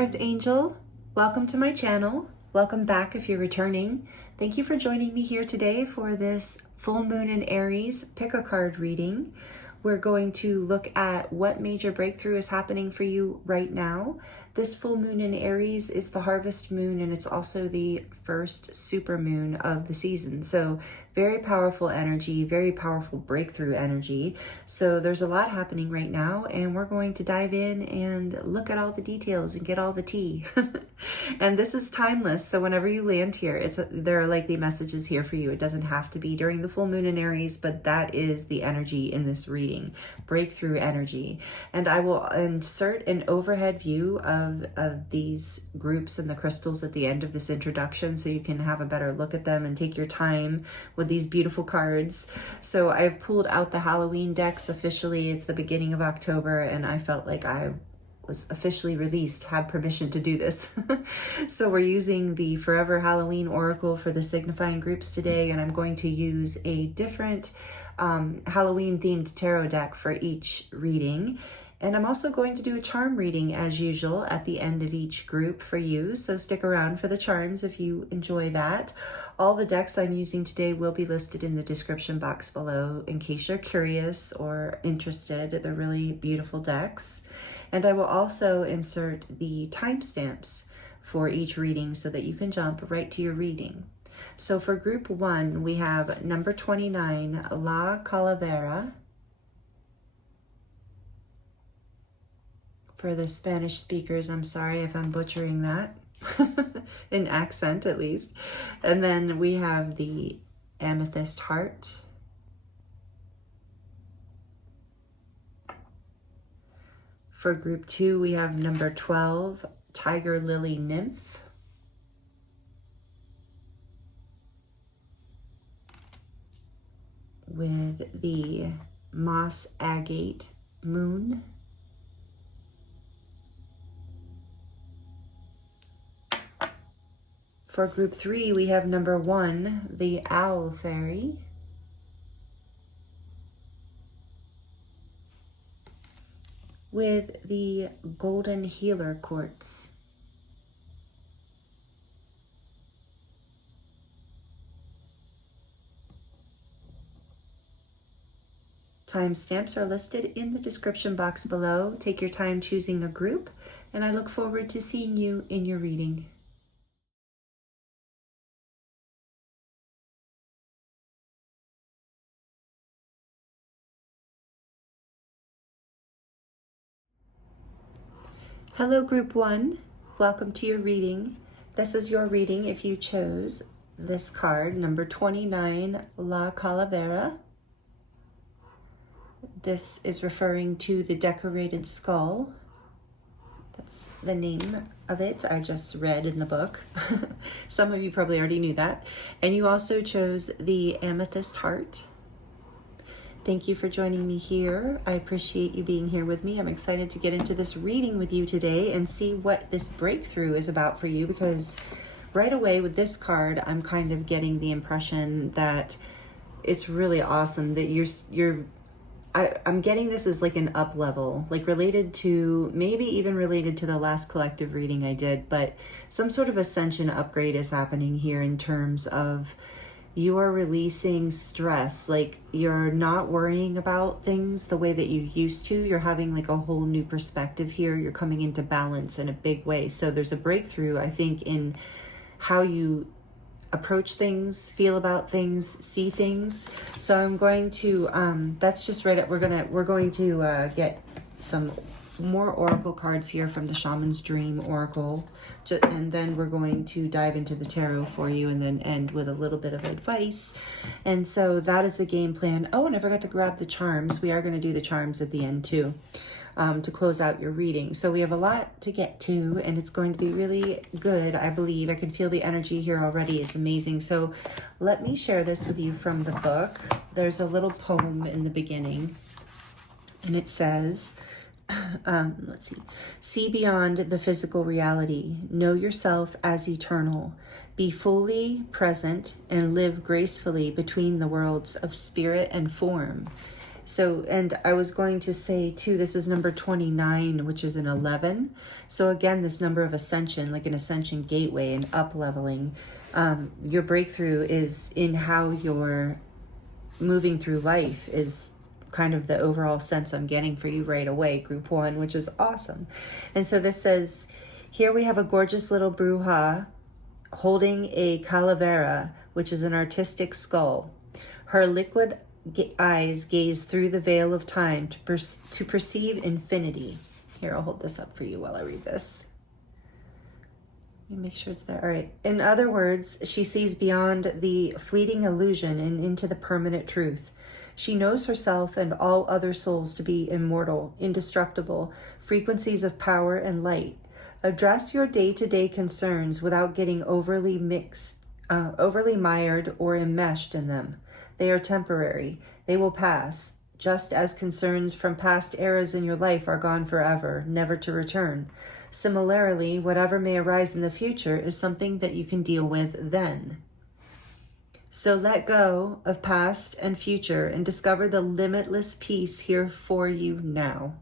Archangel, welcome to my channel. Welcome back if you're returning. Thank you for joining me here today for this full moon in Aries pick a card reading. We're going to look at what major breakthrough is happening for you right now. This full moon in Aries is the harvest moon, and it's also the first super moon of the season. So very powerful energy, very powerful breakthrough energy. So there's a lot happening right now, and we're going to dive in and look at all the details and get all the tea. And this is timeless. So whenever you land here, there are likely messages here for you. It doesn't have to be during the full moon in Aries, but that is the energy in this reading, breakthrough energy. And I will insert an overhead view of these groups and the crystals at the end of this introduction so you can have a better look at them and take your time with these beautiful cards. So I've pulled out the Halloween decks officially. It's the beginning of October, and I felt like I was officially released, had permission to do this. So we're using the Forever Halloween Oracle for the signifying groups today, and I'm going to use a different Halloween themed tarot deck for each reading. And I'm also going to do a charm reading as usual at the end of each group for you. So stick around for the charms if you enjoy that. All the decks I'm using today will be listed in the description box below in case you're curious or interested. They're really beautiful decks. And I will also insert the timestamps for each reading so that you can jump right to your reading. So for group 1, we have number 29, La Calavera. For the Spanish speakers, I'm sorry if I'm butchering that, in accent at least. And then we have the Amethyst heart. For group 2, we have number 12, Tiger Lily Nymph. With the Moss Agate Moon. For group 3, we have number 1, the Owl Fairy. With the Golden Healer Quartz. Timestamps are listed in the description box below. Take your time choosing a group, and I look forward to seeing you in your reading. Hello group 1, welcome to your reading. This is your reading if you chose this card, number 29, La Calavera. This is referring to the decorated skull. That's the name of it. I just read in the book. Some of you probably already knew that. And you also chose the Amethyst heart. Thank you for joining me here. I appreciate you being here with me. I'm excited to get into this reading with you today and see what this breakthrough is about for you, because right away with this card, I'm kind of getting the impression that it's really awesome that I'm getting this as like an up level, like related to, maybe even related to the last collective reading I did, but some sort of ascension upgrade is happening here in terms of you are releasing stress. Like you're not worrying about things the way that you used to. You're having like a whole new perspective here. You're coming into balance in a big way. So there's a breakthrough, I think, in how you approach things, feel about things, see things. So I'm going to, that's just right up, we're going to get some more oracle cards here from the Shaman's Dream Oracle, and then we're going to dive into the tarot for you and then end with a little bit of advice. And so that is the game plan. Oh, and I forgot to grab the charms. We are going to do the charms at the end too, to close out your reading. So we have a lot to get to, and it's going to be really good, I believe. I can feel the energy here already. It's amazing. So let me share this with you from the book. There's a little poem in the beginning, and it says, let's see beyond the physical reality, know yourself as eternal, be fully present, and live gracefully between the worlds of spirit and form. So, and I was going to say too, this is number 29, which is an 11. So again, this number of ascension, like an ascension gateway and up leveling. Your breakthrough is in how you're moving through life is kind of the overall sense I'm getting for you right away, group 1, which is awesome. And so this says, here we have a gorgeous little bruja holding a calavera, which is an artistic skull. Her liquid eyes gaze through the veil of time to perceive infinity. Here, I'll hold this up for you while I read this. Let me make sure it's there. All right. In other words, she sees beyond the fleeting illusion and into the permanent truth. She knows herself and all other souls to be immortal, indestructible, frequencies of power and light. Address your day-to-day concerns without getting overly mired or enmeshed in them. They are temporary. They will pass, just as concerns from past eras in your life are gone forever, never to return. Similarly, whatever may arise in the future is something that you can deal with then. So let go of past and future and discover the limitless peace here for you now.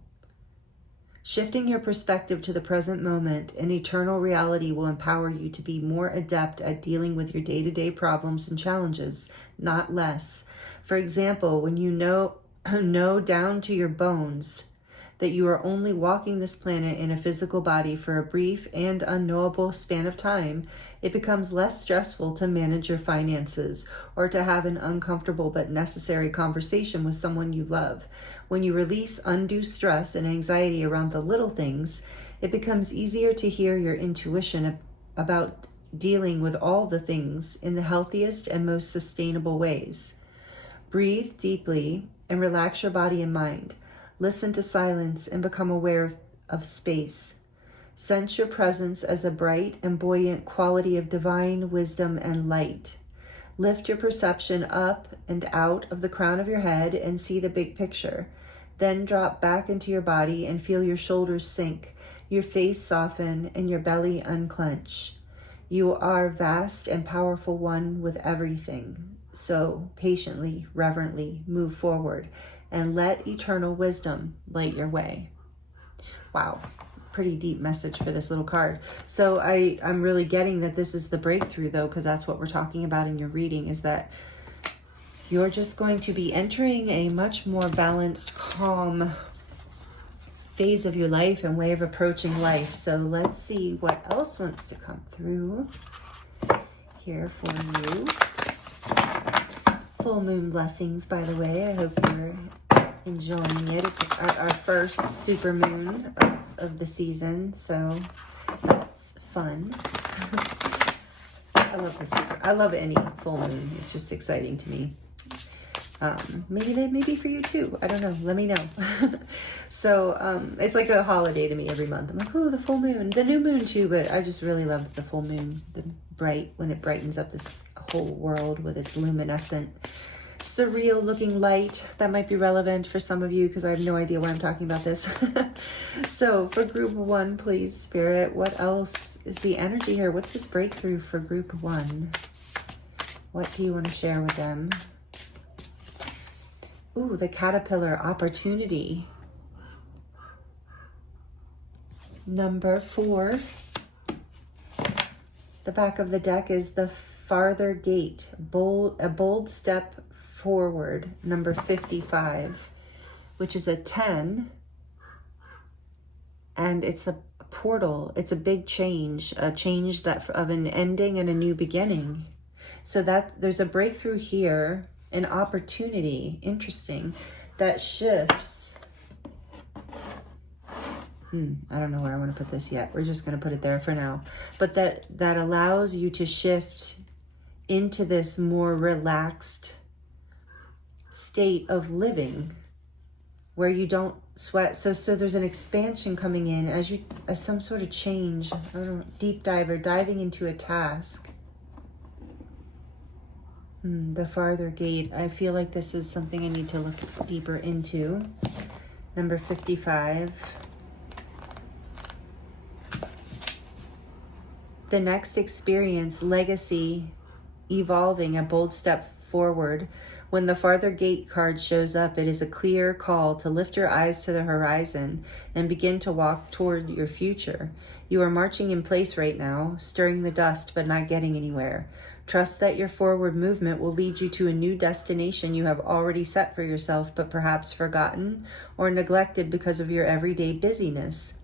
Shifting your perspective to the present moment and eternal reality will empower you to be more adept at dealing with your day-to-day problems and challenges, not less. For example, when you know down to your bones that you are only walking this planet in a physical body for a brief and unknowable span of time, it becomes less stressful to manage your finances or to have an uncomfortable but necessary conversation with someone you love. When you release undue stress and anxiety around the little things, it becomes easier to hear your intuition about dealing with all the things in the healthiest and most sustainable ways. Breathe deeply and relax your body and mind. Listen to silence and become aware of space. Sense your presence as a bright and buoyant quality of divine wisdom and light. Lift your perception up and out of the crown of your head and see the big picture. Then drop back into your body and feel your shoulders sink, your face soften, and your belly unclench. You are vast and powerful one with everything. So patiently, reverently move forward and let eternal wisdom light your way. Wow, pretty deep message for this little card. So I'm really getting that this is the breakthrough though, because that's what we're talking about in your reading, is that you're just going to be entering a much more balanced, calm phase of your life and way of approaching life. So let's see what else wants to come through here for you. Full moon blessings, by the way. I hope you're enjoying it. It's our first super moon of the season, so that's fun. I love any full moon. It's just exciting to me. Maybe for you too. I don't know. Let me know. So it's like a holiday to me every month. I'm like, ooh, the full moon, the new moon too. But I just really love the full moon, when it brightens up this whole world with its luminescent, surreal looking light. That might be relevant for some of you because I have no idea why I'm talking about this. So for group 1, please, Spirit, what else is the energy here? What's this breakthrough for group 1? What do you want to share with them? Ooh, the caterpillar opportunity. Number 4. The back of the deck is the farther gate, a bold step forward, number 55, which is a 10. And it's a portal. It's a big change, a change that of an ending and a new beginning. So that there's a breakthrough here, an opportunity, interesting, that shifts. I don't know where I want to put this yet. We're just going to put it there for now. But that allows you to shift into this more relaxed state of living where you don't sweat. So there's an expansion coming in as some sort of change. I don't know, deep dive or diving into a task. The farther gate. I feel like this is something I need to look deeper into. Number 55. The next experience, legacy, evolving, a bold step forward. When the farther gate card shows up, it is a clear call to lift your eyes to the horizon and begin to walk toward your future. You are marching in place right now, stirring the dust but not getting anywhere. Trust that your forward movement will lead you to a new destination you have already set for yourself, but perhaps forgotten or neglected because of your everyday busyness.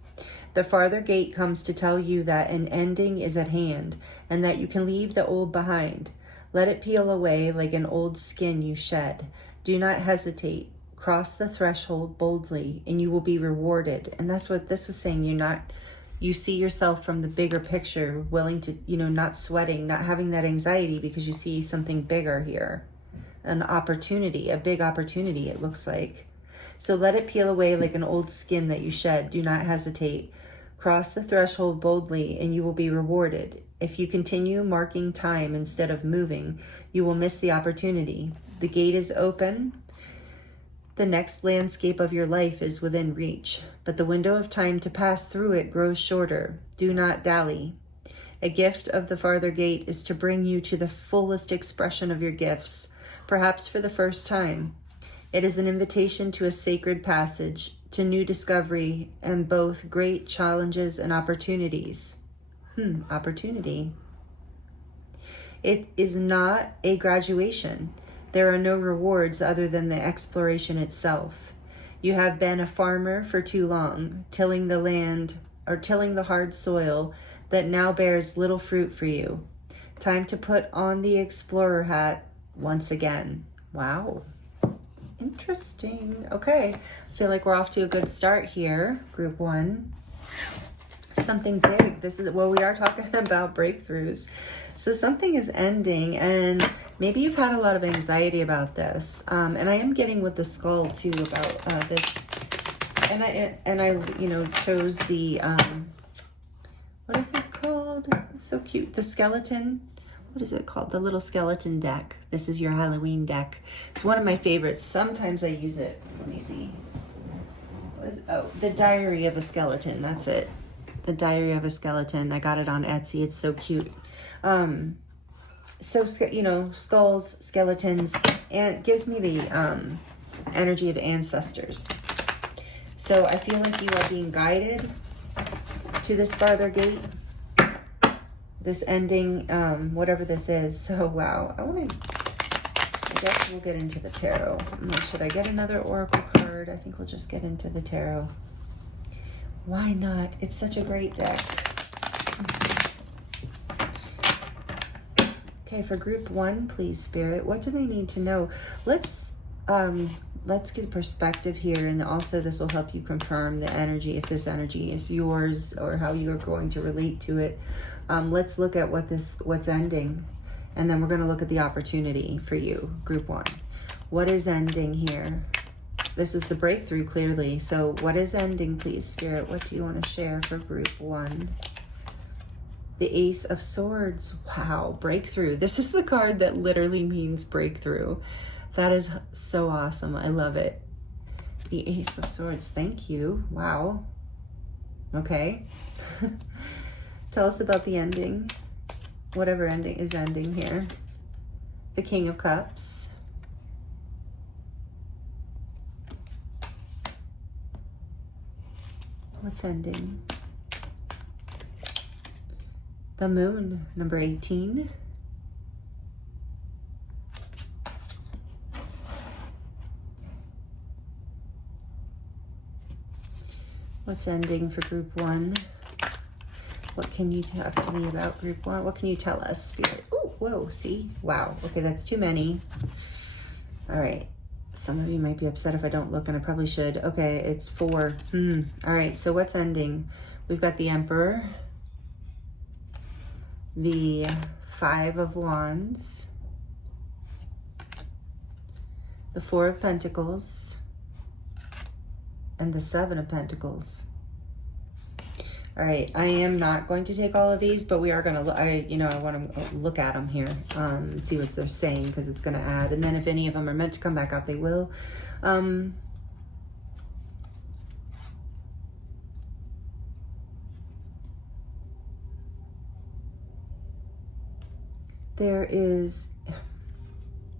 The farther gate comes to tell you that an ending is at hand and that you can leave the old behind. Let it peel away like an old skin you shed. Do not hesitate. Cross the threshold boldly and you will be rewarded. And that's what this was saying. You see yourself from the bigger picture, willing to, not sweating, not having that anxiety because you see something bigger here. An opportunity, a big opportunity, it looks like. So let it peel away like an old skin that you shed. Do not hesitate. Cross the threshold boldly and you will be rewarded. If you continue marking time instead of moving, you will miss the opportunity. The gate is open. The next landscape of your life is within reach, but the window of time to pass through it grows shorter. Do not dally. A gift of the farther gate is to bring you to the fullest expression of your gifts, perhaps for the first time. It is an invitation to a sacred passage, to new discovery, and both great challenges and opportunities. Opportunity. It is not a graduation. There are no rewards other than the exploration itself. You have been a farmer for too long, tilling the land or tilling the hard soil that now bears little fruit for you. Time to put on the explorer hat once again. Wow. Interesting. Okay. I feel like we're off to a good start here, group 1. Something big. We are talking about breakthroughs. So something is ending, and maybe you've had a lot of anxiety about this. And I am getting with the skull too about this. And I chose the what is it called? It's so cute. The skeleton. What is it called? The little skeleton deck. This is your Halloween deck. It's one of my favorites. Sometimes I use it. Let me see. The Diary of a Skeleton. That's it. The Diary of a Skeleton. I got it on Etsy. It's so cute. Skulls, skeletons, and it gives me the energy of ancestors. So I feel like you are being guided to this farther gate, this ending, whatever this is. So wow, I guess we'll get into the tarot. Should I get another oracle card? I think we'll just get into the tarot. Why not? It's such a great deck. Okay, for group 1, please, Spirit, what do they need to know? Let's get perspective here, and also this will help you confirm the energy, if this energy is yours or how you're going to relate to it. Let's look at what's ending, and then we're going to look at the opportunity for you, group 1. What is ending here? This is the breakthrough, clearly. So what is ending, please, Spirit? What do you want to share for group 1? The Ace of Swords. Wow, breakthrough. This is the card that literally means breakthrough. That is so awesome. I love it. The Ace of Swords. Thank you. Wow. Okay. Tell us about the ending. Whatever ending is ending here. The King of Cups. What's ending? The Moon, number 18. What's ending for group 1? What can you talk to me about group 1? What can you tell us, Spirit? Oh, whoa, see? Wow. Okay, that's too many. All right. Some of you might be upset if I don't look, and I probably should. Okay, it's 4. All right, so what's ending? We've got the Emperor, the 5 of Wands, the 4 of Pentacles, and the 7 of Pentacles. All right, I am not going to take all of these, but we are going to, I want to look at them here, see what they're saying, because it's going to add. And then if any of them are meant to come back out, they will. There is,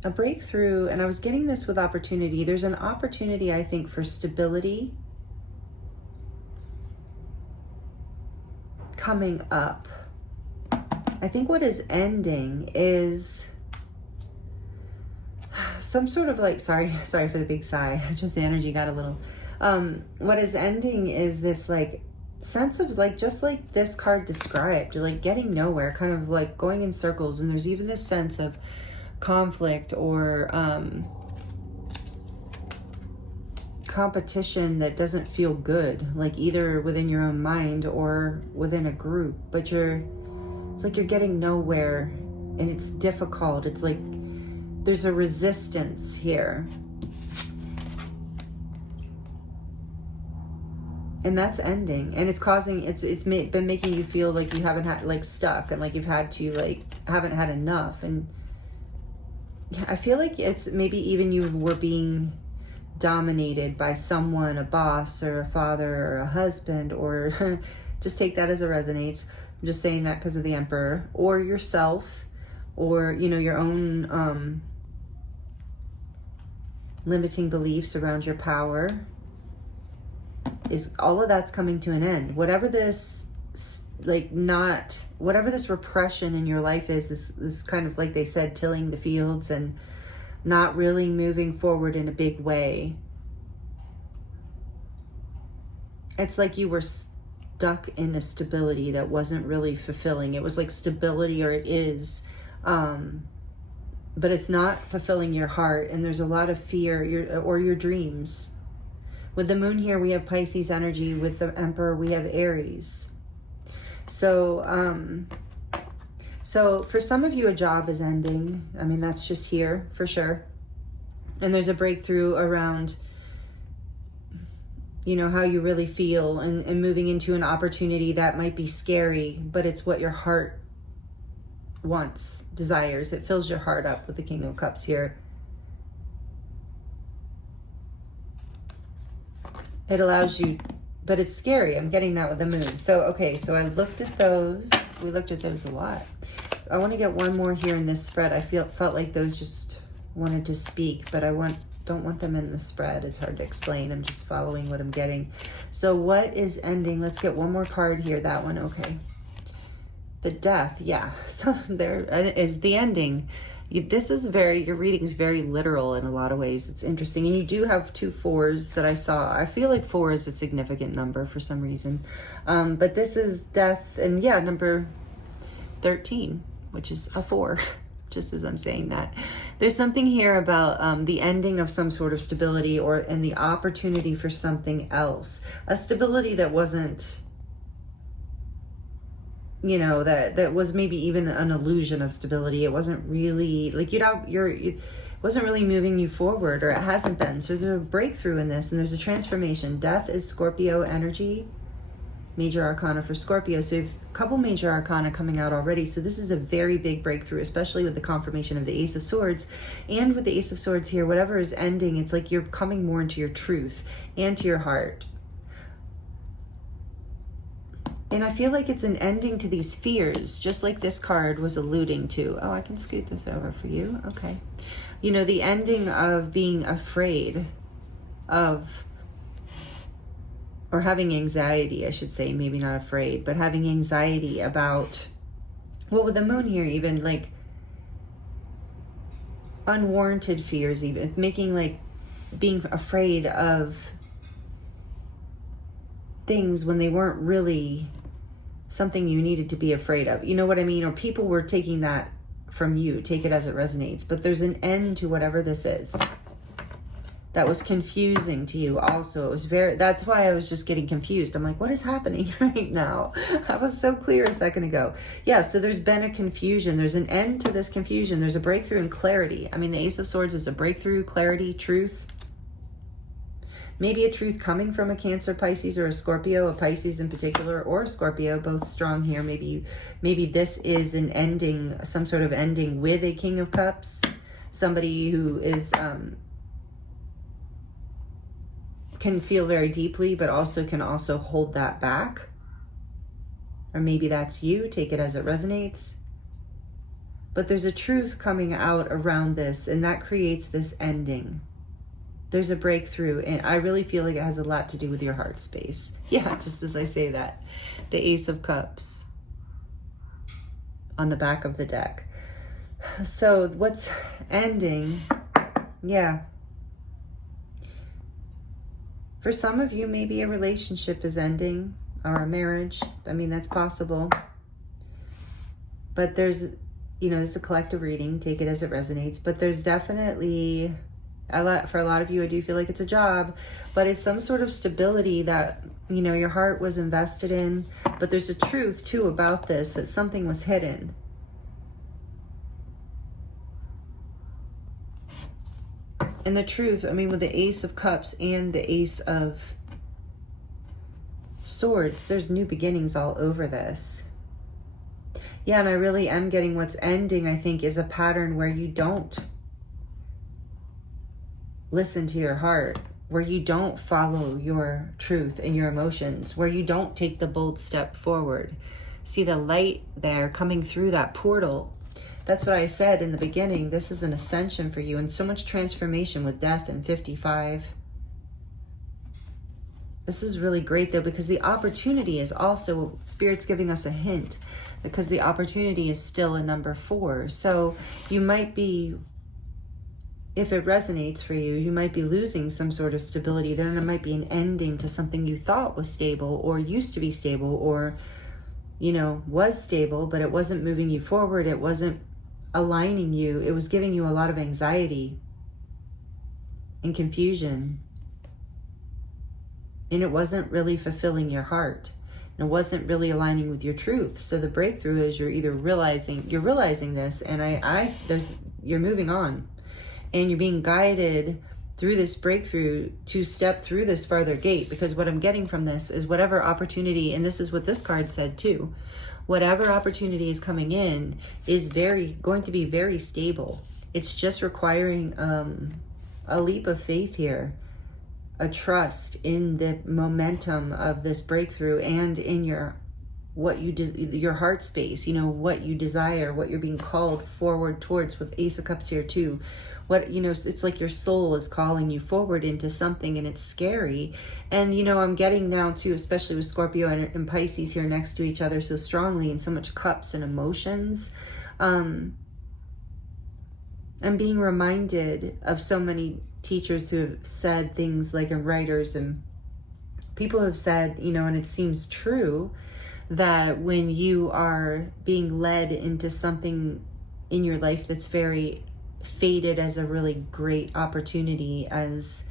a breakthrough, and I was getting this with opportunity. There's an opportunity, I think, for stability coming up. I think what is ending is some sort of like, sorry for the big sigh, just the energy got a little, what is ending is this like sense of like, just like this card described, like getting nowhere, kind of like going in circles. And there's even this sense of conflict or competition that doesn't feel good, like either within your own mind or within a group, but it's like you're getting nowhere and it's difficult. It's like there's a resistance here. And that's ending, and it's causing, it's been making you feel like you haven't had, like stuck, and like you've had to, like, haven't had enough. And I feel like it's maybe even you were being dominated by someone, a boss or a father or a husband, or just take that as it resonates. I'm just saying that because of the Emperor, or yourself, or, you know, your own limiting beliefs around your power. Is all of that's coming to an end. Whatever this, like, not, whatever this repression in your life is, this kind of, like they said, tilling the fields and not really moving forward in a big way. It's like you were stuck in a stability that wasn't really fulfilling. It was like stability, or it is, but it's not fulfilling your heart. And there's a lot of fear, your dreams. With the moon here, we have Pisces energy. With the Emperor, we have Aries. So, so for some of you, a job is ending. I mean, that's just here for sure. And there's a breakthrough around, you know, how you really feel, and moving into an opportunity that might be scary, but it's what your heart wants, desires. It fills your heart up with the King of Cups here. It allows you, but it's scary. I'm getting that with the moon. So, okay, so I looked at those. We looked at those a lot. I want to get one more here in this spread. I felt like those just wanted to speak, but I don't want them in the spread. It's hard to explain. I'm just following what I'm getting. So what is ending? Let's get one more card here. That one, okay. The Death, yeah. So there is the ending. This is your reading is very literal in a lot of ways. It's interesting. And you do have 2 4s that I saw. I feel like 4 is a significant number for some reason. But this is Death, and yeah, number 13, which is a 4, just as I'm saying that. There's something here about the ending of some sort of stability, and the opportunity for something else. A stability that wasn't, you know, that was maybe even an illusion of stability. It wasn't really like, it wasn't really moving you forward, or it hasn't been. So there's a breakthrough in this, and there's a transformation. Death is Scorpio energy, major arcana for Scorpio. So you have a couple major arcana coming out already. So this is a very big breakthrough, especially with the confirmation of the Ace of Swords. And with the Ace of Swords here, whatever is ending, it's like you're coming more into your truth and to your heart. And I feel like it's an ending to these fears, just like this card was alluding to. Oh, I can scoot this over for you. Okay. You know, the ending of being afraid of, or having anxiety, I should say, maybe not afraid, but having anxiety about, well, with the moon here, even like unwarranted fears, even making, like, being afraid of things when they weren't really something you needed to be afraid of. You know what I mean? Or people were taking that from you. Take it as it resonates. But there's an end to whatever this is. That was confusing to you also. It was that's why I was just getting confused. I'm like, what is happening right now? I was so clear a second ago. Yeah, so there's been a confusion. There's an end to this confusion. There's a breakthrough in clarity. I mean, the Ace of Swords is a breakthrough, clarity, truth. Maybe a truth coming from a Cancer, Pisces, or a Scorpio, a Pisces in particular, or a Scorpio, both strong here. Maybe this is an ending, some sort of ending with a King of Cups. Somebody who is can feel very deeply, but can also hold that back. Or maybe that's you. Take it as it resonates. But there's a truth coming out around this, and that creates this ending. There's a breakthrough, and I really feel like it has a lot to do with your heart space. Yeah, just as I say that. The Ace of Cups on the back of the deck. So what's ending? Yeah. For some of you, maybe a relationship is ending, or a marriage. I mean, that's possible. But there's, you know, this is a collective reading. Take it as it resonates. But there's definitely, for a lot of you, I do feel like it's a job. But it's some sort of stability that, you know, your heart was invested in. But there's a truth, too, about this, that something was hidden. And the truth, I mean, with the Ace of Cups and the Ace of Swords, there's new beginnings all over this. Yeah, and I really am getting what's ending, I think, is a pattern where you don't listen to your heart, where you don't follow your truth and your emotions, where you don't take the bold step forward. See the light there coming through that portal. That's what I said in the beginning. This is an ascension for you, and so much transformation with death in 55. This is really great, though, because the opportunity is also, Spirit's giving us a hint, because the opportunity is still a number 4. So you might be, if it resonates for you, you might be losing some sort of stability. Then there might be an ending to something you thought was stable, or used to be stable, or, you know, was stable, but it wasn't moving you forward. It wasn't aligning you. It was giving you a lot of anxiety and confusion. And it wasn't really fulfilling your heart. And it wasn't really aligning with your truth. So the breakthrough is you're either realizing this, and you're moving on. And you're being guided through this breakthrough to step through this farther gate. Because what I'm getting from this is whatever opportunity, and this is what this card said too, whatever opportunity is coming in is going to be very stable. It's just requiring a leap of faith here, a trust in the momentum of this breakthrough, and in your heart space, you know, what you desire, what you're being called forward towards, with Ace of Cups here too. What, you know, it's like your soul is calling you forward into something, and it's scary. And, you know, I'm getting now too, especially with Scorpio and Pisces here next to each other so strongly, and so much cups and emotions. I'm being reminded of so many teachers who have said things like, and writers and people have said, you know, and it seems true, that when you are being led into something in your life that's very fated as a really great opportunity, as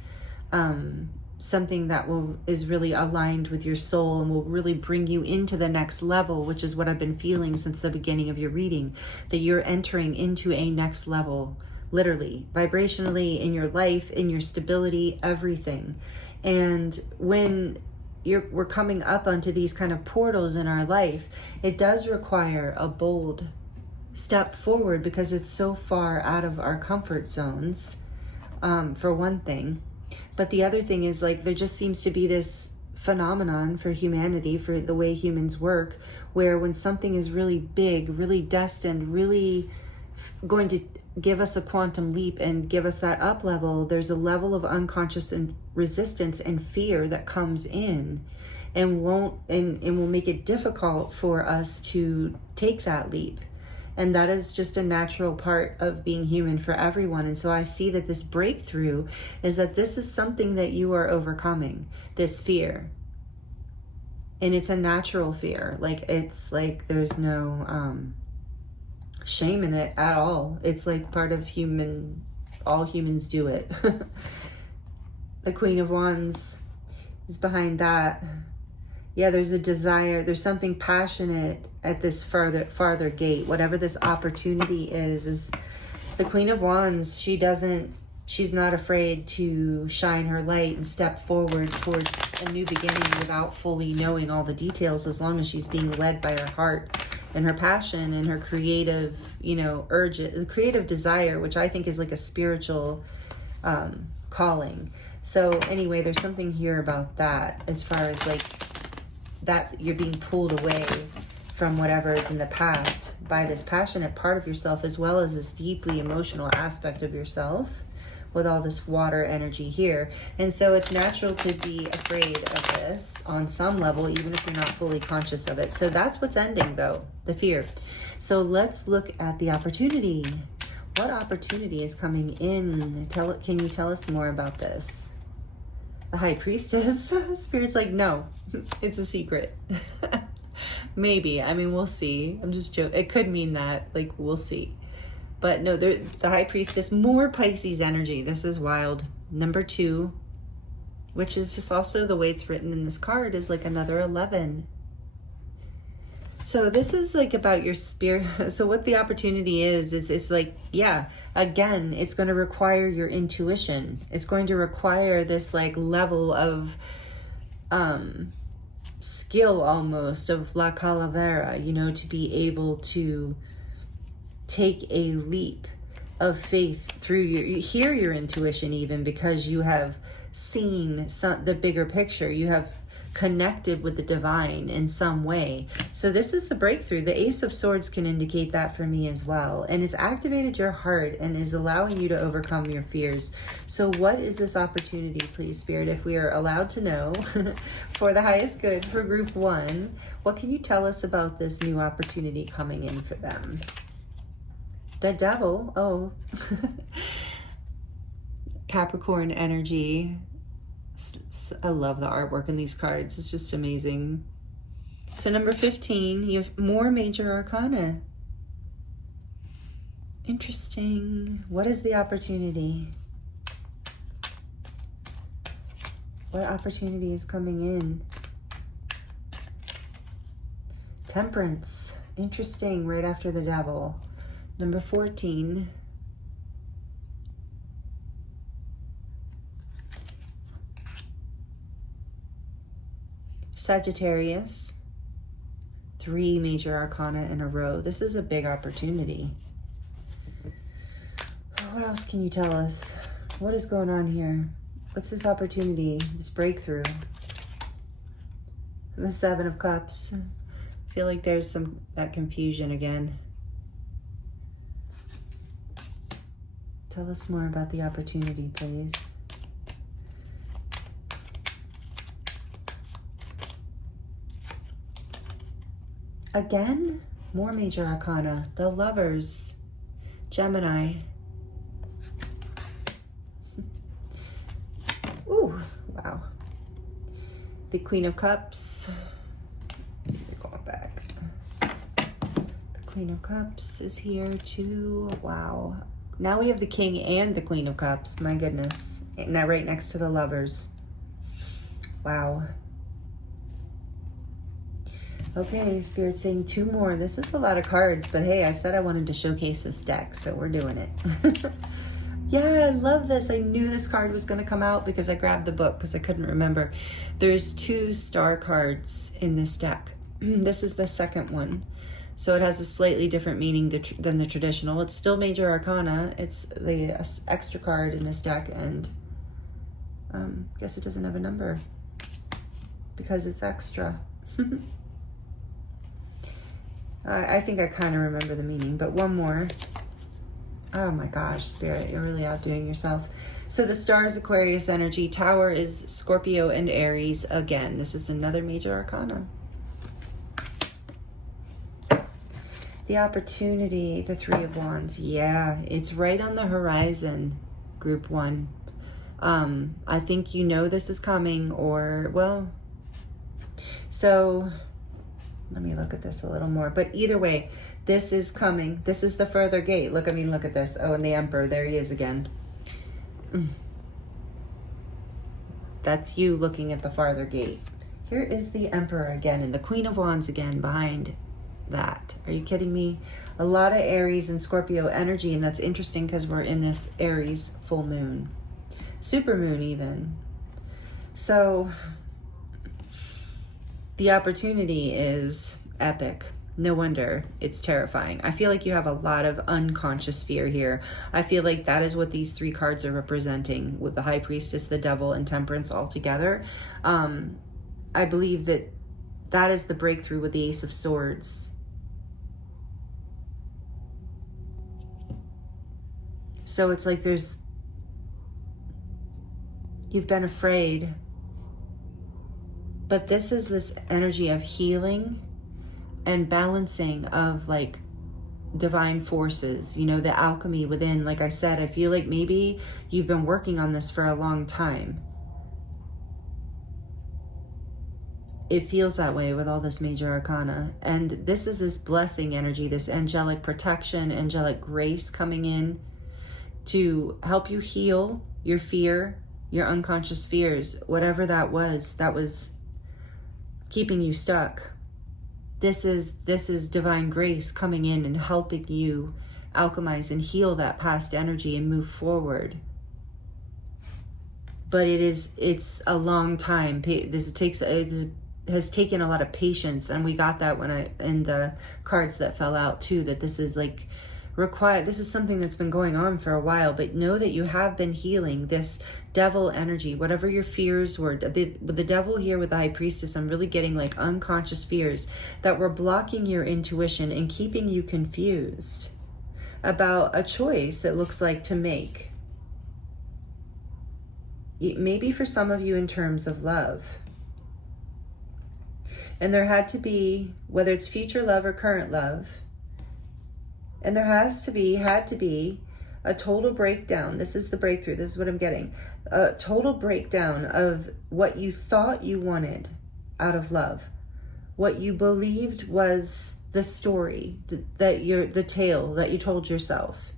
something that is really aligned with your soul and will really bring you into the next level, which is what I've been feeling since the beginning of your reading, that you're entering into a next level, literally, vibrationally, in your life, in your stability, everything. And when we're coming up onto these kind of portals in our life, it does require a bold step forward, because it's so far out of our comfort zones, for one thing. But the other thing is, like, there just seems to be this phenomenon for humanity, for the way humans work, where when something is really big, really destined, really going to give us a quantum leap and give us that up level, there's a level of unconscious and resistance and fear that comes in, and will make it difficult for us to take that leap. And that is just a natural part of being human for everyone. And so I see that this breakthrough is that this is something that you are overcoming, this fear. And it's a natural fear. Like, it's like there's no shame in it at all. It's like part of all humans do it. The Queen of Wands is behind that. Yeah, there's a desire, there's something passionate at this farther gate. Whatever this opportunity is the Queen of Wands. She's not afraid to shine her light and step forward towards a new beginning without fully knowing all the details, as long as she's being led by her heart and her passion and her creative, you know, creative desire, which I think is like a spiritual calling. So anyway, there's something here about that, as far as like, that's, you're being pulled away from whatever is in the past by this passionate part of yourself, as well as this deeply emotional aspect of yourself with all this water energy here. And so it's natural to be afraid of this on some level, even if you're not fully conscious of it. So that's what's ending, though, the fear. So let's look at the opportunity. What opportunity is coming in? Can you tell us more about this? The High Priestess. Spirit's like, no, it's a secret. Maybe. I mean, we'll see. I'm just joking. It could mean that. Like, we'll see. But no, the High Priestess, more Pisces energy. This is wild. Number 2, which is just also the way it's written in this card, is like another 11. So this is like about your spirit. So what the opportunity is like, yeah, again, it's going to require your intuition. It's going to require this like level of skill almost of La Calavera, you know, to be able to take a leap of faith through you hear your intuition, even because you have seen the bigger picture. You have connected with the divine in some way. So this is the breakthrough. The Ace of Swords can indicate that for me as well. And it's activated your heart and is allowing you to overcome your fears. So what is this opportunity, please, Spirit, if we are allowed to know, for the highest good for group 1? What can you tell us about this new opportunity coming in for them? The Devil. Oh. Capricorn energy. I love the artwork in these cards. It's just amazing. So number 15, you have more major arcana. Interesting. What is the opportunity? What opportunity is coming in? Temperance. Interesting. Right after the Devil. Number 14. Sagittarius. 3 major arcana in a row. This is a big opportunity. What else can you tell us? What is going on here? What's this opportunity, this breakthrough? The 7 of Cups. I feel like there's that confusion again. Tell us more about the opportunity, please. Again, more major arcana. The Lovers. Gemini. Ooh, wow. The Queen of Cups. We're going back. The Queen of Cups is here too. Wow. Now we have the King and the Queen of Cups. My goodness. Now right next to the Lovers. Wow. Okay, Spirit saying 2 more. This is a lot of cards, but hey, I said I wanted to showcase this deck, so we're doing it. Yeah, I love this. I knew this card was going to come out because I grabbed the book because I couldn't remember. There's 2 star cards in this deck. This is the second one. So it has a slightly different meaning than the traditional. It's still major arcana. It's the extra card in this deck, and I guess it doesn't have a number because it's extra. I think I kind of remember the meaning, but one more. Oh my gosh, Spirit, you're really outdoing yourself. So the Star is Aquarius energy. Tower is Scorpio and Aries again. This is another major arcana. The opportunity, the 3 of Wands. Yeah, it's right on the horizon, group 1. I think you know this is coming, or, well, so let me look at this a little more. But either way, this is coming. This is the further gate. Look, I mean, look at this. Oh, and the Emperor, there he is again. That's you looking at the farther gate. Here is the Emperor again, and the Queen of Wands again behind that. Are you kidding me? A lot of Aries and Scorpio energy, and that's interesting because we're in this Aries full moon. Super moon even. So the opportunity is epic. No wonder it's terrifying. I feel like you have a lot of unconscious fear here. I feel like that is what these 3 cards are representing with the High Priestess, the Devil, and Temperance all together. I believe that that is the breakthrough with the Ace of Swords. So it's like you've been afraid, but this is this energy of healing and balancing of like divine forces, you know, the alchemy within. Like I said, I feel like maybe you've been working on this for a long time. It feels that way with all this major arcana. And this is this blessing energy, this angelic protection, angelic grace coming in to help you heal your fear, your unconscious fears, whatever that was keeping you stuck. This is divine grace coming in and helping you alchemize and heal that past energy and move forward. But it's a long time. This has taken a lot of patience, and we got that in the cards that fell out too, that this is like this is something that's been going on for a while. But know that you have been healing this devil energy, whatever your fears were. With the devil here with the High Priestess, I'm really getting like unconscious fears that were blocking your intuition and keeping you confused about a choice, it looks like, to make. Maybe for some of you in terms of love. And there had to be, whether it's future love or current love, and there had to be a total breakdown. This is the breakthrough. This is what I'm getting. A total breakdown of what you thought you wanted out of love. What you believed was the story, the tale that you told yourself.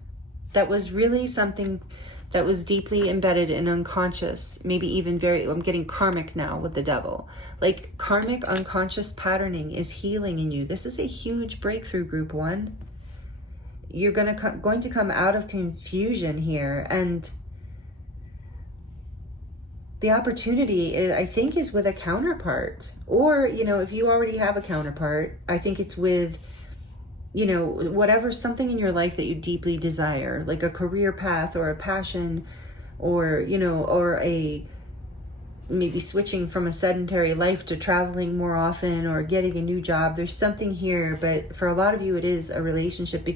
That was really something that was deeply embedded in unconscious, maybe even I'm getting karmic now with the devil. Like karmic unconscious patterning is healing in you. This is a huge breakthrough, group one. You're going to come out of confusion here, and the opportunity, I think, is with a counterpart. Or, you know, if you already have a counterpart, I think it's with, you know, whatever, something in your life that you deeply desire, like a career path or a passion, or, you know, or maybe switching from a sedentary life to traveling more often or getting a new job. There's something here, but for a lot of you it is a relationship,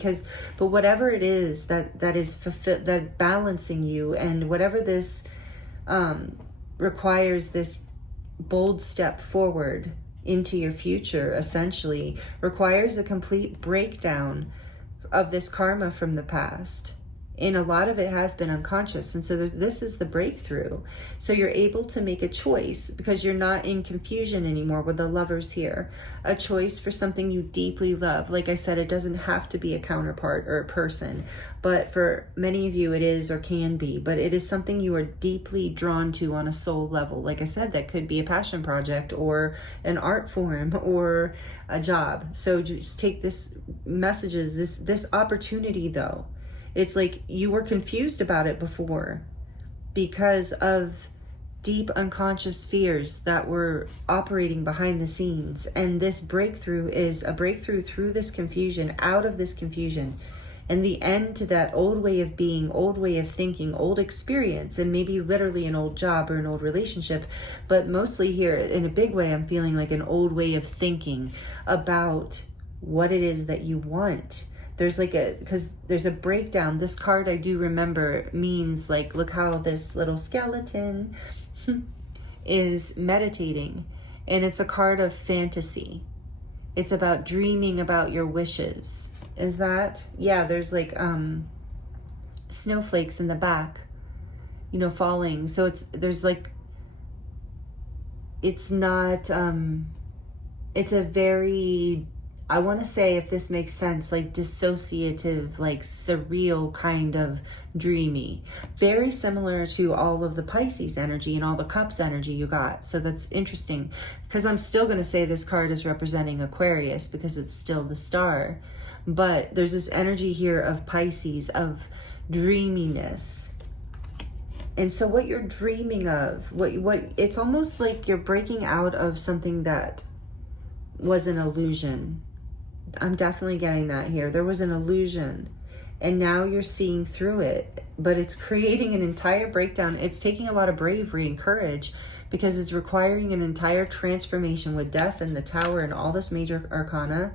but whatever it is that is that balancing you, and whatever this requires this bold step forward into your future, essentially requires a complete breakdown of this karma from the past. And a lot of it has been unconscious. And so this is the breakthrough. So you're able to make a choice because you're not in confusion anymore with the lovers here. A choice for something you deeply love. Like I said, it doesn't have to be a counterpart or a person, but for many of you it is or can be. But it is something you are deeply drawn to on a soul level. Like I said, that could be a passion project or an art form or a job. So just take this opportunity though. It's like you were confused about it before because of deep unconscious fears that were operating behind the scenes. And this breakthrough is a breakthrough through this confusion, out of this confusion, and the end to that old way of being, old way of thinking, old experience, and maybe literally an old job or an old relationship. But mostly here, in a big way, I'm feeling like an old way of thinking about what it is that you want. Because there's a breakdown. This card, I do remember, means like, look how this little skeleton is meditating. And it's a card of fantasy. It's about dreaming about your wishes. Is that? Yeah, there's like snowflakes in the back, you know, falling. So it's not, it's a very, I want to say, if this makes sense, like dissociative, like surreal kind of dreamy. Very similar to all of the Pisces energy and all the Cups energy you got. So that's interesting because I'm still going to say this card is representing Aquarius because it's still the star. But there's this energy here of Pisces, of dreaminess. And so what you're dreaming of, what it's almost like you're breaking out of something that was an illusion. I'm definitely getting that here. There was an illusion and now you're seeing through it, but it's creating an entire breakdown. It's taking a lot of bravery and courage because it's requiring an entire transformation with death and the Tower and all this major arcana.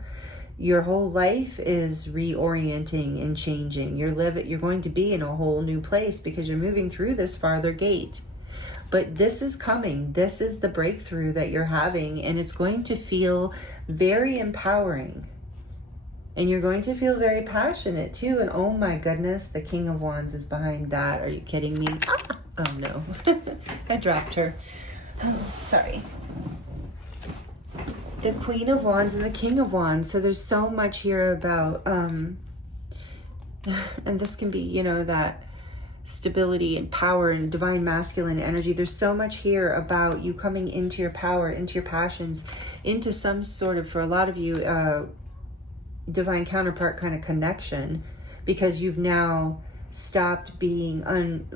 Your whole life is reorienting and changing. You're going to be in a whole new place because you're moving through this farther gate. But this is coming. This is the breakthrough that you're having, and it's going to feel very empowering. And you're going to feel very passionate too. And oh my goodness, the King of Wands is behind that. Are you kidding me? Ah! Oh no, I dropped her. Oh, sorry. The Queen of Wands and the King of Wands. So there's so much here about, and this can be, you know, that stability and power and divine masculine energy. There's so much here about you coming into your power, into your passions, into some sort of, for a lot of you, divine counterpart kind of connection, because you've now stopped being and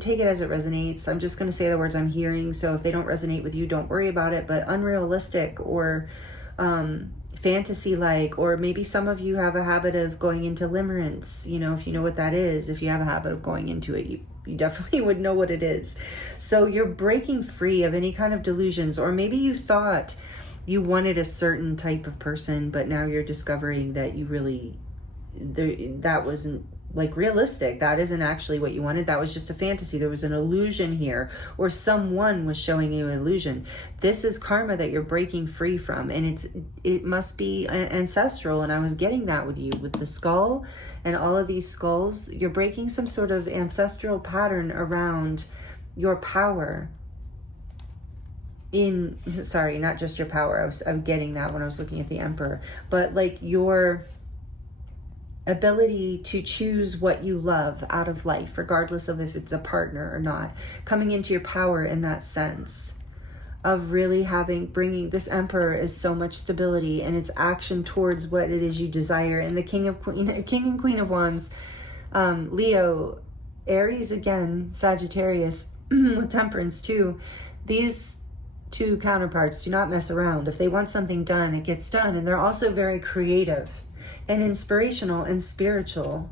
take it as it resonates. I'm just going to say the words I'm hearing, so if they don't resonate with you, don't worry about it. But unrealistic or fantasy like, or maybe some of you have a habit of going into limerence, you know, if you know what that is. If you have a habit of going into it, you definitely would know what it is. So you're breaking free of any kind of delusions, or maybe you thought you wanted a certain type of person, but now you're discovering that you really, that wasn't like realistic. That isn't actually what you wanted. That was just a fantasy. There was an illusion here, or someone was showing you an illusion. This is karma that you're breaking free from, and it must be ancestral. And I was getting that with you, with the skull and all of these skulls. You're breaking some sort of ancestral pattern around your power. Sorry, not just your power. I'm getting that when I was looking at the Emperor, but like your ability to choose what you love out of life, regardless of if it's a partner or not, coming into your power in that sense of really bringing this Emperor is so much stability and it's action towards what it is you desire. And the King and Queen of Wands, Leo, Aries again, Sagittarius with Temperance too. These two counterparts do not mess around. If they want something done, it gets done. And they're also very creative and inspirational and spiritual.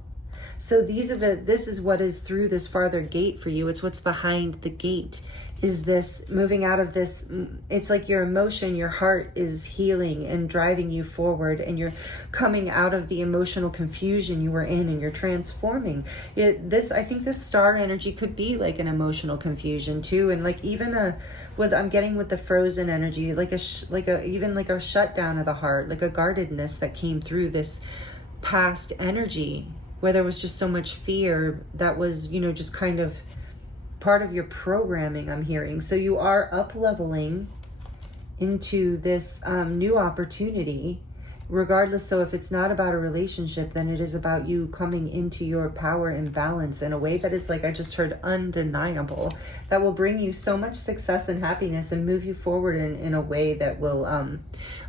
So this is what is through this farther gate for you. It's what's behind the gate, is this moving out of this. It's like your emotion, your heart is healing and driving you forward, and you're coming out of the emotional confusion you were in, and you're transforming. I think this star energy could be like an emotional confusion too, and like even I'm getting with the frozen energy, even like a shutdown of the heart, like a guardedness that came through this past energy where there was just so much fear that was, you know, just kind of part of your programming, I'm hearing. So you are up leveling into this new opportunity, regardless. So if it's not about a relationship, then it is about you coming into your power and balance in a way that is, like I just heard, undeniable, that will bring you so much success and happiness and move you forward in a way that will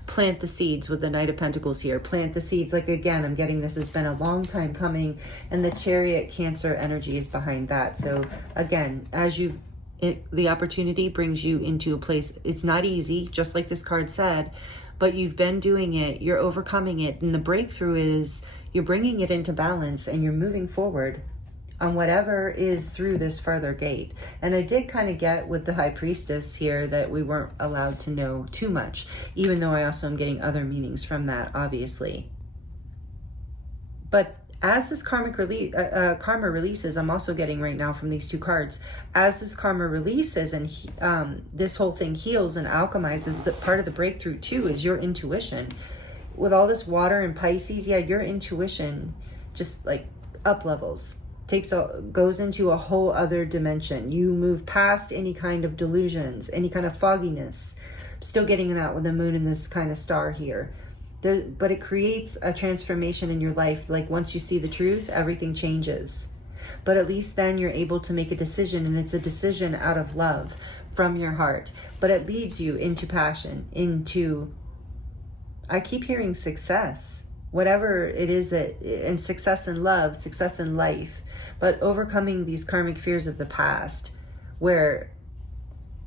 plant the seeds. With the Knight of Pentacles here, plant the seeds. Like, again, I'm getting this has been a long time coming, and the Chariot Cancer energy is behind that. So again, the opportunity brings you into a place. It's not easy, just like this card said, but you've been doing it, you're overcoming it, and the breakthrough is you're bringing it into balance and you're moving forward on whatever is through this further gate. And I did kind of get with the High Priestess here that we weren't allowed to know too much, even though I also am getting other meanings from that, obviously. But as this karma releases, I'm also getting right now from these two cards, as this karma releases and this whole thing heals and alchemizes, the part of the breakthrough too is your intuition. With all this water and Pisces, yeah, your intuition just like up levels, goes into a whole other dimension. You move past any kind of delusions, any kind of fogginess. I'm still getting that with the moon and this kind of star here. But it creates a transformation in your life. Like once you see the truth, everything changes. But at least then you're able to make a decision, and it's a decision out of love from your heart. But it leads you into passion, into, I keep hearing success. Whatever it is and success in love, success in life, but overcoming these karmic fears of the past, where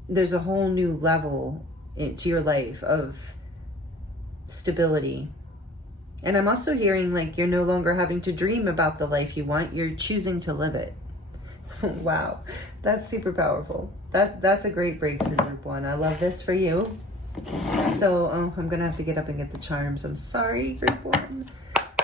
there's a whole new level to your life of stability. And I'm also hearing like you're no longer having to dream about the life you want, you're choosing to live it. Wow, that's super powerful. That's a great breakthrough, group one. I love this for you. So I'm gonna have to get up and get the charms. I'm sorry, group one.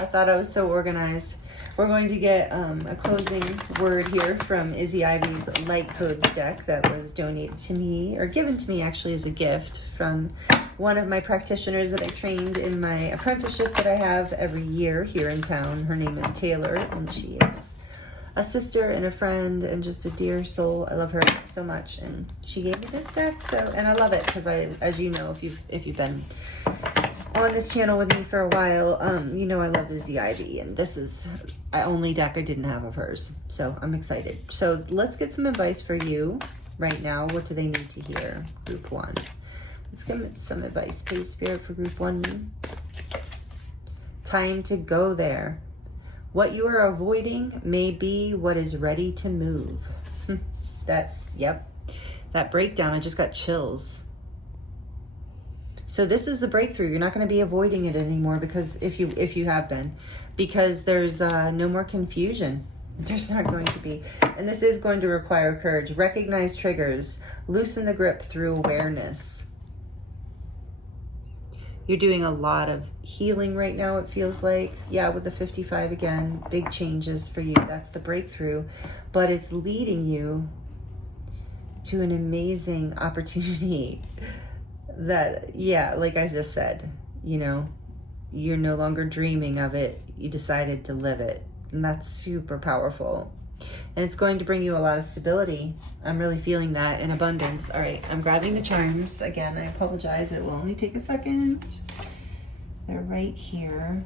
I thought I was so organized. We're going to get a closing word here from Izzy Ivy's Light Codes deck that was donated to me, or given to me actually as a gift from one of my practitioners that I trained in my apprenticeship that I have every year here in town. Her name is Taylor, and she is a sister and a friend and just a dear soul. I love her so much, and she gave me this deck. So, and I love it because as you know, if you've been on this channel with me for a while, you know I love Izzy Ivy, and this is the only deck I didn't have of hers. So I'm excited. So let's get some advice for you right now. What do they need to hear, group one? Let's get some advice, please, Spirit, for group one. Time to go there. What you are avoiding may be what is ready to move. Yep. That breakdown, I just got chills. So this is the breakthrough. You're not going to be avoiding it anymore, because if you have been, because there's no more confusion. There's not going to be. And this is going to require courage. Recognize triggers. Loosen the grip through awareness. You're doing a lot of healing right now, it feels like. Yeah, with the 55 again, big changes for you. That's the breakthrough. But it's leading you to an amazing opportunity that, yeah, like I just said, you know, you're no longer dreaming of it. You decided to live it. And that's super powerful. And it's going to bring you a lot of stability. I'm really feeling that in abundance. All right, I'm grabbing the charms. Again, I apologize. It will only take a second. They're right here.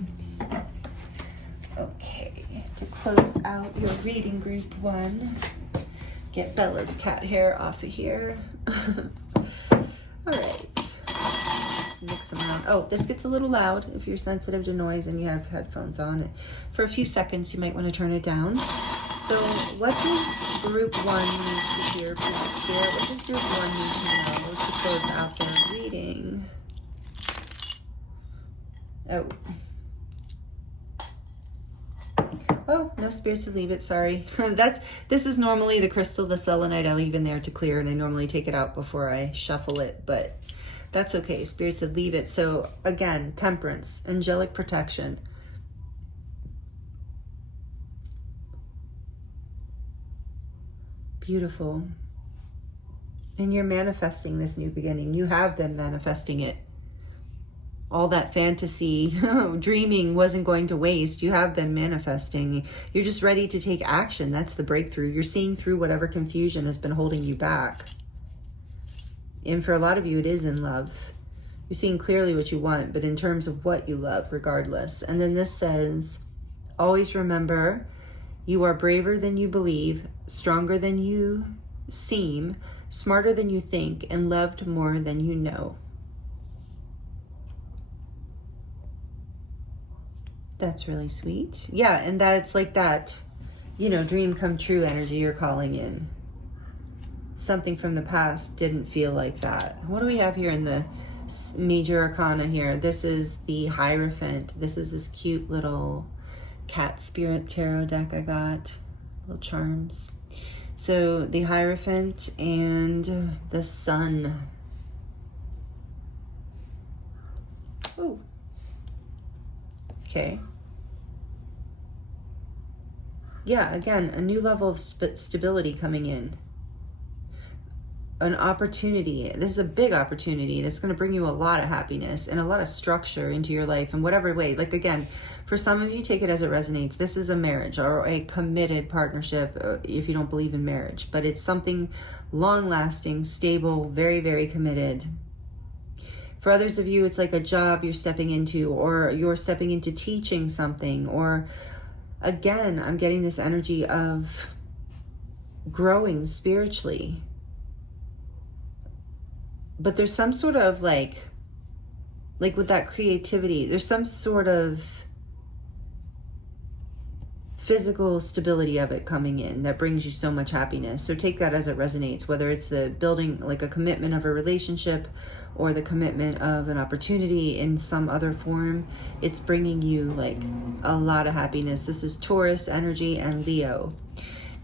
Oops. Okay, to close out your reading, group one, get Bella's cat hair off of here. All right. Mix them around. Oh, this gets a little loud. If you're sensitive to noise and you have headphones on, for a few seconds you might want to turn it down. So what does group one need to hear, please, Spirit? What does group one need to know to close after reading? Oh, no spirits to leave it, sorry. This is normally the crystal, the selenite, I leave in there to clear, and I normally take it out before I shuffle it, but that's okay. Spirit said leave it. So again, temperance, angelic protection. Beautiful. And you're manifesting this new beginning. You have been manifesting it. All that fantasy, dreaming wasn't going to waste. You have been manifesting. You're just ready to take action. That's the breakthrough. You're seeing through whatever confusion has been holding you back. And for a lot of you, it is in love. You're seeing clearly what you want, but in terms of what you love, regardless. And then this says, always remember, you are braver than you believe, stronger than you seem, smarter than you think, and loved more than you know. That's really sweet. Yeah, and that's like that, you know, dream come true energy you're calling in. Something from the past didn't feel like that. What do we have here in the major arcana here? This is the Hierophant. This is this cute little cat spirit tarot deck I got. Little charms. So the Hierophant and the Sun. Oh. Okay. Yeah, again, a new level of stability coming in. An opportunity. This is a big opportunity that's going to bring you a lot of happiness and a lot of structure into your life in whatever way. Like, again, for some of you, take it as it resonates. This is a marriage or a committed partnership if you don't believe in marriage, but it's something long-lasting, stable, very, very committed. For others of you, it's like a job you're stepping into, or you're stepping into teaching something, or again, I'm getting this energy of growing spiritually. But there's some sort of like with that creativity, there's some sort of physical stability of it coming in that brings you so much happiness. So take that as it resonates, whether it's the building, like a commitment of a relationship, or the commitment of an opportunity in some other form. It's bringing you like a lot of happiness. This is Taurus energy and Leo.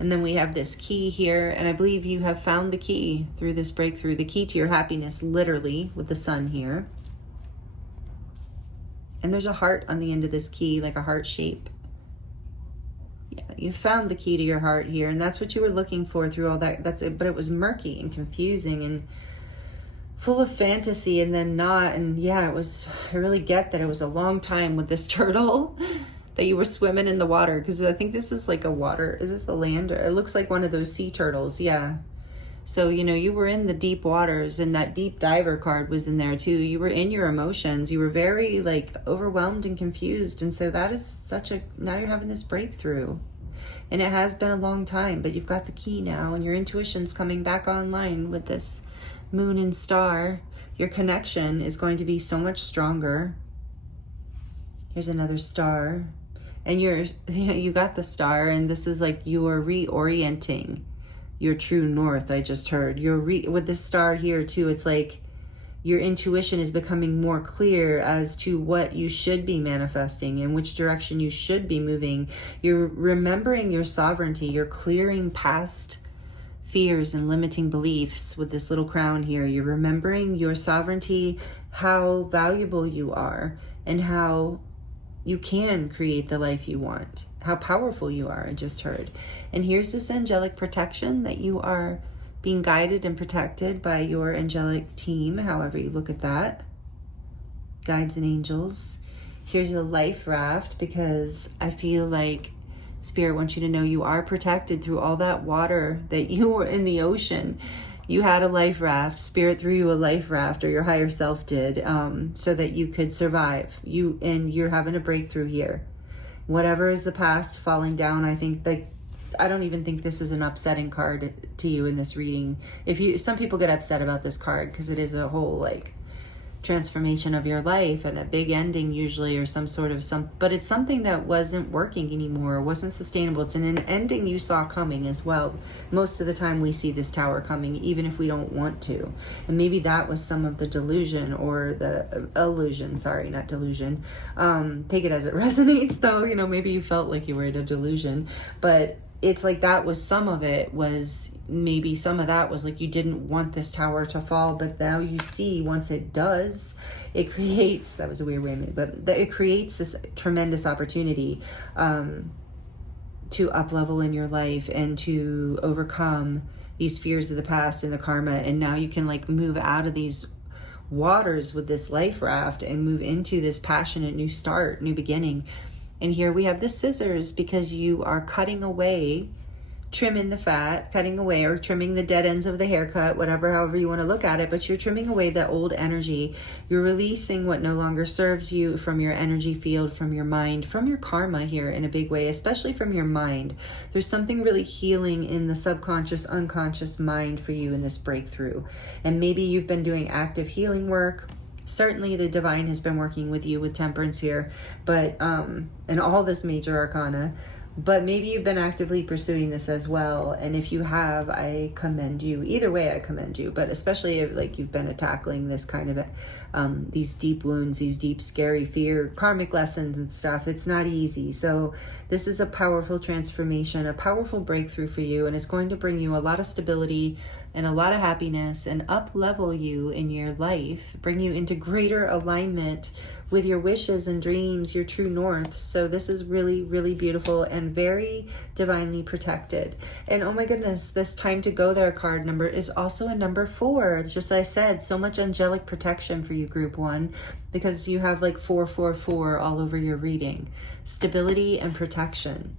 And then we have this key here, and I believe you have found the key through this breakthrough, the key to your happiness, literally, with the sun here. And there's a heart on the end of this key, like a heart shape. Yeah, you found the key to your heart here, and that's what you were looking for through all that. That's it, but it was murky and confusing and full of fantasy, and then not. And yeah, it was, I really get that it was a long time with this turtle that you were swimming in the water, because I think this is like a water, is this a land? It looks like one of those sea turtles, yeah. So, you know, you were in the deep waters, and that deep diver card was in there too. You were in your emotions. You were very like overwhelmed and confused. And so that is such a, now you're having this breakthrough. And it has been a long time, but you've got the key now, and your intuition's coming back online with this moon and star. Your connection is going to be so much stronger. Here's another star. And you got the star, and this is like you are reorienting your true north. I just heard with this star here too. It's like your intuition is becoming more clear as to what you should be manifesting and which direction you should be moving. You're remembering your sovereignty. You're clearing past fears and limiting beliefs with this little crown here. You're remembering your sovereignty, how valuable you are, and how you can create the life you want, how powerful you are, I just heard. And here's this angelic protection that you are being guided and protected by your angelic team, however you look at that. Guides and angels. Here's a life raft, because I feel like Spirit wants you to know you are protected through all that water that you were in the ocean. You had a life raft. Spirit threw you a life raft, or your higher self did, so that you could survive. You're having a breakthrough here. Whatever is the past falling down, I think I don't even think this is an upsetting card to you in this reading. Some people get upset about this card because it is a whole like transformation of your life and a big ending usually, or but it's something that wasn't working anymore, wasn't sustainable. It's an ending you saw coming as well. Most of the time we see this tower coming, even if we don't want to. And maybe that was some of the delusion, or the illusion, sorry, not delusion. Take it as it resonates though, you know, maybe you felt like you were in a delusion, but it's like that was some of it, was maybe some of that was like you didn't want this tower to fall, but now you see once it does, it creates, that was a weird way of it, but it creates this tremendous opportunity to up level in your life and to overcome these fears of the past and the karma. And now you can like move out of these waters with this life raft and move into this passionate new start, new beginning. And here we have the scissors, because you are cutting away, trimming the fat, cutting away, or trimming the dead ends of the haircut, however you want to look at it, but you're trimming away the old energy. You're releasing what no longer serves you from your energy field, from your mind, from your karma here in a big way, especially from your mind. There's something really healing in the subconscious, unconscious mind for you in this breakthrough. And maybe you've been doing active healing work. Certainly the divine has been working with you with temperance here, but and all this major arcana, but maybe you've been actively pursuing this as well. And if you have, I commend you. Either way, I commend you, but especially if like you've been tackling this kind of these deep wounds, these deep scary fear, karmic lessons and stuff. It's not easy. So this is a powerful transformation, a powerful breakthrough for you, and it's going to bring you a lot of stability and a lot of happiness, and up level you in your life, bring you into greater alignment with your wishes and dreams, your true north. So this is really, really beautiful and very divinely protected. And oh my goodness, this time to go there card number is also a number 4. Just as I said, so much angelic protection for you, group 1, because you have like 444 all over your reading. Stability and protection.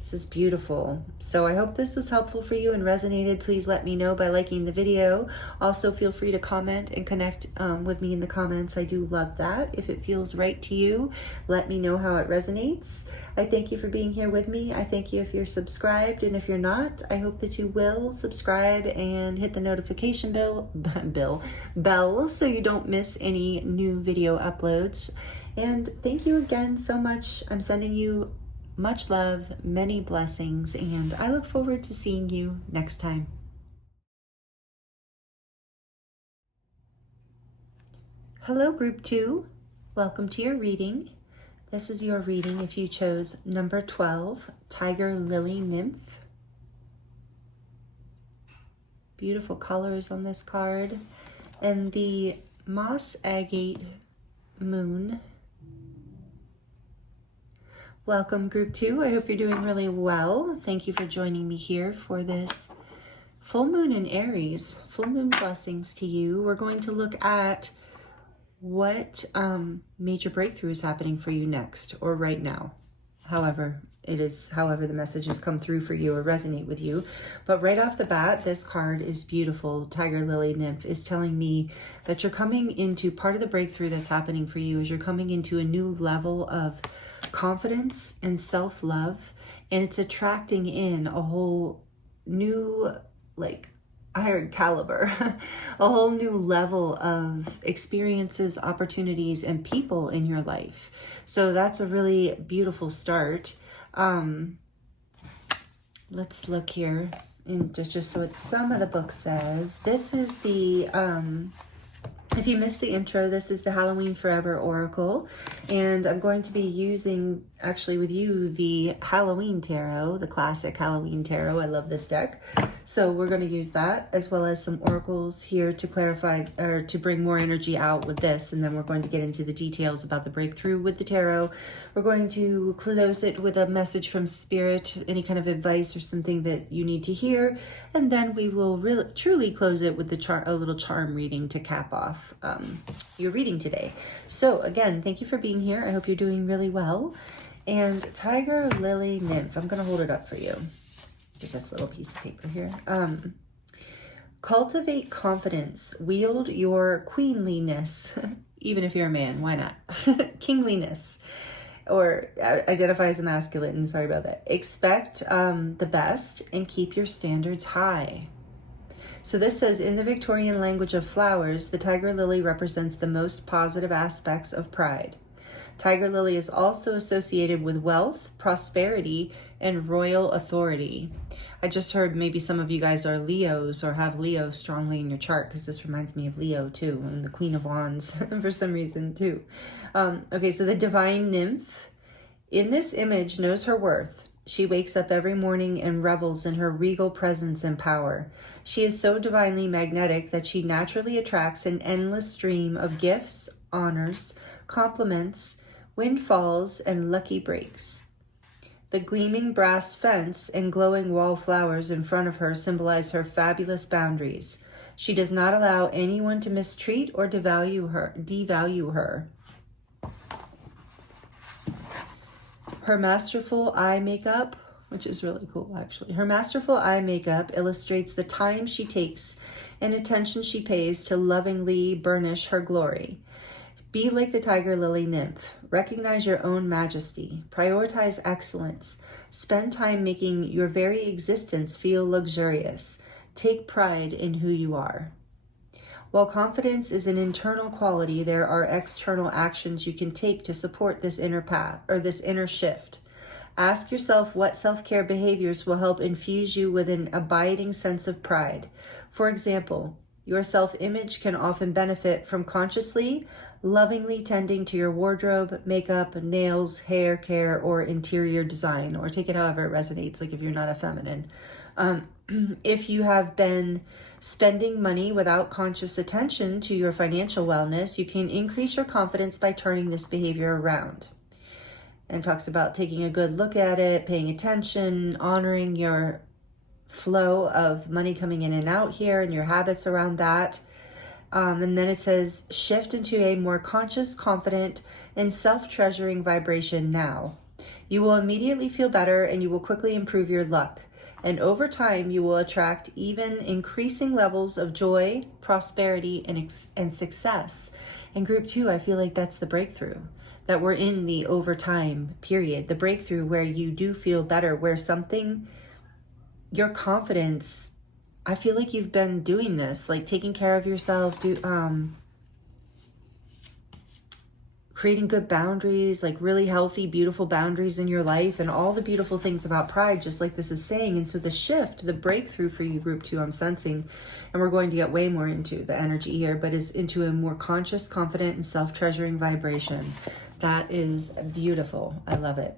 This is beautiful. So I hope this was helpful for you and resonated. Please let me know by liking the video. Also feel free to comment and connect with me in the comments. I do love that. If it feels right to you, let me know how it resonates. I thank you for being here with me. I thank you if you're subscribed, and if you're not, I hope that you will subscribe and hit the notification bell so you don't miss any new video uploads. And thank you again so much. I'm sending you Much love, many blessings, and I look forward to seeing you next time. Hello, Group 2. Welcome to your reading. This is your reading if you chose number 12, Tiger Lily Nymph. Beautiful colors on this card. And the Moss Agate Moon. Welcome, Group 2. I hope you're doing really well. Thank you for joining me here for this full moon in Aries. Full moon blessings to you. We're going to look at what major breakthrough is happening for you next or right now. However the messages come through for you or resonate with you. But right off the bat, this card is beautiful. Tiger Lily Nymph is telling me that you're coming into part of the breakthrough that's happening for you is you're coming into a new level of confidence and self-love, and it's attracting in a whole new, like, higher caliber, a whole new level of experiences, opportunities, and people in your life. So that's a really beautiful start. Let's look here, and just so it's some of the book says, this is the, if you missed the intro, this is the Halloween Forever Oracle, and I'm going to be using, actually with you, the Halloween Tarot, the classic Halloween Tarot. I love this deck. So we're going to use that as well as some oracles here to clarify or to bring more energy out with this. And then we're going to get into the details about the breakthrough with the tarot. We're going to close it with a message from Spirit, any kind of advice or something that you need to hear. And then we will really truly close it with a little charm reading to cap off your reading today. So again, thank you for being here. I hope you're doing really well. And Tiger Lily Nymph, I'm going to hold it up for you. Get this little piece of paper here. Cultivate confidence. Wield your queenliness. Even if you're a man, why not? Kingliness. Or identify as a masculine. Sorry about that. Expect the best and keep your standards high. So this says, in the Victorian language of flowers, the tiger lily represents the most positive aspects of pride. Tiger lily is also associated with wealth, prosperity, and royal authority. I just heard maybe some of you guys are Leos or have Leo strongly in your chart, because this reminds me of Leo too, and the Queen of Wands for some reason too. Okay, so the divine nymph in this image knows her worth. She wakes up every morning and revels in her regal presence and power. She is so divinely magnetic that she naturally attracts an endless stream of gifts, honors, compliments, windfalls, and lucky breaks. The gleaming brass fence and glowing wallflowers in front of her symbolize her fabulous boundaries. She does not allow anyone to mistreat or devalue her. Her masterful eye makeup, which is really cool actually. Her masterful eye makeup illustrates the time she takes and attention she pays to lovingly burnish her glory. Be like the tiger lily nymph. Recognize your own majesty. Prioritize excellence. Spend time making your very existence feel luxurious. Take pride in who you are. While confidence is an internal quality, there are external actions you can take to support this inner path or this inner shift. Ask yourself what self-care behaviors will help infuse you with an abiding sense of pride. For example, your self-image can often benefit from consciously, lovingly tending to your wardrobe, makeup, nails, hair care, or interior design, or take it however it resonates, like if you're not a feminine. If you have been spending money without conscious attention to your financial wellness, you can increase your confidence by turning this behavior around. And talks about taking a good look at it, paying attention, honoring your flow of money coming in and out here and your habits around that. And then it says, shift into a more conscious, confident, and self-treasuring vibration now. You will immediately feel better and you will quickly improve your luck. And over time, you will attract even increasing levels of joy, prosperity, and success. And group 2, I feel like that's the breakthrough. That we're in the overtime period. The breakthrough where you do feel better, where something, your confidence, I feel like you've been doing this, like taking care of yourself, creating good boundaries, like really healthy, beautiful boundaries in your life, and all the beautiful things about pride, just like this is saying. And so the shift, the breakthrough for you, group 2, I'm sensing, and we're going to get way more into the energy here, but is into a more conscious, confident, and self-treasuring vibration. That is beautiful. I love it.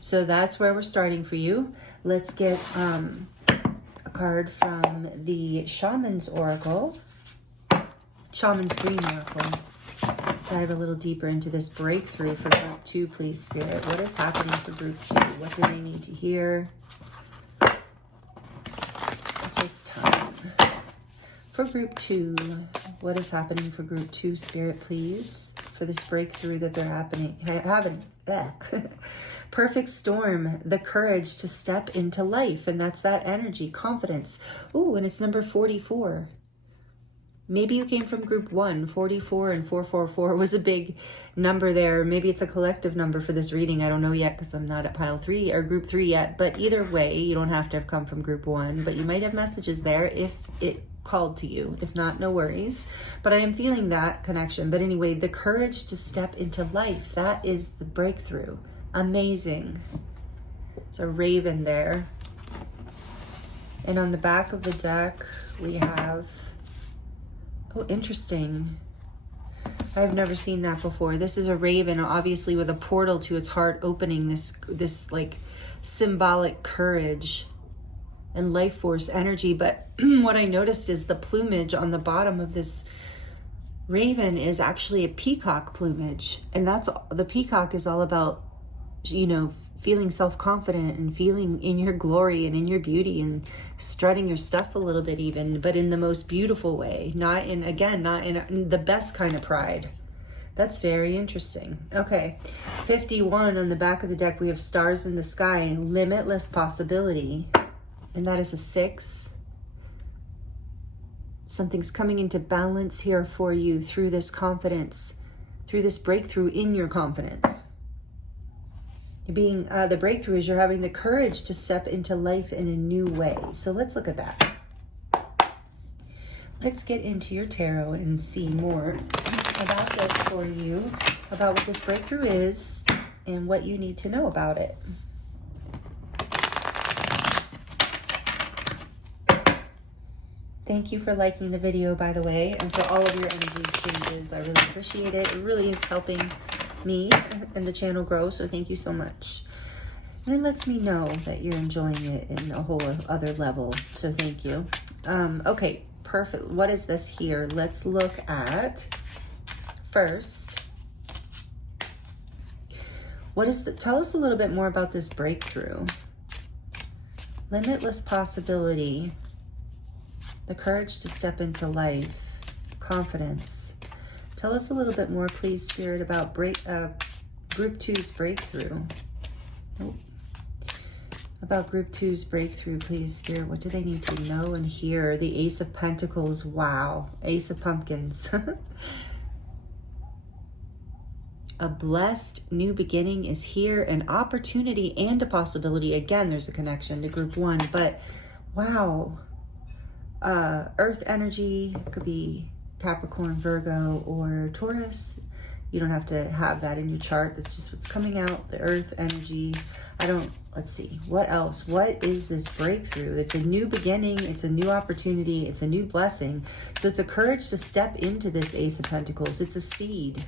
So that's where we're starting for you. Let's get a card from the Shaman's Oracle, Shaman's Dream Oracle. Dive a little deeper into this breakthrough for group 2, please, Spirit. What is happening for group 2? What do they need to hear at this time? For group 2, what is happening for group 2, Spirit, please? For this breakthrough that they're having. Perfect storm, the courage to step into life. And that's that energy, confidence. Ooh, and it's number 44. Maybe you came from group 1, 44 and 444 was a big number there. Maybe it's a collective number for this reading. I don't know yet because I'm not at pile 3 or group 3 yet. But either way, you don't have to have come from group 1. But you might have messages there if it called to you. If not, no worries. But I am feeling that connection. But anyway, the courage to step into life. That is the breakthrough. Amazing. It's a raven there. And on the back of the deck, we have... Oh, interesting. I've never seen that before. This is a raven, obviously with a portal to its heart opening, this like symbolic courage and life force energy. But what I noticed is the plumage on the bottom of this raven is actually a peacock plumage. And that's, the peacock is all about, you know, feeling self-confident and feeling in your glory and in your beauty and strutting your stuff a little bit even, but in the most beautiful way, not in the best kind of pride. That's very interesting. Okay, 51 on the back of the deck, we have stars in the sky, limitless possibility, and that is a 6. Something's coming into balance here for you through this confidence, through this breakthrough in your confidence. The breakthrough is you're having the courage to step into life in a new way. So let's look at that. Let's get into your tarot and see more about this for you, about what this breakthrough is and what you need to know about it. Thank you for liking the video, by the way, and for all of your energy exchanges. I really appreciate it. It really is helping me and the channel grow, so thank you so much. And it lets me know that you're enjoying it in a whole other level, so thank you. Okay, perfect. What is this here? Let's look at first, tell us a little bit more about this breakthrough. Limitless possibility, the courage to step into life, confidence. Tell us a little bit more, please, Spirit, about group 2's breakthrough. Nope. About group 2's breakthrough, please, Spirit. What do they need to know and hear? The Ace of Pentacles. Wow. Ace of Pumpkins. A blessed new beginning is here. An opportunity and a possibility. Again, there's a connection to group 1. But, wow. Earth energy. Could be Capricorn, Virgo, or Taurus. You don't have to have that in your chart. That's just what's coming out. The earth energy. Let's see. What else? What is this breakthrough? It's a new beginning. It's a new opportunity. It's a new blessing. So it's a courage to step into this Ace of Pentacles. It's a seed.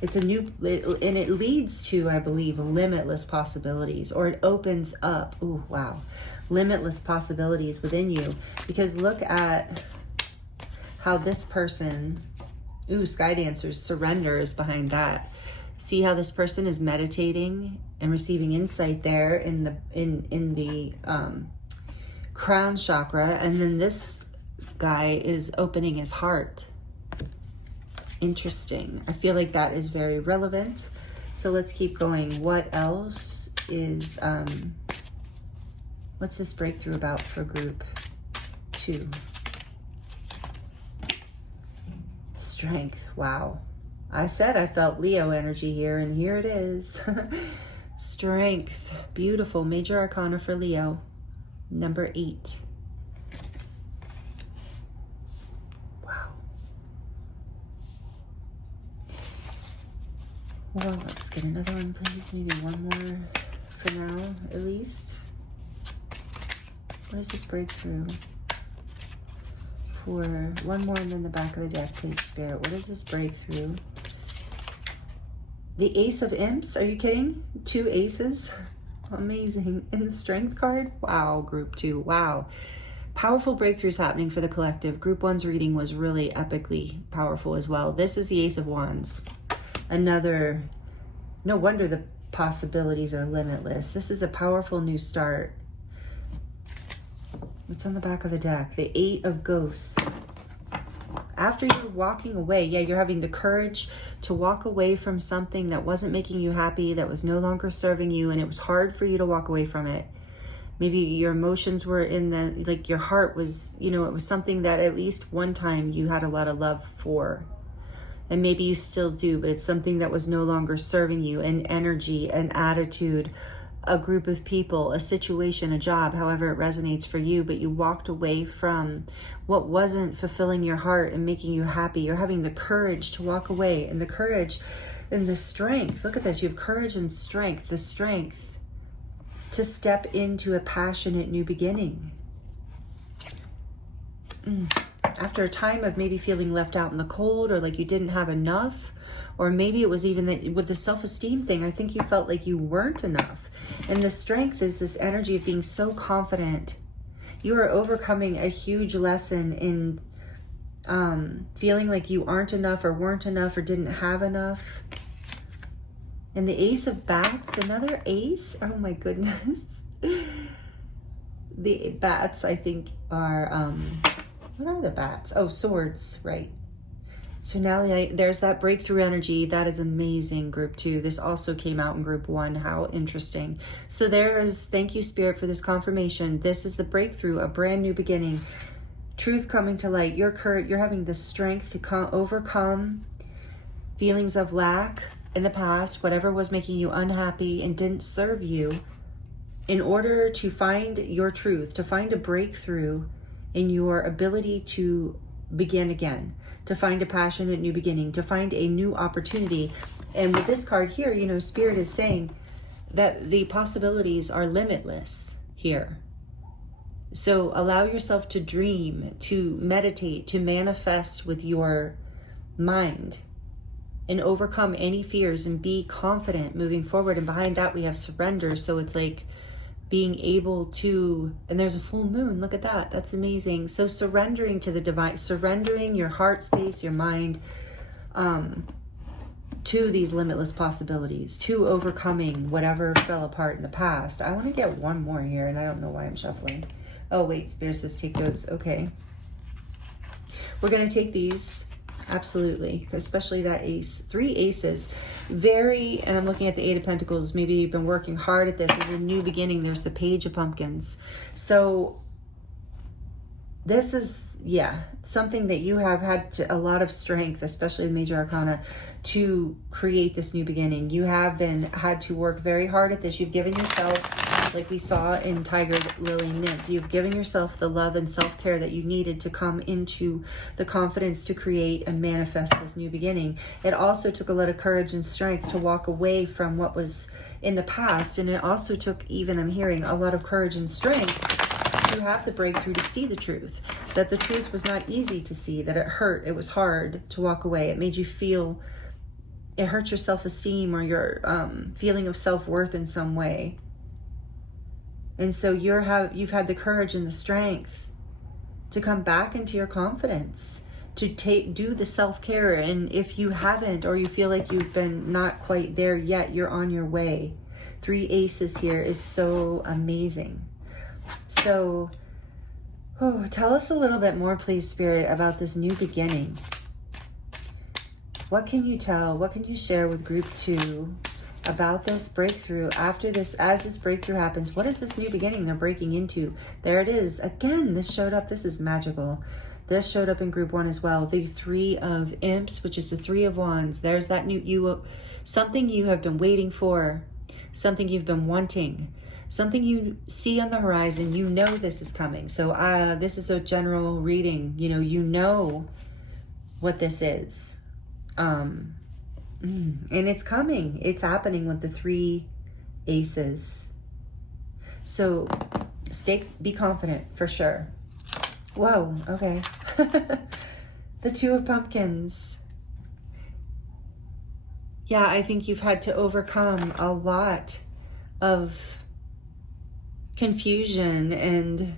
It's a new, and it leads to, I believe, limitless possibilities, or it opens up. Ooh, wow. Limitless possibilities within you. Because look at how this person, Sky Dancers, surrender is behind that. See how this person is meditating and receiving insight there in the crown chakra, and then this guy is opening his heart. Interesting. I feel like that is very relevant. So let's keep going. What else is what's this breakthrough about for group 2? Strength. Wow. I said I felt Leo energy here, and here it is. Strength. Beautiful. Major Arcana for Leo. Number 8. Wow. Well, let's get another one, please. Maybe one more for now, at least. What is this breakthrough? For one more and then the back of the deck, please, Spirit. What is this breakthrough? The Ace of Imps? Are you kidding? 2 aces? Amazing. In the Strength card? Wow, Group 2. Wow. Powerful breakthroughs happening for the collective. Group 1's reading was really epically powerful as well. This is the Ace of Wands. Another, no wonder the possibilities are limitless. This is a powerful new start. What's on the back of the deck? The 8 of Ghosts. After you're walking away, yeah, you're having the courage to walk away from something that wasn't making you happy, that was no longer serving you, and it was hard for you to walk away from it. Maybe your emotions were in the, like your heart was, you know, it was something that at least one time you had a lot of love for. And maybe you still do, but it's something that was no longer serving you, an energy, an attitude, a group of people, a situation, a job, however it resonates for you, but you walked away from what wasn't fulfilling your heart and making you happy. You're having the courage to walk away, and the courage and the strength. Look at this. You have courage and strength, the strength to step into a passionate new beginning. After a time of maybe feeling left out in the cold, or like you didn't have enough, or maybe it was even that with the self-esteem thing, I think you felt like you weren't enough. And the strength is this energy of being so confident. You are overcoming a huge lesson in feeling like you aren't enough or weren't enough or didn't have enough. And the Ace of Bats, another ace. Oh my goodness. The bats, I think, are, what are the bats? Oh, swords, right. So now there's that breakthrough energy. That is amazing, Group 2. This also came out in Group 1. How interesting. So thank you, Spirit, for this confirmation. This is the breakthrough, a brand new beginning. Truth coming to light. You're having the strength to overcome feelings of lack in the past, whatever was making you unhappy and didn't serve you, in order to find your truth, to find a breakthrough in your ability to begin again, to find a passionate new beginning, to find a new opportunity. And with this card here, you know, Spirit is saying that the possibilities are limitless here. So allow yourself to dream, to meditate, to manifest with your mind, and overcome any fears and be confident moving forward. And behind that we have surrender. So it's like being able to, and there's a full moon, look at that, that's amazing. So surrendering to the divine, surrendering your heart space, your mind, to these limitless possibilities, to overcoming whatever fell apart in the past. I want to get one more here, and I don't know why I'm shuffling. Oh wait, Spirit says take those. Okay, we're going to take these. Absolutely, especially that ace. 3 aces. And I'm looking at the 8 of Pentacles. Maybe you've been working hard at this. As a new beginning. There's the Page of Pumpkins. So this is, yeah, something that you have had a lot of strength, especially in Major Arcana, to create this new beginning. You have had to work very hard at this. You've given yourself, like we saw in Tiger, Lily, Nymph, you've given yourself the love and self-care that you needed to come into the confidence to create and manifest this new beginning. It also took a lot of courage and strength to walk away from what was in the past. And it also took, even I'm hearing, a lot of courage and strength to have the breakthrough to see the truth. That the truth was not easy to see, that it hurt, it was hard to walk away. It made you feel, it hurt your self-esteem or your feeling of self-worth in some way. And so you've had the courage and the strength to come back into your confidence, to do the self-care. And if you haven't, or you feel like you've been not quite there yet, you're on your way. 3 aces here is so amazing. So, tell us a little bit more, please, Spirit, about this new beginning. What can you tell? What can you share with Group 2 about this breakthrough? After this, as this breakthrough happens, what is this new beginning they're breaking into? There it is. Again, this showed up. This is magical. This showed up in Group 1 as well. The 3 of Imps, which is the 3 of Wands. There's that something you have been waiting for, something you've been wanting, something you see on the horizon. You know this is coming. So this is a general reading. You know what this is. And it's coming. It's happening with the 3 aces. So be confident for sure. Whoa, okay. The 2 of Pumpkins. Yeah, I think you've had to overcome a lot of confusion and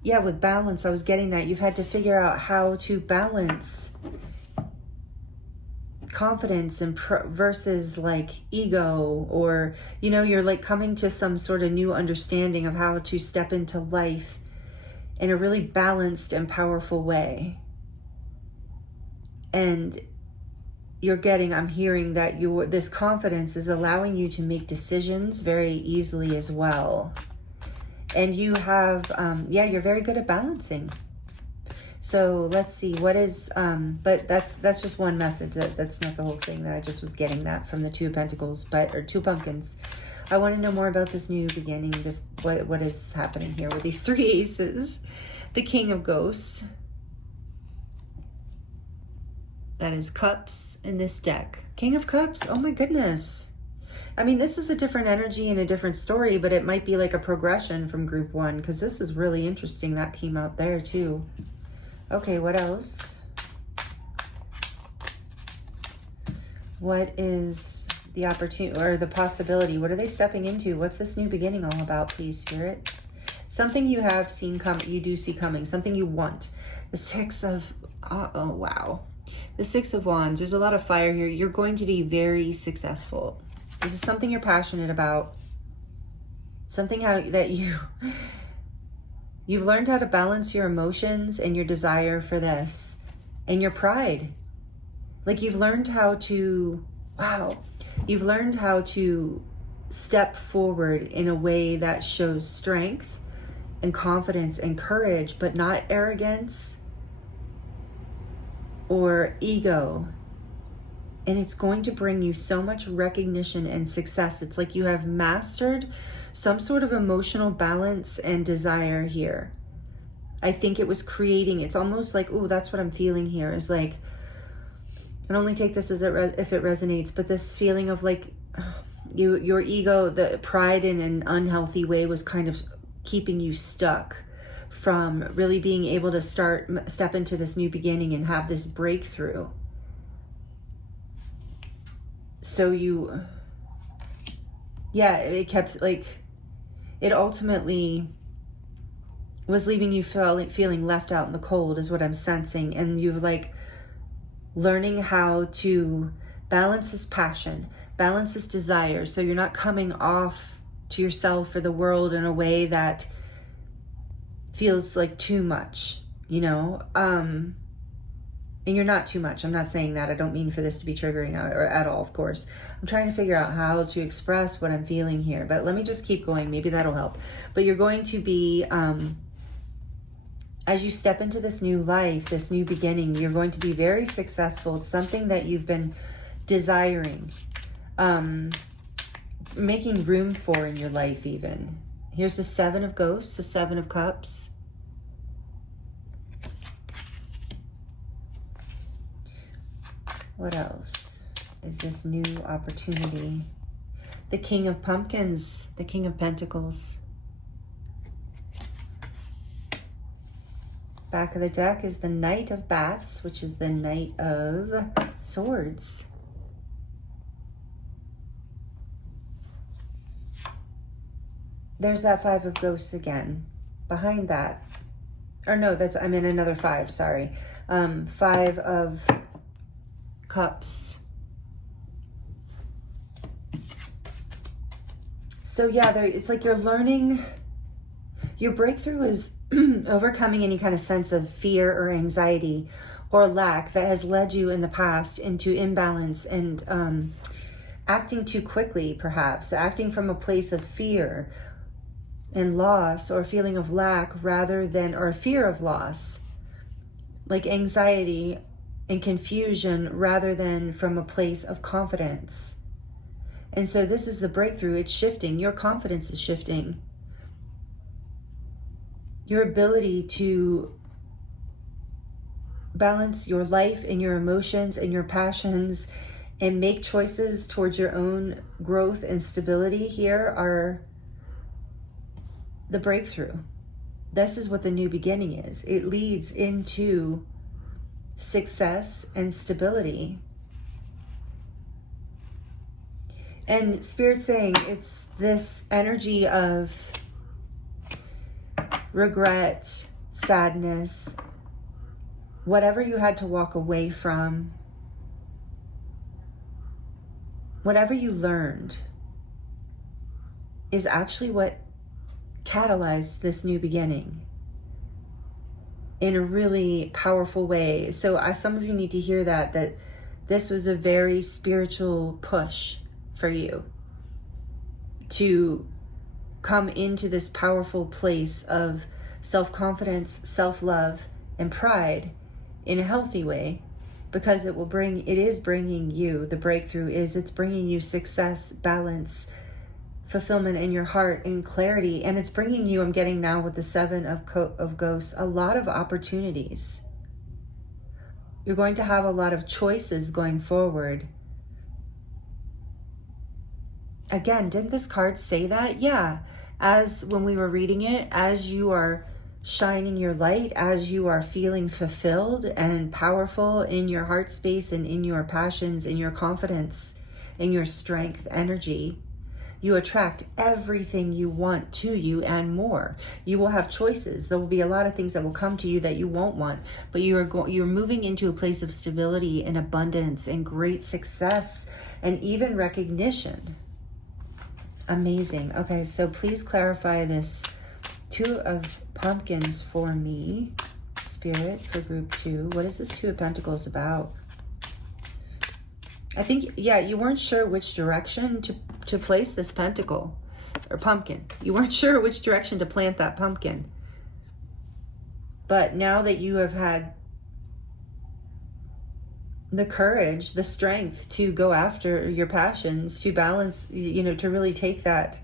yeah, with balance, I was getting that. You've had to figure out how to balance confidence and versus like ego, or, you know, you're like coming to some sort of new understanding of how to step into life in a really balanced and powerful way. And I'm hearing that this confidence is allowing you to make decisions very easily as well. And you have, you're very good at balancing. So let's see, what is, but that's just one message. That's not the whole thing. That I just was getting that from the 2 of Pentacles, or 2 pumpkins. I want to know more about this new beginning, what is happening here with these 3 aces. The King of Ghosts. That is Cups in this deck. King of Cups, oh my goodness. I mean, this is a different energy and a different story, but it might be like a progression from group 1, because this is really interesting. That came out there too. Okay, what else? What is the opportunity or the possibility? What are they stepping into? What's this new beginning all about, please, Spirit? Something you have seen come, you do see coming. Something you want. The 6 of, oh wow. The 6 of Wands. There's a lot of fire here. You're going to be very successful. This is something you're passionate about. Something that you've learned how to balance your emotions and your desire for this and your pride. Like you've learned how to, you've learned how to step forward in a way that shows strength and confidence and courage, but not arrogance or ego. And it's going to bring you so much recognition and success. It's like you have mastered some sort of emotional balance and desire here. I think it was creating, it's almost like, oh, that's what I'm feeling here, is like, and only take this as if it resonates, but this feeling of like your ego, the pride in an unhealthy way was kind of keeping you stuck from really being able to step into this new beginning and have this breakthrough. So it kept like, it ultimately was leaving you feeling left out in the cold is what I'm sensing. And you're like learning how to balance this passion, balance this desire. So you're not coming off to yourself or the world in a way that feels like too much, you know? And you're not too much. I'm not saying that. I don't mean for this to be triggering or at all, of course. I'm trying to figure out how to express what I'm feeling here. But let me just keep going. Maybe that'll help. But you're going to be, as you step into this new life, this new beginning, you're going to be very successful. It's something that you've been desiring, making room for in your life even. Here's the 7 of Ghosts, the 7 of Cups. What else is this new opportunity? The King of Pumpkins, the King of Pentacles. Back of the deck is the Knight of Bats, which is the Knight of Swords. There's that 5 of Ghosts again. Behind that, or no, I'm in another 5, sorry. 5 of Cups. So yeah, it's like you're learning, your breakthrough is overcoming any kind of sense of fear or anxiety or lack that has led you in the past into imbalance and acting too quickly, perhaps acting from a place of fear and loss or feeling of lack rather than, or fear of loss, like anxiety and confusion rather than from a place of confidence. And so this is the breakthrough. It's shifting. Your confidence is shifting. Your ability to balance your life and your emotions and your passions and make choices towards your own growth and stability here are the breakthrough. This is what the new beginning is. It leads into success and stability. And Spirit's saying it's this energy of regret, sadness, whatever you had to walk away from, whatever you learned is actually what catalyzed this new beginning in a really powerful way. So some of you need to hear that this was a very spiritual push for you to come into this powerful place of self-confidence, self-love, and pride in a healthy way, because it is bringing you, the breakthrough is, it's bringing you success, balance, fulfillment in your heart, and clarity. And it's bringing you, I'm getting now with the Seven of Ghosts, a lot of opportunities. You're going to have a lot of choices going forward. Again, didn't this card say that? Yeah. As when we were reading it, as you are shining your light, as you are feeling fulfilled and powerful in your heart space and in your passions, in your confidence, in your strength, energy, you attract everything you want to you and more. You will have choices. There will be a lot of things that will come to you that you won't want, but you're moving into a place of stability and abundance and great success and even recognition. Amazing. Okay, so please clarify this Two of Pumpkins for me, Spirit, for group 2. What is this Two of Pentacles about? I think, yeah, you weren't sure which direction to place this pentacle or pumpkin. You weren't sure which direction to plant that pumpkin. But now that you have had the courage, the strength to go after your passions, to balance, to really take that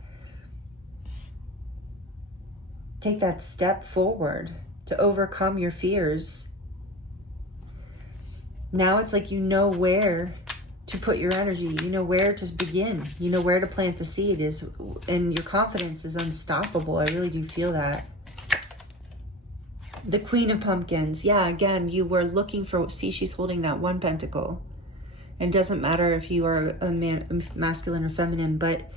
step forward, to overcome your fears. Now it's like you know where to put your energy, you know where to begin, you know where to plant the seed is, and your confidence is unstoppable. I really do feel that. The Queen of Pumpkins. Yeah, again, you were looking for, see, she's holding that one pentacle. And it doesn't matter if you are a man, masculine or feminine, but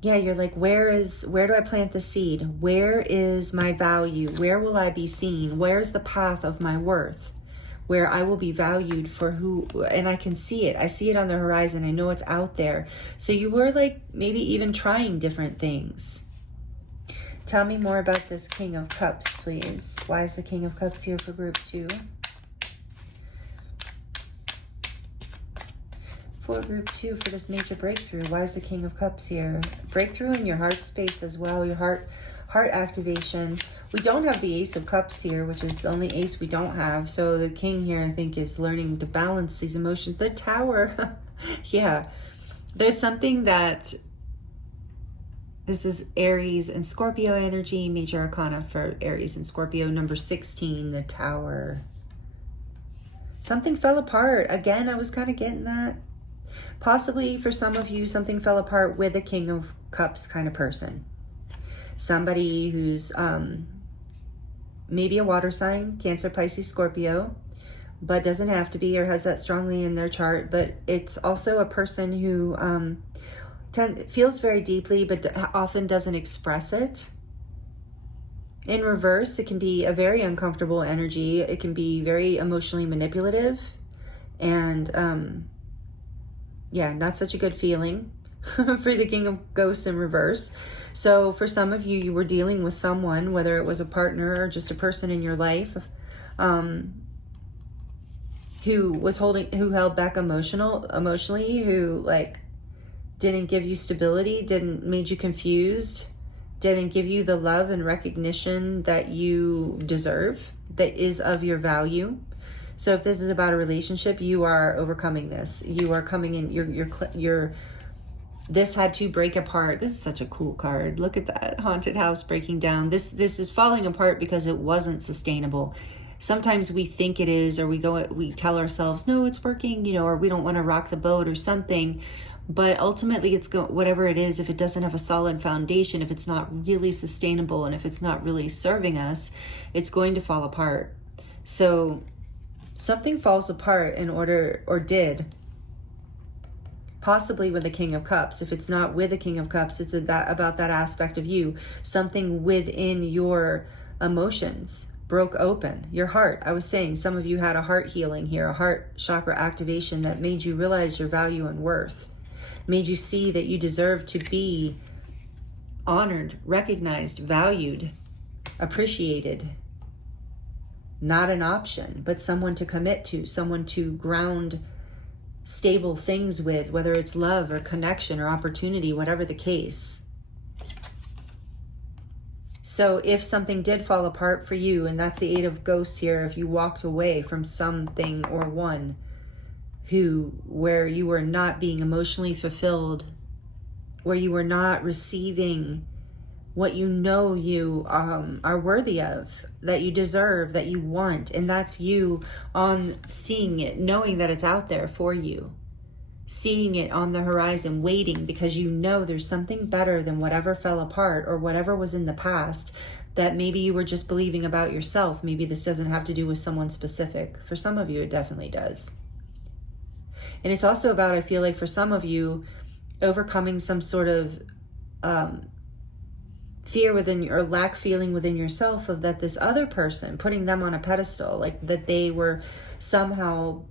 yeah, you're like, where do I plant the seed? Where is my value? Where will I be seen? Where's the path of my worth? Where I will be valued for who, and I can see it. I see it on the horizon. I know it's out there. So you were like maybe even trying different things. Tell me more about this King of Cups, please. Why is the King of Cups here for group 2? For group 2, for this major breakthrough, why is the King of Cups here? Breakthrough in your heart space as well, your heart activation. We don't have the Ace of Cups here, which is the only ace we don't have. So the King here, I think, is learning to balance these emotions. The Tower. Yeah. There's something that... This is Aries and Scorpio energy, major arcana for Aries and Scorpio, number 16, the Tower. Something fell apart. Again, I was kind of getting that. Possibly for some of you, something fell apart with a King of Cups kind of person. Somebody who's maybe a water sign, Cancer, Pisces, Scorpio, but doesn't have to be or has that strongly in their chart. But it's also a person who... feels very deeply, but often doesn't express it. In reverse, it can be a very uncomfortable energy. It can be very emotionally manipulative and, yeah, not such a good feeling for the King of Ghosts in reverse. So for some of you, you were dealing with someone, whether it was a partner or just a person in your life, who held back emotionally, who like, didn't give you stability, made you confused, didn't give you the love and recognition that you deserve, that is of your value. So if this is about a relationship, you are overcoming this. You are coming in, this had to break apart. This is such a cool card. Look at that haunted house breaking down. This is falling apart because it wasn't sustainable. sometimes we think it is, or we tell ourselves, no, it's working, you know, or we don't want to rock the boat or something. But ultimately, whatever it is, if it doesn't have a solid foundation, if it's not really sustainable, and if it's not really serving us, it's going to fall apart. So something falls apart did, possibly with the King of Cups. If it's not with the King of Cups, it's about that aspect of you. Something within your emotions broke open. Your heart. I was saying some of you had a heart healing here, a heart chakra activation that made you realize your value and worth. Made you see that you deserve to be honored, recognized, valued, appreciated. Not an option, but someone to commit to, someone to ground stable things with, whether it's love or connection or opportunity, whatever the case. So if something did fall apart for you, and that's the Eight of Ghosts here, if you walked away from something or one where you were not being emotionally fulfilled, where you were not receiving what you know you are worthy of, that you deserve, that you want, and that's you on seeing it, knowing that it's out there for you, seeing it on the horizon, waiting, because you know there's something better than whatever fell apart or whatever was in the past that maybe you were just believing about yourself. Maybe this doesn't have to do with someone specific. For some of you, it definitely does. And it's also about, I feel like for some of you, overcoming some sort of fear within or lack feeling within yourself of that this other person, putting them on a pedestal, like that they were somehow,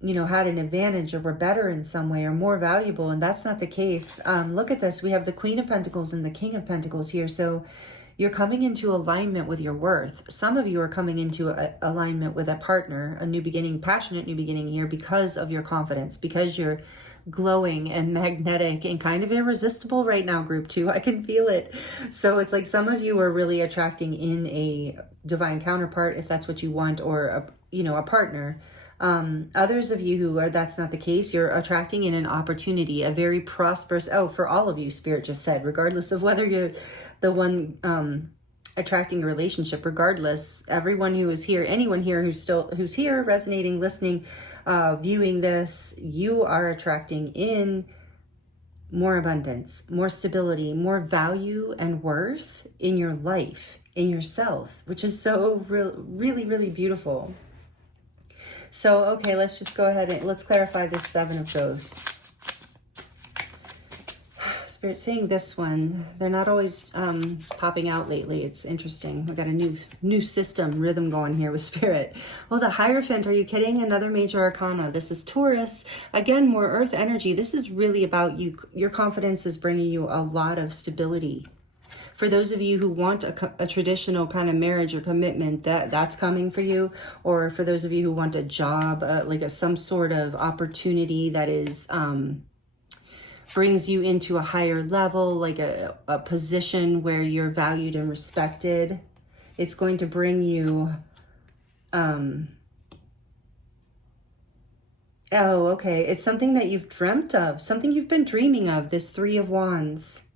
you know, had an advantage or were better in some way or more valuable. And that's not the case. Look at this. We have the Queen of Pentacles and the King of Pentacles here. So you're coming into alignment with your worth. Some of you are coming into alignment with a partner, a new beginning, passionate new beginning here because of your confidence, because you're glowing and magnetic and kind of irresistible right now, group 2. I can feel it. So it's like some of you are really attracting in a divine counterpart, if that's what you want, or a partner. Others of you who that's not the case, you're attracting in an opportunity, a very prosperous, for all of you, Spirit just said, regardless of whether you're the one attracting a relationship, regardless, everyone who is here, anyone here who's here, resonating, listening, viewing this, you are attracting in more abundance, more stability, more value and worth in your life, in yourself, which is so really, really beautiful. So, okay, let's just go ahead and let's clarify this Seven of Ghosts. Spirit saying this one, they're not always popping out lately. It's interesting. We've got a new system rhythm going here with Spirit. Oh, the Hierophant, are you kidding? Another major arcana. This is Taurus. Again, more earth energy. This is really about you. Your confidence is bringing you a lot of stability. For those of you who want a traditional kind of marriage or commitment, that's coming for you. Or for those of you who want a job, some sort of opportunity that is brings you into a higher level, like a position where you're valued and respected. It's going to bring you, it's something that you've dreamt of, something you've been dreaming of, this Three of Wands.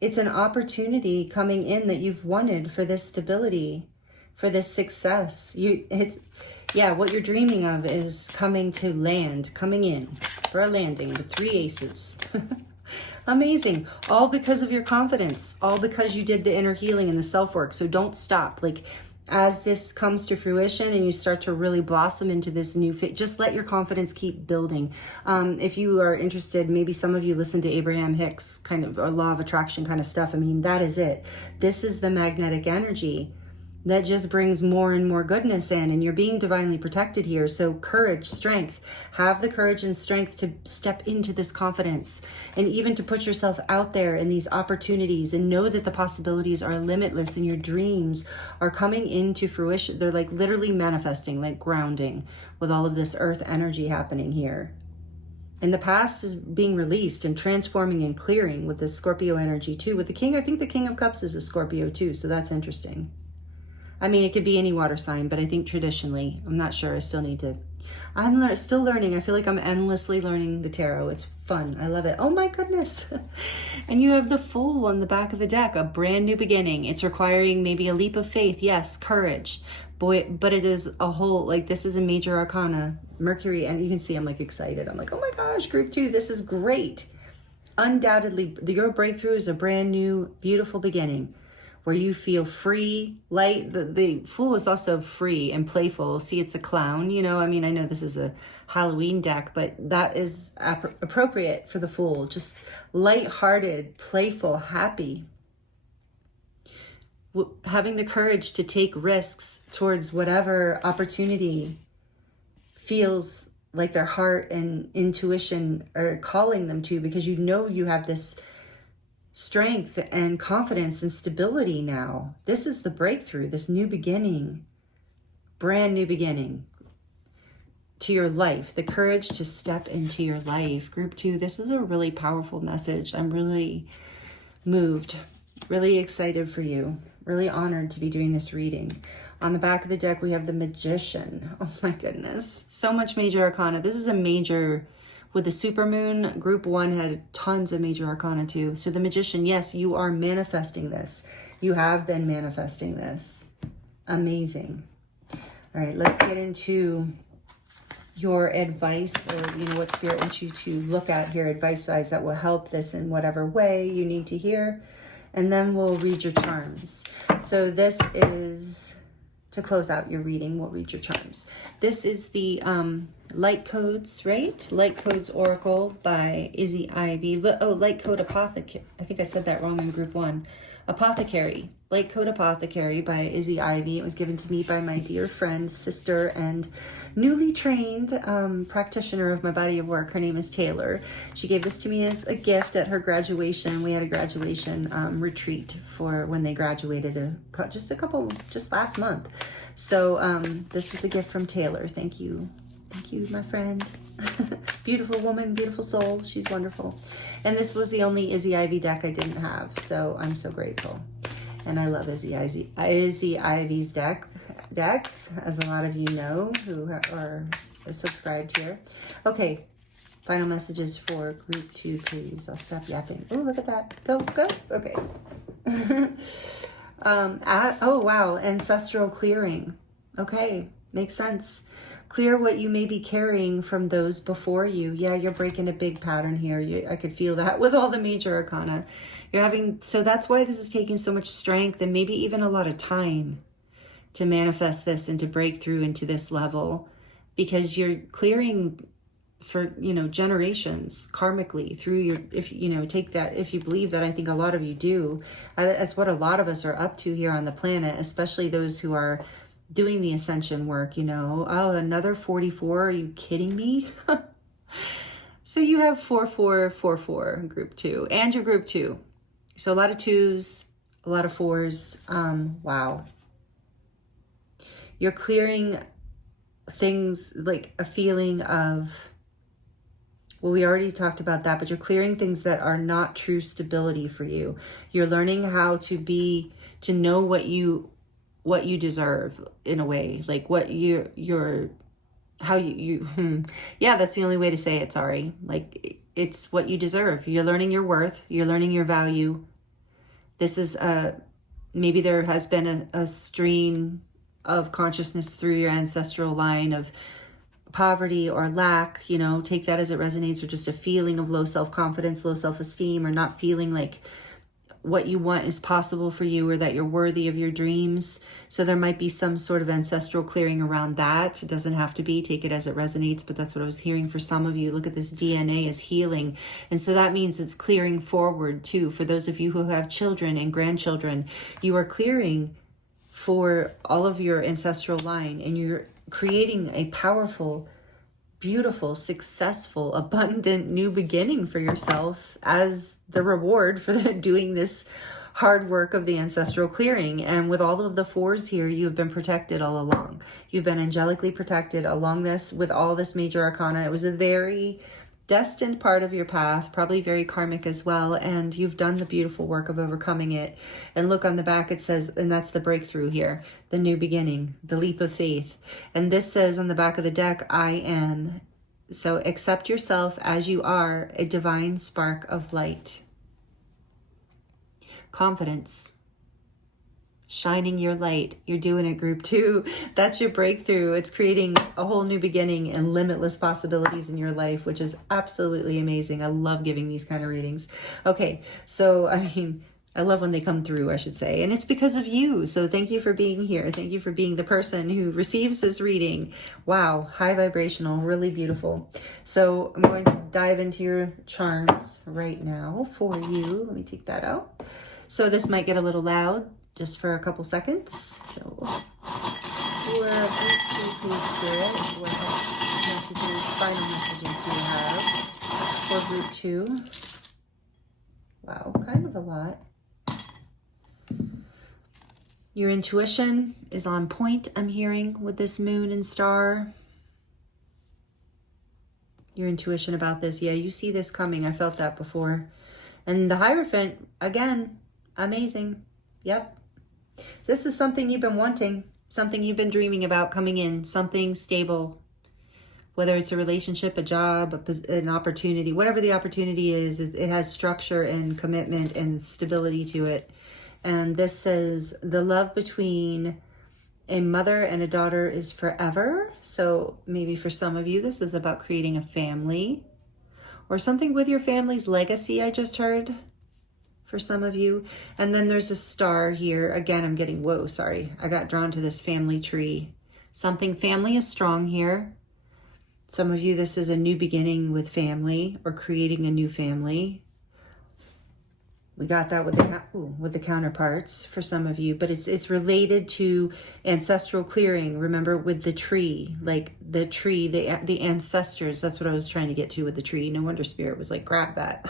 It's an opportunity coming in that you've wanted for this stability, for this success. What you're dreaming of is coming in for a landing with 3 aces. Amazing. All because of your confidence, all because you did the inner healing and the self-work. So don't stop. Like, as this comes to fruition and you start to really blossom into this new fit, just let your confidence keep building. If you are interested, maybe some of you listen to Abraham Hicks, kind of a law of attraction kind of stuff. I mean, that is it. This is the magnetic energy that just brings more and more goodness in, and you're being divinely protected here. So courage, strength, have the courage and strength to step into this confidence and even to put yourself out there in these opportunities and know that the possibilities are limitless and your dreams are coming into fruition. They're like literally manifesting, like grounding with all of this earth energy happening here. And the past is being released and transforming and clearing with this Scorpio energy too. With the King, I think the King of Cups is a Scorpio too, so that's interesting. I mean, it could be any water sign, but I think traditionally, I'm not sure. I still need to I'm still learning. I feel like I'm endlessly learning the tarot. It's fun. I love it. Oh my goodness. And you have the Fool on the back of the deck, a brand new beginning. It's requiring maybe a leap of faith. Yes, courage. Boy, but it is a whole, like, this is a major arcana, Mercury. And you can see I'm like excited. I'm like, oh my gosh, group 2, this is great. Undoubtedly, your breakthrough is a brand new, beautiful beginning, where you feel free, light. The Fool is also free and playful. See, it's a clown, you know. I mean, I know this is a Halloween deck, but that is appropriate for the Fool. Just light-hearted, playful, happy. Having the courage to take risks towards whatever opportunity feels like their heart and intuition are calling them to, because you know you have this strength and confidence and stability now. This is the breakthrough, this new beginning, brand new beginning to your life, the courage to step into your life. Group 2, this is a really powerful message. I'm really moved, really excited for you, really honored to be doing this reading. On the back of the deck, we have the Magician. Oh my goodness, so much major arcana. This is a major. With the supermoon, group 1 had tons of major arcana too. So the Magician, yes, you are manifesting this. You have been manifesting this. Amazing. All right, let's get into your advice, or you know what Spirit wants you to look at here, advice-wise, that will help this in whatever way you need to hear. And then we'll read your charms. So this is, to close out your reading, we'll read your charms. This is the Light Codes, right? Light Codes Oracle by Izzy Ivy. Oh, Light Code Apothecary. I think I said that wrong in group 1. Apothecary. Light Code Apothecary by Izzy Ivy. It was given to me by my dear friend, sister, and newly trained practitioner of my body of work. Her name is Taylor. She gave this to me as a gift at her graduation. We had a graduation retreat for when they graduated just last month. So this was a gift from Taylor. Thank you. Thank you, my friend. Beautiful woman, beautiful soul. She's wonderful. And this was the only Izzy Ivy deck I didn't have, so I'm so grateful. And I love Izzy Ivy's decks, as a lot of you know who are subscribed here. Okay, final messages for group 2, please. I'll stop yapping. Oh, look at that. Go. Okay. Oh, wow. Ancestral clearing. Okay, makes sense. Clear what you may be carrying from those before you. Yeah, you're breaking a big pattern here. I could feel that with all the major arcana. So that's why this is taking so much strength and maybe even a lot of time to manifest this and to break through into this level, because you're clearing for, generations karmically through your, if take that, if you believe that, I think a lot of you do. That's what a lot of us are up to here on the planet, especially those who are doing the ascension work, Oh, another 44. Are you kidding me? So you have 4444 group 2 and your group 2. So a lot of 2s, a lot of 4s. Wow. You're clearing things like a feeling of, well, we already talked about that, but you're clearing things that are not true stability for you. You're learning how to know what you deserve, in a way, like what yeah, that's the only way to say it. Sorry. Like, it's what you deserve. You're learning your worth. You're learning your value. This is maybe there has been a stream of consciousness through your ancestral line of poverty or lack, take that as it resonates, or just a feeling of low self-confidence, low self-esteem, or not feeling like what you want is possible for you, or that you're worthy of your dreams. So there might be some sort of ancestral clearing around that. It doesn't have to be, take it as it resonates, but that's what I was hearing for some of you. Look at this DNA as healing. And so that means it's clearing forward too. For those of you who have children and grandchildren, you are clearing for all of your ancestral line, and you're creating a powerful, beautiful, successful, abundant new beginning for yourself as the reward for doing this hard work of the ancestral clearing. And with all of the 4s here, you've been protected all along. You've been angelically protected along this with all this major arcana. It was a very destined part of your path, probably very karmic as well, and you've done the beautiful work of overcoming it. And look on the back, it says, and that's the breakthrough here, the new beginning, the leap of faith. And this says on the back of the deck, I am. So accept yourself as you are, a divine spark of light. Confidence. Shining your light. You're doing it, group 2. That's your breakthrough. It's creating a whole new beginning and limitless possibilities in your life, which is absolutely amazing. I love giving these kind of readings. Okay, so I love when they come through, I should say. And it's because of you. So thank you for being here. Thank you for being the person who receives this reading. Wow, high vibrational, really beautiful. So I'm going to dive into your charms right now for you. Let me take that out. So this might get a little loud, just for a couple seconds. So, for Group Spirit, what messages, final messages do you have for Group 2? Wow, kind of a lot. Your intuition is on point, I'm hearing, with this moon and star. Your intuition about this, yeah, you see this coming. I felt that before. And the Hierophant, again, amazing. Yep. This is something you've been wanting, something you've been dreaming about coming in, something stable, whether it's a relationship, a job, an opportunity, whatever the opportunity is, it has structure and commitment and stability to it. And this says the love between a mother and a daughter is forever. So maybe for some of you, this is about creating a family or something with your family's legacy, I just heard. For some of you. And then there's a star here. Again, I'm getting, whoa, sorry. I got drawn to this family tree. Something family is strong here. Some of you, this is a new beginning with family or creating a new family. We got that with the counterparts for some of you, but it's related to ancestral clearing. Remember, with the tree, like the tree, the ancestors. That's what I was trying to get to with the tree. No wonder Spirit was like, grab that.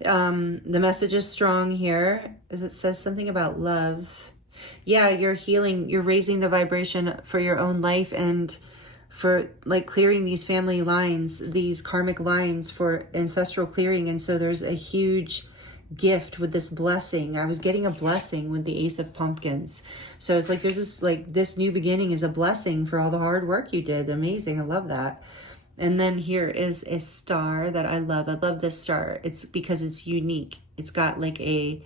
The message is strong here, as it says something about love. Yeah, you're healing. You're raising the vibration for your own life and for like clearing these family lines, these karmic lines for ancestral clearing. And so there's a huge gift with this blessing. I was getting a blessing with the Ace of Pumpkins. So it's like there's this new beginning is a blessing for all the hard work you did. Amazing. I love that. And then here is a star that I love. I love this star. It's because it's unique. It's got like a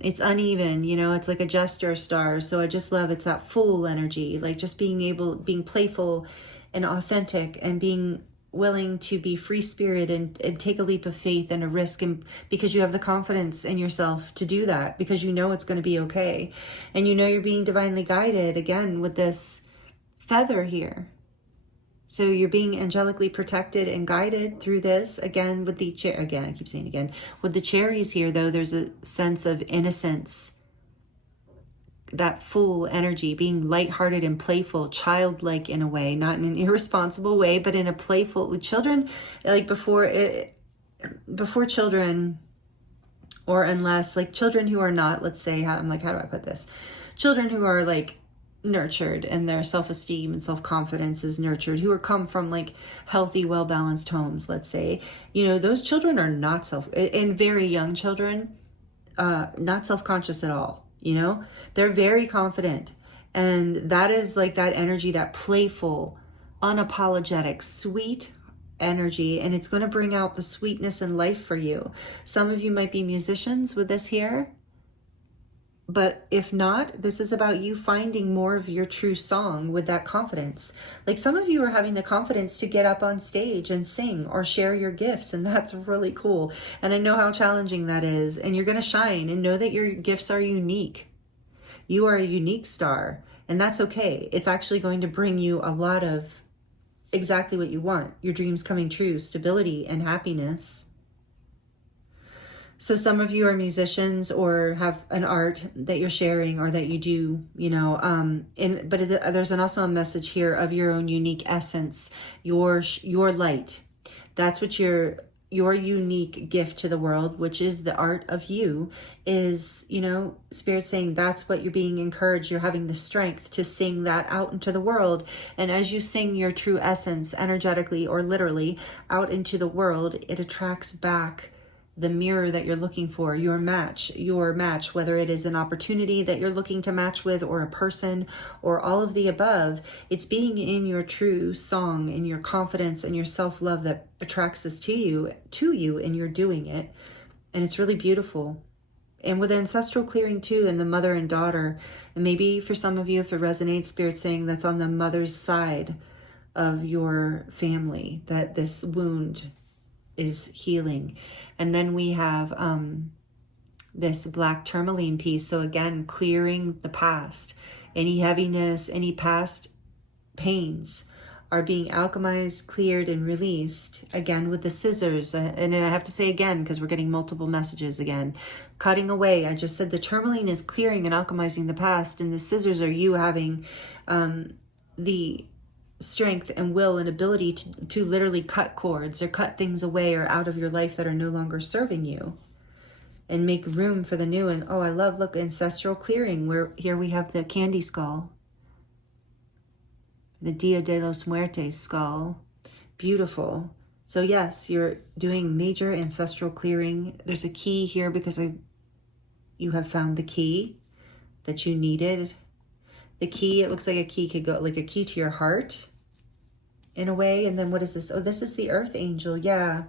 it's uneven, you know, it's like a jester star. So I just love, it's that full energy, like just being playful and authentic and being willing to be free spirit and take a leap of faith and a risk, and because you have the confidence in yourself to do that, because you know it's going to be okay, and you know you're being divinely guided again with this feather here. So you're being angelically protected and guided through this. Again, with the I keep saying again, with the cherries here though, there's a sense of innocence, that full energy, being lighthearted and playful, childlike in a way, not in an irresponsible way, but in a playful. Children, like before children, or unless like children who are not, let's say, how do I put this? Children who are like nurtured and their self-esteem and self-confidence is nurtured, who are come from like healthy, well-balanced homes, let's say, you know, those children are not and very young children, not self-conscious at all. You know, they're very confident. And that is like that energy, that playful, unapologetic, sweet energy. And it's going to bring out the sweetness in life for you. Some of you might be musicians with this here. But if not, this is about you finding more of your true song with that confidence. Like some of you are having the confidence to get up on stage and sing or share your gifts. And that's really cool. And I know how challenging that is. And you're going to shine and know that your gifts are unique. You are a unique star. And that's okay. It's actually going to bring you a lot of exactly what you want. Your dreams coming true, stability and happiness. So some of you are musicians or have an art that you're sharing or that you do, you know, but there's also a message here of your own unique essence, your light. That's what you're your unique gift to the world, which is the art of you, is, you know, Spirit saying that's what you're being encouraged. You're having the strength to sing that out into the world. And as you sing your true essence energetically or literally out into the world, it attracts back the mirror that you're looking for, your match, whether it is an opportunity that you're looking to match with, or a person, or all of the above. It's being in your true song, in your confidence and your self-love that attracts this to you, and you're doing it. And it's really beautiful. And with ancestral clearing too, and the mother and daughter, and maybe for some of you, if it resonates, Spirit saying that's on the mother's side of your family, that this wound is healing. And then we have this black tourmaline piece. So again, clearing the past. Any heaviness, any past pains are being alchemized, cleared, and released. Again, with the scissors. And I have to say again, because we're getting multiple messages again. Cutting away. I just said the tourmaline is clearing and alchemizing the past. And the scissors are you having the strength and will and ability to literally cut cords or cut things away or out of your life that are no longer serving you, and make room for the new. And oh, I love, look, ancestral clearing, where here we have the candy skull, the Dia de los Muertes skull. Beautiful. So yes, you're doing major ancestral clearing. There's a key here because you have found the key that you needed. The key, it looks like a key could go like a key to your heart in a way. And then what is this? Oh, this is the earth angel. Yeah.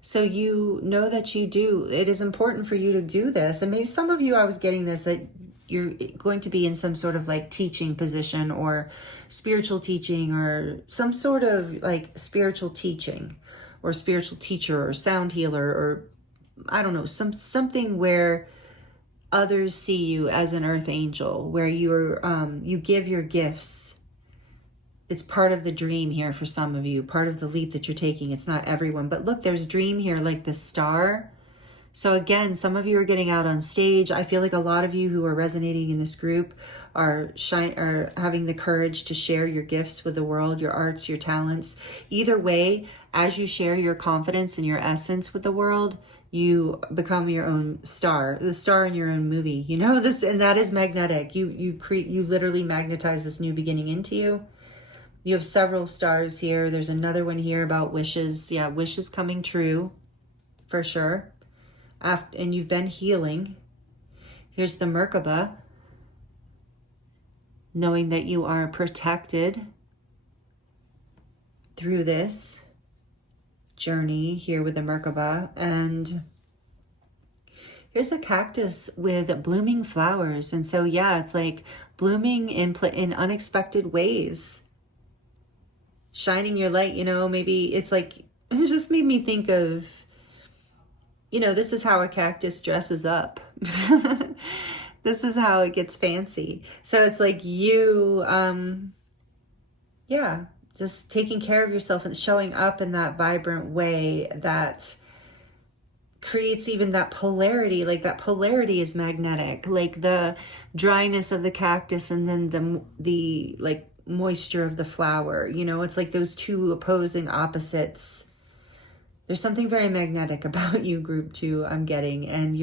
So you know that you do. It is important for you to do this. And maybe some of you, I was getting this, that you're going to be in some sort of like teaching position or spiritual teaching or some sort of like spiritual teaching or spiritual teacher or sound healer, or I don't know, something where others see you as an earth angel, where you give your gifts. It's part of the dream here for some of you, part of the leap that you're taking. It's not everyone, but look, there's dream here, like the star. So again, some of you are getting out on stage. I feel like a lot of you who are resonating in this group are having the courage to share your gifts with the world, your arts, your talents. Either way, as you share your confidence and your essence with the world, you become your own star, the star in your own movie. You know this, and that is magnetic. You literally magnetize this new beginning into you. You have several stars here. There's another one here about wishes. Yeah, wishes coming true, for sure. And you've been healing. Here's the Merkaba, knowing that you are protected through this journey here with the Merkaba. And here's a cactus with blooming flowers. And so, yeah, it's like blooming in unexpected ways. Shining your light, you know, maybe it's like, it just made me think of, you know, this is how a cactus dresses up. This is how it gets fancy. So it's like you, yeah, just taking care of yourself and showing up in that vibrant way that creates even that polarity. Like that polarity is magnetic, like the dryness of the cactus and then the like moisture of the flower. You know, it's like those two opposing opposites. There's something very magnetic about you, group 2, I'm getting, and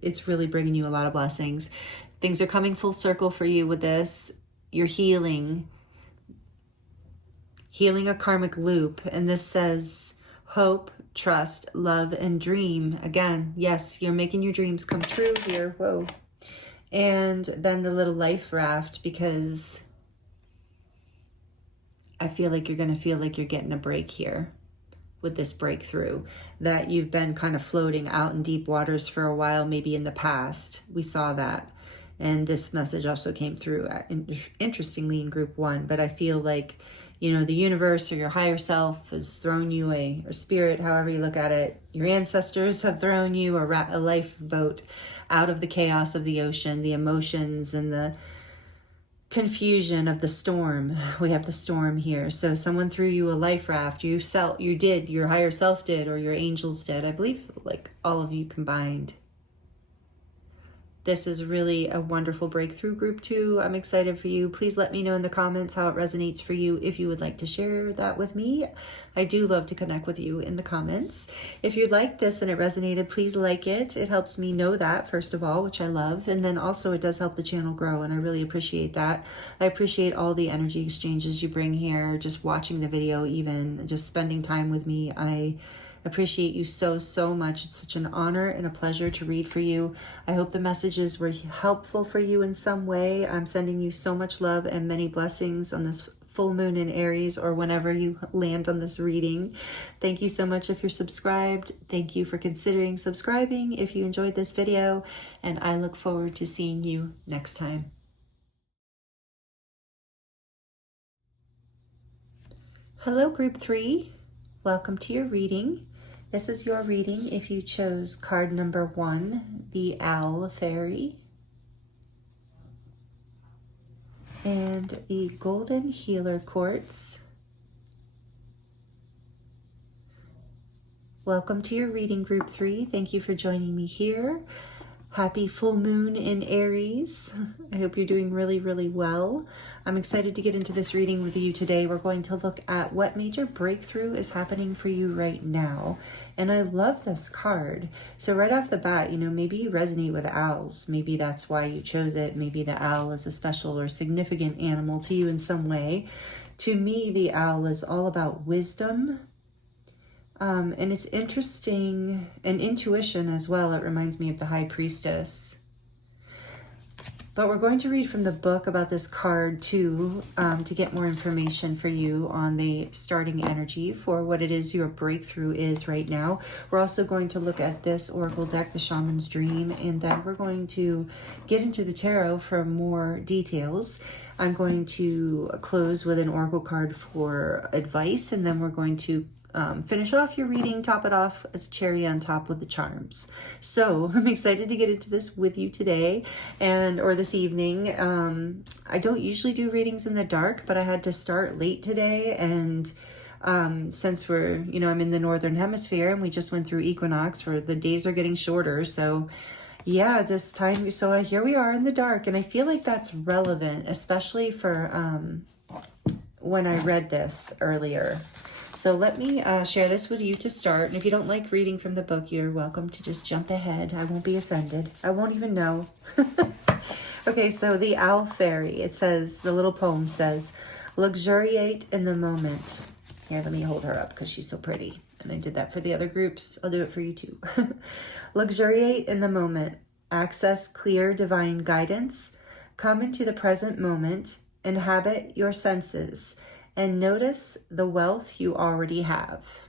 it's really bringing you a lot of blessings. Things are coming full circle for you with this. You're healing a karmic loop. And this says hope, trust, love, and dream. Again, yes, you're making your dreams come true here. Whoa. And then the little life raft, because I feel like you're going to feel like you're getting a break here with this breakthrough, that you've been kind of floating out in deep waters for a while, maybe in the past. We saw that. And this message also came through, interestingly, in group 1. But I feel like, you know, the universe or your higher self has thrown you or spirit, however you look at it, your ancestors have thrown you a lifeboat out of the chaos of the ocean, the emotions and the confusion of the storm. We have the storm here. So someone threw you a life raft. Your higher self did, or your angels did. I believe like all of you combined. This is really a wonderful breakthrough, group 2. I'm excited for you. Please let me know in the comments how it resonates for you if you would like to share that with me. I do love to connect with you in the comments. If you like this and it resonated, please like it. It helps me know that, first of all, which I love. And then also it does help the channel grow, and I really appreciate that. I appreciate all the energy exchanges you bring here, just watching the video, even just spending time with me. I appreciate you so, so much. It's such an honor and a pleasure to read for you. I hope the messages were helpful for you in some way. I'm sending you so much love and many blessings on this full moon in Aries, or whenever you land on this reading. Thank you so much if you're subscribed. Thank you for considering subscribing if you enjoyed this video, and I look forward to seeing you next time. Hello, group 3. Welcome to your reading. This is your reading if you chose card number 1, the Owl Fairy, and the Golden Healer Quartz. Welcome to your reading, group 3. Thank you for joining me here. Happy full moon in Aries. I hope you're doing really, really well. I'm excited to get into this reading with you today. We're going to look at what major breakthrough is happening for you right now. And I love this card. So right off the bat, maybe you resonate with owls. Maybe that's why you chose it. Maybe the owl is a special or significant animal to you in some way. To me, the owl is all about wisdom. And it's interesting, and intuition as well. It reminds me of the High Priestess. But we're going to read from the book about this card too, to get more information for you on the starting energy for what it is your breakthrough is right now. We're also going to look at this oracle deck, the Shaman's Dream, and then we're going to get into the tarot for more details. I'm going to close with an oracle card for advice, and then we're going to finish off your reading, top it off as a cherry on top with the charms. So I'm excited to get into this with you today or this evening. I don't usually do readings in the dark, but I had to start late today. And since I'm in the Northern Hemisphere and we just went through equinox, where the days are getting shorter. So yeah, this time. So here we are in the dark, and I feel like that's relevant, especially for when I read this earlier. So let me share this with you to start. And if you don't like reading from the book, you're welcome to just jump ahead. I won't be offended. I won't even know. Okay, so the Owl Fairy. It says, the little poem says, luxuriate in the moment. Here, let me hold her up because she's so pretty. And I did that for the other groups. I'll do it for you too. Luxuriate in the moment. Access clear divine guidance. Come into the present moment. Inhabit your senses. And notice the wealth you already have.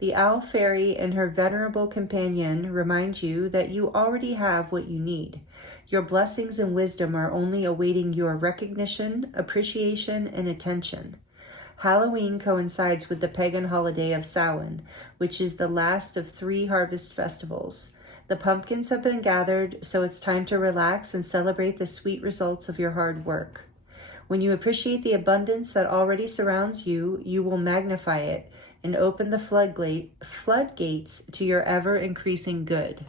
The Owl Fairy and her venerable companion remind you that you already have what you need. Your blessings and wisdom are only awaiting your recognition, appreciation, and attention. Halloween coincides with the pagan holiday of Samhain, which is the last of 3 harvest festivals. The pumpkins have been gathered, so it's time to relax and celebrate the sweet results of your hard work. When you appreciate the abundance that already surrounds you, you will magnify it and open the floodgates to your ever-increasing good.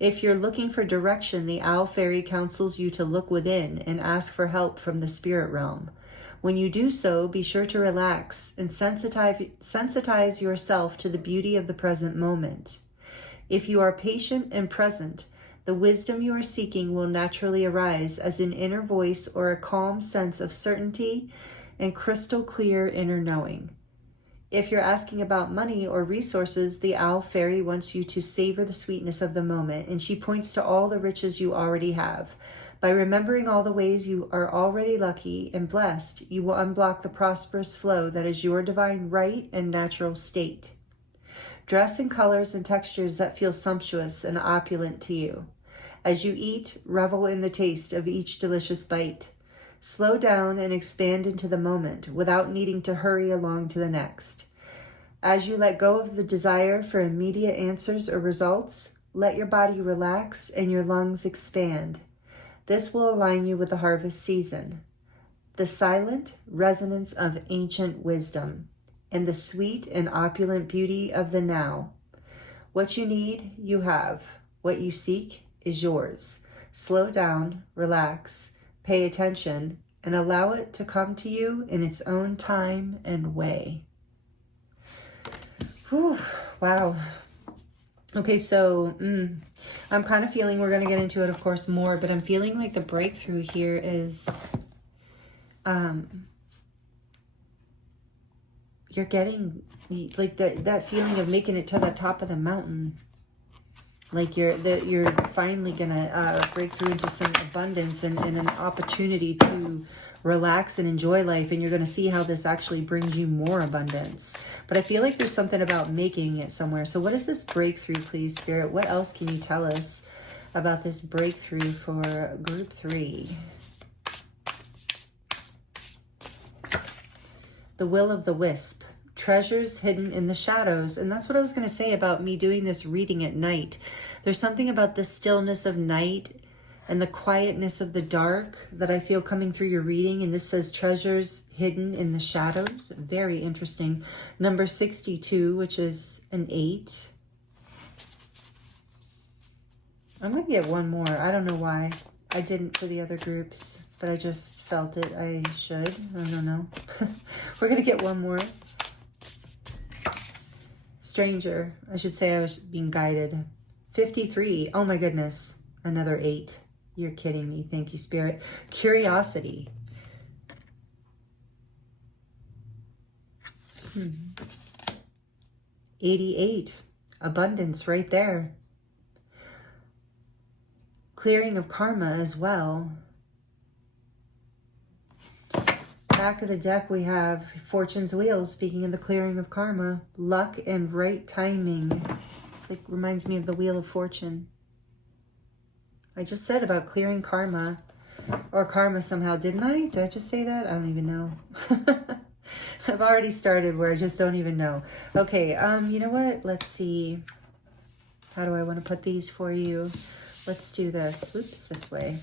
If you're looking for direction, the Owl Fairy counsels you to look within and ask for help from the spirit realm. When you do so, be sure to relax and sensitize yourself to the beauty of the present moment. If you are patient and present, the wisdom you are seeking will naturally arise as an inner voice or a calm sense of certainty and crystal clear inner knowing. If you're asking about money or resources, the Owl Fairy wants you to savor the sweetness of the moment, and she points to all the riches you already have. By remembering all the ways you are already lucky and blessed, you will unblock the prosperous flow that is your divine right and natural state. Dress in colors and textures that feel sumptuous and opulent to you. As you eat, revel in the taste of each delicious bite. Slow down and expand into the moment without needing to hurry along to the next. As you let go of the desire for immediate answers or results, let your body relax and your lungs expand. This will align you with the harvest season, the silent resonance of ancient wisdom, and the sweet and opulent beauty of the now. What you need, you have. What you seek, is yours. Slow down, relax, pay attention, and allow it to come to you in its own time and way. Whew, wow. Okay, so I'm kind of feeling, we're going to get into it, of course, more, but I'm feeling like the breakthrough here is you're getting like that feeling of making it to the top of the mountain. Like you're finally gonna break through into some abundance and an opportunity to relax and enjoy life, and you're gonna see how this actually brings you more abundance. But I feel like there's something about making it somewhere. So what is this breakthrough, please, Spirit? What else can you tell us about this breakthrough for group 3? The will of the wisp. Treasures hidden in the shadows. And that's what I was going to say about me doing this reading at night. There's something about the stillness of night and the quietness of the dark that I feel coming through your reading. And this says treasures hidden in the shadows. Very interesting. Number 62, which is an 8. I'm going to get one more. I don't know why. I didn't for the other groups, but I just felt it. I should. I don't know. We're going to get one more. Stranger. I should say I was being guided. 53. Oh my goodness. Another 8. You're kidding me. Thank you, Spirit. Curiosity. 88. Abundance right there. Clearing of karma as well. Back of the deck we have Fortune's Wheel, speaking of the clearing of karma. Luck and right timing. It's like, reminds me of the Wheel of Fortune. I just said about clearing karma. Or karma somehow, didn't I? Did I just say that? I don't even know. I've already started where I just don't even know. Okay, you know what? Let's see. How do I want to put these for you? Let's do this. Oops, this way.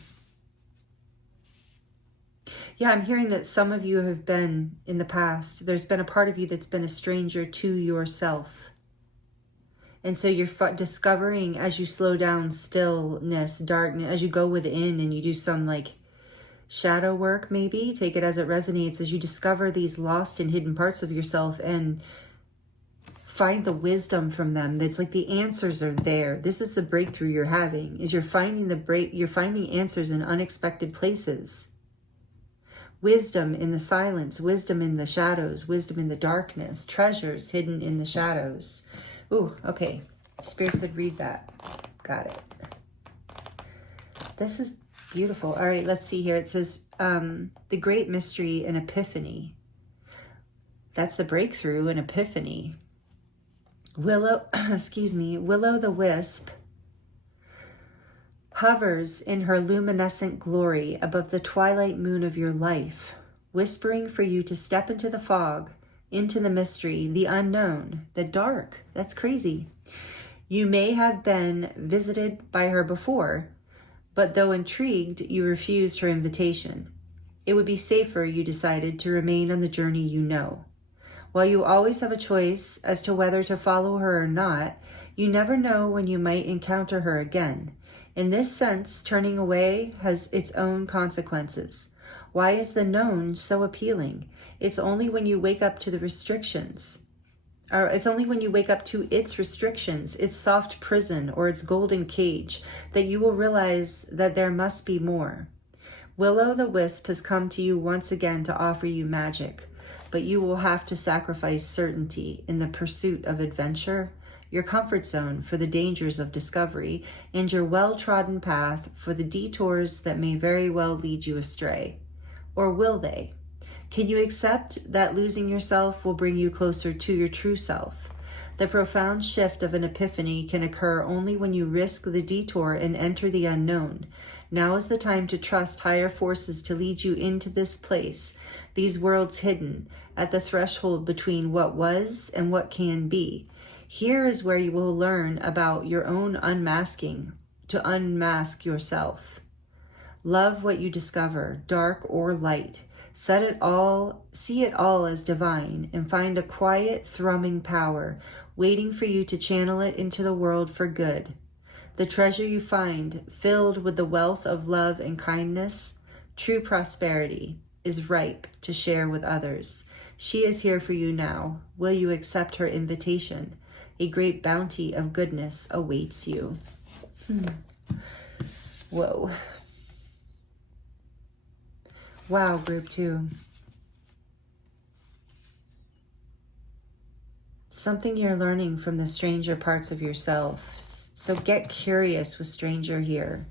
Yeah, I'm hearing that some of you have been in the past. There's been a part of you that's been a stranger to yourself. And so you're discovering as you slow down stillness, darkness, as you go within and you do some like shadow work, maybe, take it as it resonates, as you discover these lost and hidden parts of yourself and find the wisdom from them. That's like the answers are there. This is the breakthrough you're having, is you're finding answers in unexpected places. Wisdom in the silence, wisdom in the shadows, wisdom in the darkness, treasures hidden in the shadows. Ooh, okay. Spirit said read that. Got it. This is beautiful. All right, let's see here. It says the great mystery and epiphany. That's the breakthrough and epiphany. Willow, Willow the wisp hovers in her luminescent glory above the twilight moon of your life, whispering for you to step into the fog, into the mystery, the unknown, the dark. That's crazy. You may have been visited by her before, but though intrigued, you refused her invitation. It would be safer, you decided, to remain on the journey you know. While you always have a choice as to whether to follow her or not, you never know when you might encounter her again. In this sense, turning away has its own consequences. Why is the known so appealing? It's only when you wake up to the restrictions, or it's only when you wake up to its restrictions, its soft prison or its golden cage, that you will realize that there must be more. Willow the wisp has come to you once again to offer you magic, but you will have to sacrifice certainty in the pursuit of adventure, your comfort zone for the dangers of discovery, and your well-trodden path for the detours that may very well lead you astray. Or will they? Can you accept that losing yourself will bring you closer to your true self? The profound shift of an epiphany can occur only when you risk the detour and enter the unknown. Now is the time to trust higher forces to lead you into this place, these worlds hidden, at the threshold between what was and what can be. Here is where you will learn about your own unmasking, to unmask yourself. Love what you discover, dark or light. See it all as divine, and find a quiet, thrumming power waiting for you to channel it into the world for good. The treasure you find, filled with the wealth of love and kindness, true prosperity, is ripe to share with others. She is here for you now. Will you accept her invitation? A great bounty of goodness awaits you. Whoa. Wow, group 2. Something you're learning from the stranger parts of yourself. So get curious with stranger here.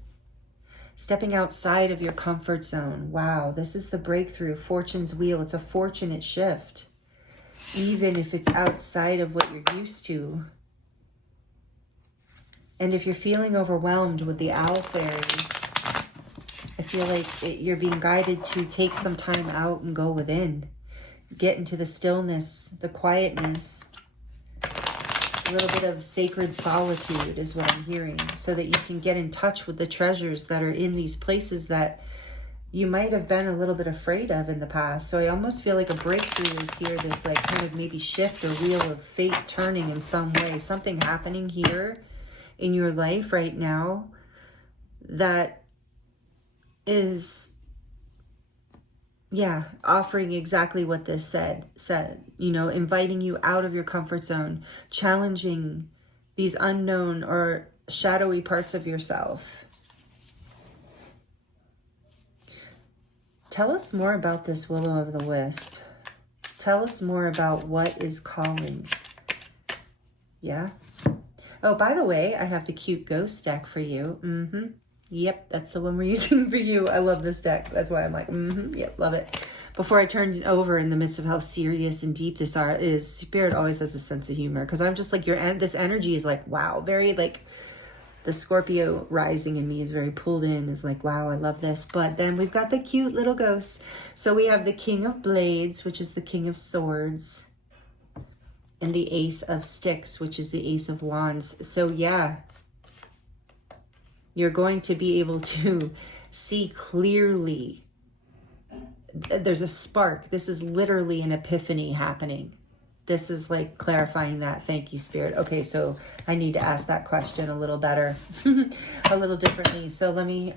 Stepping outside of your comfort zone. Wow, this is the breakthrough. Fortune's wheel. It's a fortunate shift. Even if it's outside of what you're used to. And if you're feeling overwhelmed with the owl fairy, I feel like you're being guided to take some time out and go within. Get into the stillness, the quietness. A little bit of sacred solitude is what I'm hearing, so that you can get in touch with the treasures that are in these places that you might have been a little bit afraid of in the past. So I almost feel like a breakthrough is here, this like kind of maybe shift or wheel of fate turning in some way, something happening here in your life right now that is, yeah, offering exactly what this said, you know, inviting you out of your comfort zone, challenging these unknown or shadowy parts of yourself. Tell us more about this Will of the Wisp. Tell us more about what is calling. Yeah. Oh, by the way, I have the cute ghost deck for you. Yep, that's the one we're using for you. I love this deck. That's why I'm like, yep, love it. Before I turned it over in the midst of how serious and deep this art is, Spirit always has a sense of humor. Because I'm just like, this energy is like, wow, very like, the Scorpio rising in me is very pulled in, is like, wow, I love this. But then we've got the cute little ghosts. So we have the King of Blades, which is the King of Swords. And the Ace of Sticks, which is the Ace of Wands. So yeah, you're going to be able to see clearly. There's a spark. This is literally an epiphany happening. This is like clarifying that. Thank you, Spirit. Okay, so I need to ask that question a little better, a little differently. So let me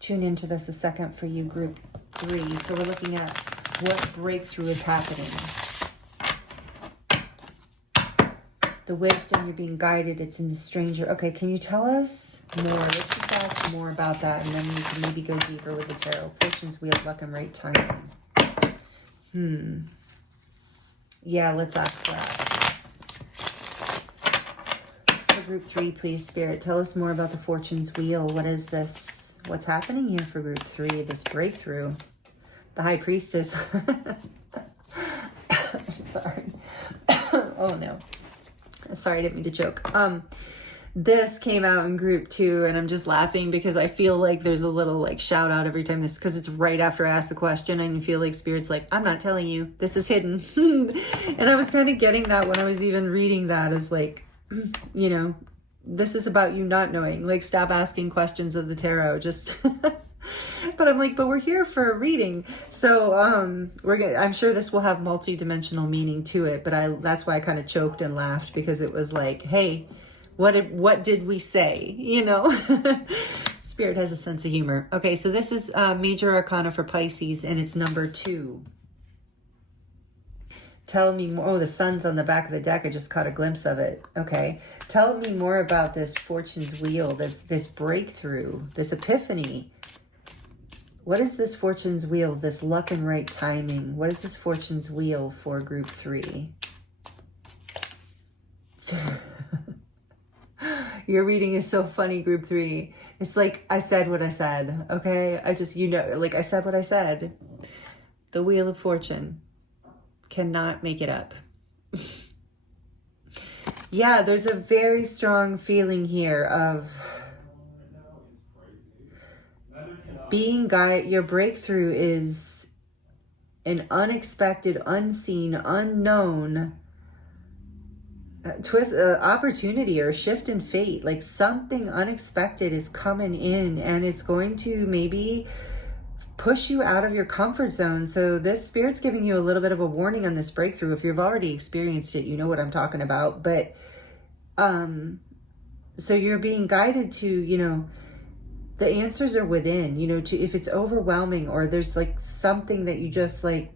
tune into this a second for you, group 3. So we're looking at what breakthrough is happening. The wisdom, you're being guided, it's in the stranger. Okay, can you tell us more? Let's just ask more about that, and then we can maybe go deeper with the tarot. Fortune's wheel, luck, and right timing. Yeah, let's ask that. For group 3, please, Spirit, tell us more about the Fortune's wheel. What is this? What's happening here for group 3, this breakthrough? The High Priestess. Sorry. Oh, no. Sorry, I didn't mean to choke. This came out in group 2, and I'm just laughing because I feel like there's a little like shout out every time this, because it's right after I ask the question, and you feel like Spirit's like, I'm not telling you, this is hidden. And I was kind of getting that when I was even reading that, as like, you know, this is about you not knowing, like, stop asking questions of the tarot, just but I'm like, but we're here for a reading. So I'm sure this will have multi-dimensional meaning to it, but that's why I kind of choked and laughed, because it was like, hey, what did we say? You know, Spirit has a sense of humor. Okay, so this is Major Arcana for Pisces, and it's number 2. Tell me more. Oh, the sun's on the back of the deck. I just caught a glimpse of it. Okay. Tell me more about this Fortune's wheel, this breakthrough, this epiphany. What is this Fortune's wheel, this luck and right timing? What is this Fortune's wheel for group 3? Your reading is so funny, group 3. It's like, I said what I said, okay? I just, you know, like I said what I said. The Wheel of Fortune cannot make it up. Yeah, there's a very strong feeling here of being guided. Your breakthrough is an unexpected, unseen, unknown twist, opportunity or shift in fate. Like something unexpected is coming in, and it's going to maybe push you out of your comfort zone. So this Spirit's giving you a little bit of a warning on this breakthrough. If you've already experienced it, you know what I'm talking about. But So you're being guided to, you know, the answers are within, you know, to, if it's overwhelming or there's like something that you just like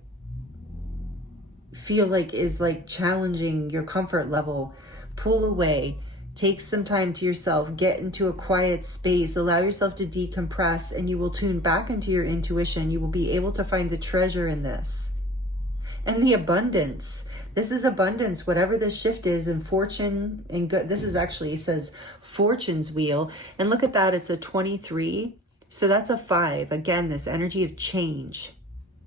feel like is like challenging your comfort level, pull away, take some time to yourself, get into a quiet space, allow yourself to decompress, and you will tune back into your intuition. You will be able to find the treasure in this and the abundance. This is abundance, whatever the shift is, and fortune and good. This is actually, it says fortune's wheel. And look at that, it's a 23. So that's a 5. Again, this energy of change,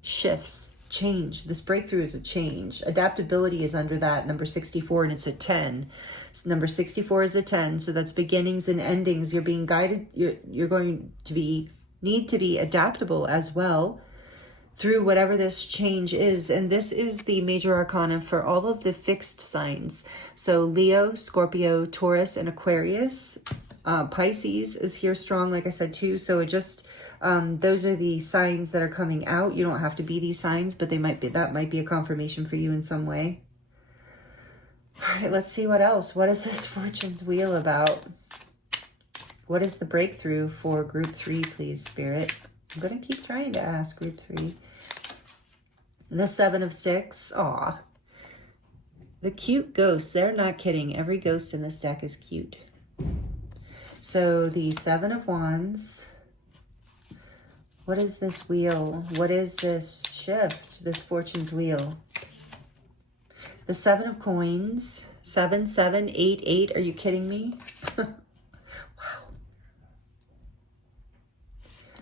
shifts, change. This breakthrough is a change. Adaptability is under that, number 64, and it's a 10. So number 64 is a 10. So that's beginnings and endings. You're being guided. You're going to need to be adaptable as well through whatever this change is. And this is the major arcana for all of the fixed signs. So Leo, Scorpio, Taurus, and Aquarius. Pisces is here strong, like I said, too. So it just, those are the signs that are coming out. You don't have to be these signs, but they might be, that might be a confirmation for you in some way. All right, let's see what else. What is this Fortune's Wheel about? What is the breakthrough for group 3, please, Spirit? I'm going to keep trying to ask group 3. The 7 of Sticks. Aw. The cute ghosts. They're not kidding. Every ghost in this deck is cute. So the 7 of Wands. What is this wheel? What is this shift? This Fortune's Wheel. The 7 of Coins. 7, 7, 8, 8. Are you kidding me? Wow.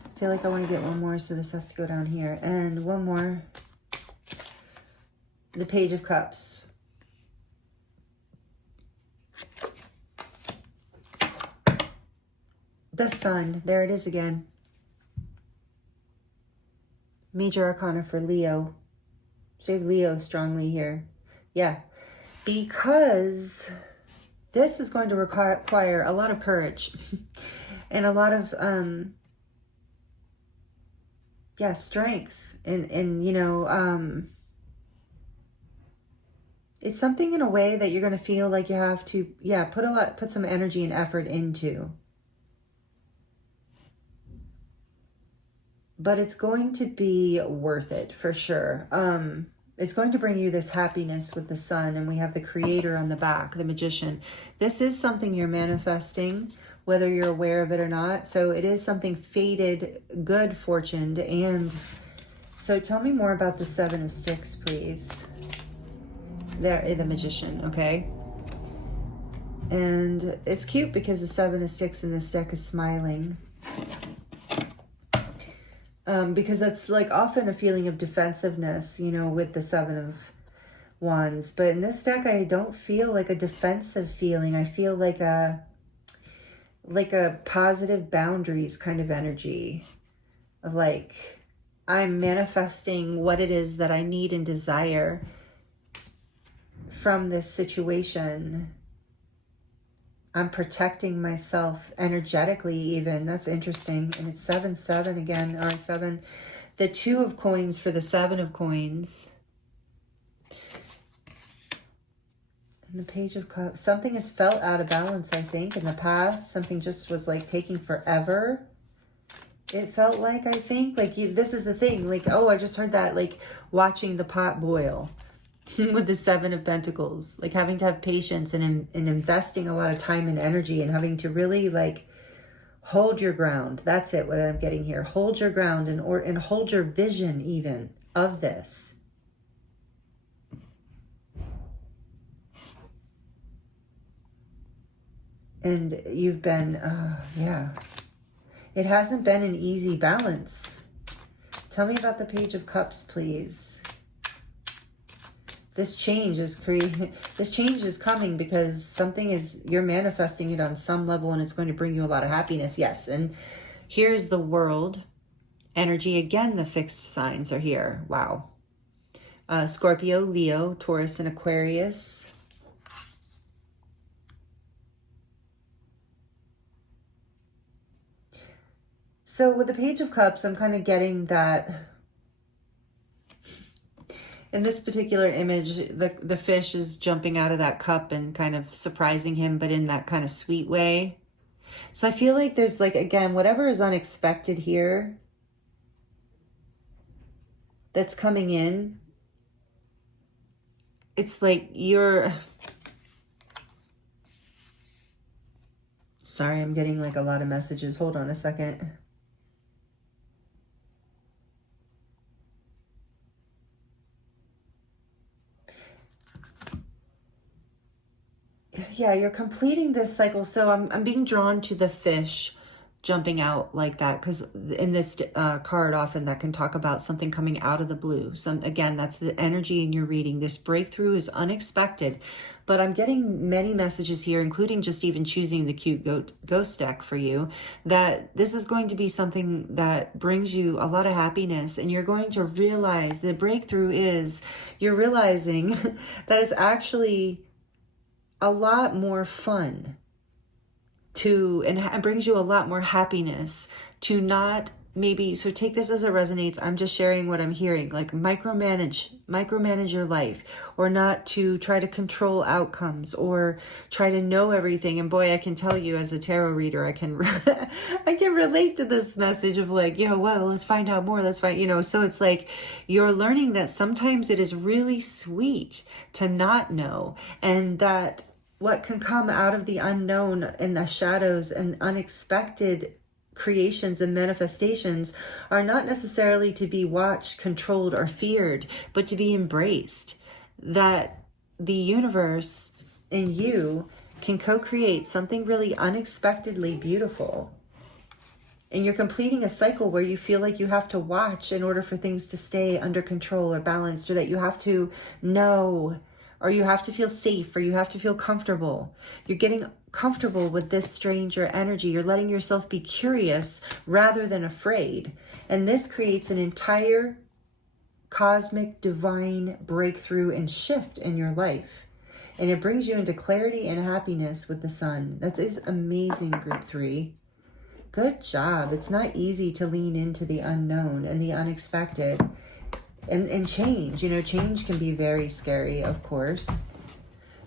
I feel like I want to get one more, so this has to go down here. And one more. The Page of Cups. The Sun. There it is again. Major Arcana for Leo. So you have Leo strongly here. Yeah. Because this is going to require a lot of courage. And a lot of, yeah, strength. And you know, it's something in a way that you're going to feel like you have to, yeah, put some energy and effort into. But it's going to be worth it for sure. It's going to bring you this happiness with the Sun, and we have the Creator on the back, the Magician. This is something you're manifesting, whether you're aware of it or not. So it is something fated, good fortuned. And so tell me more about the 7 of Sticks, please. There, the Magician, okay? And it's cute because the 7 of Sticks in this deck is smiling. Because that's like often a feeling of defensiveness, you know, with the 7 of Wands. But in this deck, I don't feel like a defensive feeling. I feel like a positive boundaries kind of energy of like, I'm manifesting what it is that I need and desire from this situation. I'm protecting myself energetically even. That's interesting. And it's 7, 7 again, or 7. The 2 of Coins for the 7 of Coins. And the Page of Cups. Something has felt out of balance, I think, in the past. Something just was like taking forever. It felt like, I think, like this is the thing. Like, oh, I just heard that, like watching the pot boil. With the 7 of Pentacles, like having to have patience and investing a lot of time and energy and having to really like hold your ground. That's it, what I'm getting here. Hold your ground and hold your vision even of this. And you've been, yeah. It hasn't been an easy balance. Tell me about the Page of Cups, please. This change is coming because something is, you're manifesting it on some level and it's going to bring you a lot of happiness. Yes. And here's the World energy. Again, the fixed signs are here. Wow. Scorpio, Leo, Taurus, and Aquarius. So with the Page of Cups, I'm kind of getting that In this particular image, the fish is jumping out of that cup and kind of surprising him, but in that kind of sweet way. So I feel like there's like, again, whatever is unexpected here that's coming in, it's like you're... Sorry, I'm getting like a lot of messages. Hold on a second. Yeah, you're completing this cycle. So I'm being drawn to the fish jumping out like that, because in this card often that can talk about something coming out of the blue. Again, that's the energy in your reading. This breakthrough is unexpected, but I'm getting many messages here, including just even choosing the cute ghost deck for you, that this is going to be something that brings you a lot of happiness, and you're going to realize the breakthrough is you're realizing that it's actually a lot more fun and brings you a lot more happiness to not maybe, so take this as it resonates. I'm just sharing what I'm hearing, like micromanage your life, or not to try to control outcomes or try to know everything. And boy, I can tell you as a tarot reader, I can relate to this message of like, well, let's find out more. Let's find, so it's like you're learning that sometimes it is really sweet to not know, and that what can come out of the unknown in the shadows and unexpected creations and manifestations are not necessarily to be watched, controlled, or feared, but to be embraced. That the universe and you can co-create something really unexpectedly beautiful. And you're completing a cycle where you feel like you have to watch in order for things to stay under control or balanced, or that you have to know, or you have to feel safe, or you have to feel comfortable. You're getting comfortable with this stranger energy. You're letting yourself be curious rather than afraid. And this creates an entire cosmic, divine breakthrough and shift in your life. And it brings you into clarity and happiness with the sun. That is amazing, group 3. Good job. It's not easy to lean into the unknown and the unexpected. And change, change can be very scary, of course.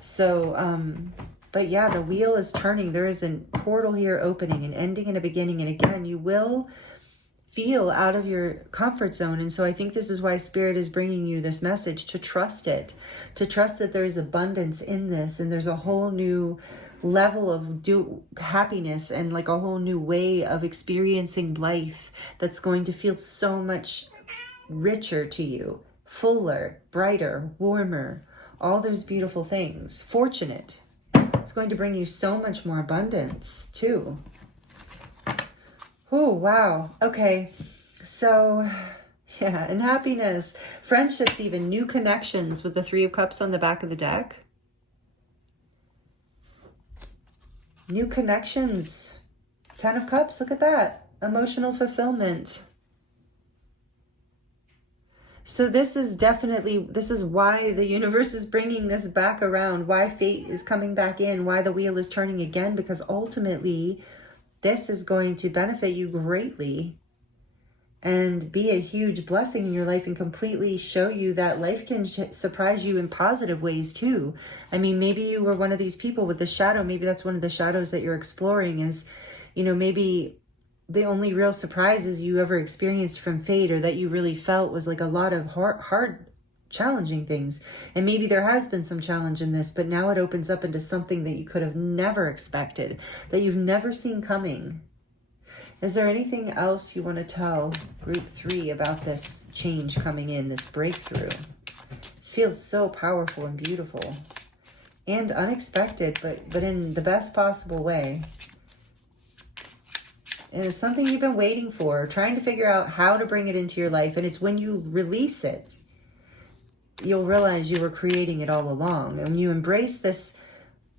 So, but yeah, the wheel is turning. There is a portal here opening and ending and a beginning. And again, you will feel out of your comfort zone. And so I think this is why Spirit is bringing you this message, to trust it, to trust that there is abundance in this. And there's a whole new level of happiness and like a whole new way of experiencing life that's going to feel so much richer to you, fuller, brighter, warmer, all those beautiful things. Fortunate. It's going to bring you so much more abundance too. Oh, wow. Okay. So yeah, and happiness, friendships, even new connections with the 3 of Cups on the back of the deck. New connections. 10 of Cups, look at that. Emotional fulfillment. So this is why the universe is bringing this back around, why fate is coming back in, why the wheel is turning again, because ultimately this is going to benefit you greatly and be a huge blessing in your life, and completely show you that life can surprise you in positive ways too. I mean, maybe you were one of these people with the shadow. Maybe that's one of the shadows that you're exploring is, maybe the only real surprises you ever experienced from fate, or that you really felt, was like a lot of hard, challenging things. And maybe there has been some challenge in this, but now it opens up into something that you could have never expected, that you've never seen coming. Is there anything else you want to tell group 3 about this change coming in, this breakthrough? It feels so powerful and beautiful and unexpected, but in the best possible way. And it's something you've been waiting for, trying to figure out how to bring it into your life. And it's when you release it, you'll realize you were creating it all along. And when you embrace this,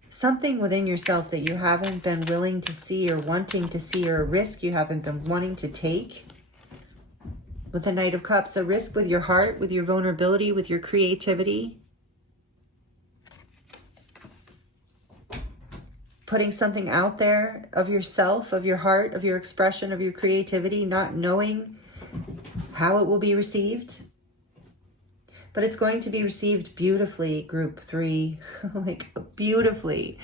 something within yourself that you haven't been willing to see or wanting to see, or a risk you haven't been wanting to take. With the Knight of Cups, a risk with your heart, with your vulnerability, with your creativity. Putting something out there of yourself, of your heart, of your expression, of your creativity, not knowing how it will be received. But it's going to be received beautifully, group 3, like beautifully.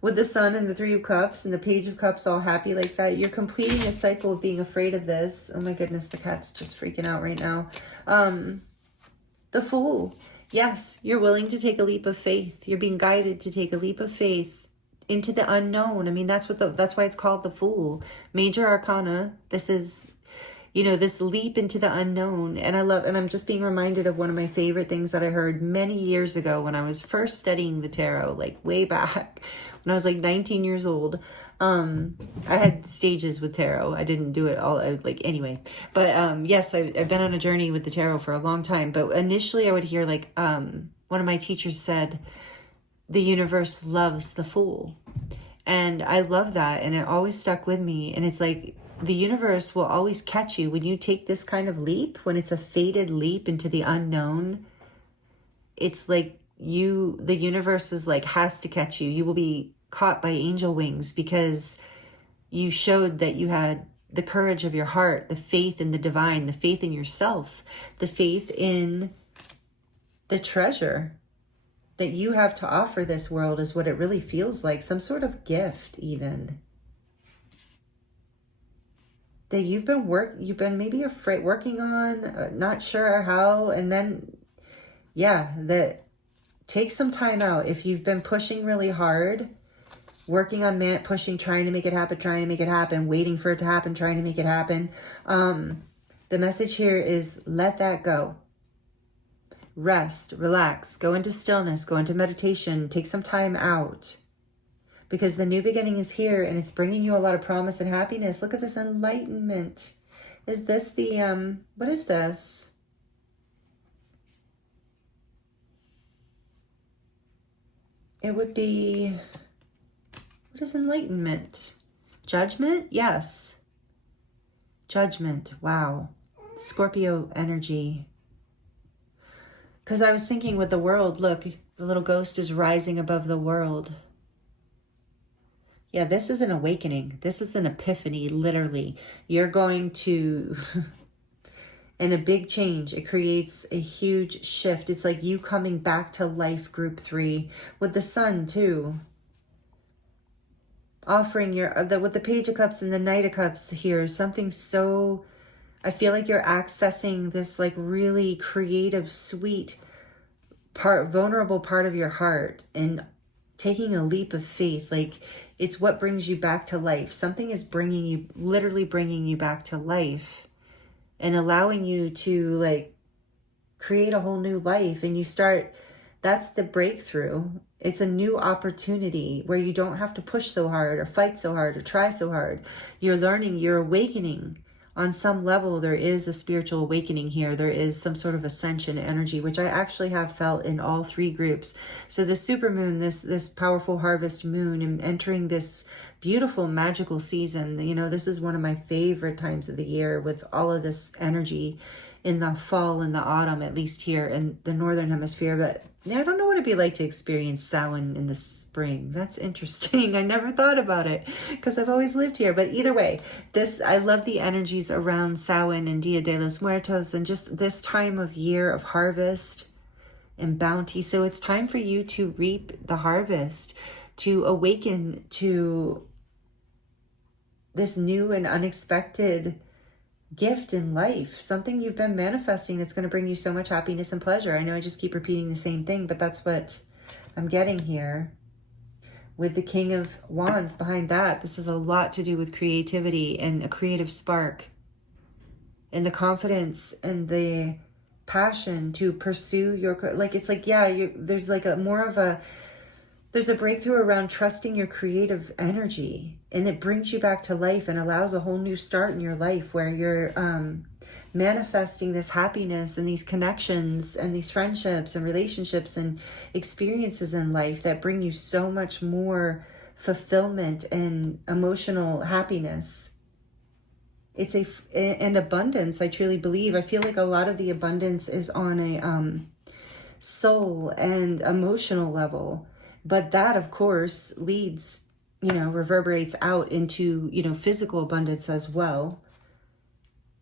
With the Sun and the 3 of Cups and the Page of Cups all happy like that. You're completing a cycle of being afraid of this. Oh my goodness, the cat's just freaking out right now. The Fool. Yes, you're willing to take a leap of faith. You're being guided to take a leap of faith into the unknown. I mean, that's why it's called the Fool. Major Arcana. This is, you know, this leap into the unknown. And I'm just being reminded of one of my favorite things that I heard many years ago when I was first studying the tarot, like way back when I was like 19 years old. I had stages with tarot. I didn't do it all, like, anyway. But yes, I've been on a journey with the tarot for a long time. But initially I would hear, like, one of my teachers said, the universe loves the fool. And I love that. And it always stuck with me. And it's like, the universe will always catch you when you take this kind of leap, when it's a fated leap into the unknown. It's like the universe is like, has to catch you. You will be caught by angel wings because you showed that you had the courage of your heart, the faith in the divine, the faith in yourself, the faith in the treasure that you have to offer this world is what it really feels like. Some sort of gift even. That you've been maybe afraid, working on, not sure how, and then, yeah, that take some time out. If you've been pushing really hard, working on pushing, trying to make it happen, waiting for it to happen, trying to make it happen. The message here is let that go. Rest, relax, go into stillness, go into meditation, take some time out. Because the new beginning is here and it's bringing you a lot of promise and happiness. Look at this enlightenment. Is this the, what is this? It would be, what is enlightenment? Judgment? Yes. Judgment. Wow. Scorpio energy. Because I was thinking with the world, look, the little ghost is rising above the world. Yeah, this is an awakening. This is an epiphany, literally. You're going to, and a big change. It creates a huge shift. It's like you coming back to life, group 3, with the Sun too. Offering with the Page of Cups and the Knight of Cups here, something so, I feel like you're accessing this like really creative, sweet vulnerable part of your heart and taking a leap of faith. Like, it's what brings you back to life. Something is literally bringing you back to life and allowing you to like create a whole new life. And that's the breakthrough. It's a new opportunity where you don't have to push so hard or fight so hard or try so hard. You're learning, you're awakening. On some level, there is a spiritual awakening here. There is some sort of ascension energy, which I actually have felt in all 3 groups. So the supermoon, this powerful harvest moon, and entering this beautiful magical season. You know, this is one of my favorite times of the year with all of this energy in the fall and the autumn, at least here in the Northern Hemisphere. But yeah, I don't know what it'd be like to experience Samhain in the spring. That's interesting. I never thought about it because I've always lived here. But either way, I love the energies around Samhain and Dia de los Muertos and just this time of year of harvest and bounty. So it's time for you to reap the harvest, to awaken to this new and unexpected gift in life, something you've been manifesting that's going to bring you so much happiness and pleasure. I know I just keep repeating the same thing, but that's what I'm getting here with the King of Wands behind that. This is a lot to do with creativity and a creative spark and the confidence and the passion to pursue your, like, it's like, yeah, there's like there's a breakthrough around trusting your creative energy, and it brings you back to life and allows a whole new start in your life where you're manifesting this happiness and these connections and these friendships and relationships and experiences in life that bring you so much more fulfillment and emotional happiness. It's an abundance, I truly believe. I feel like a lot of the abundance is on a soul and emotional level. But that, of course, leads, reverberates out into, physical abundance as well.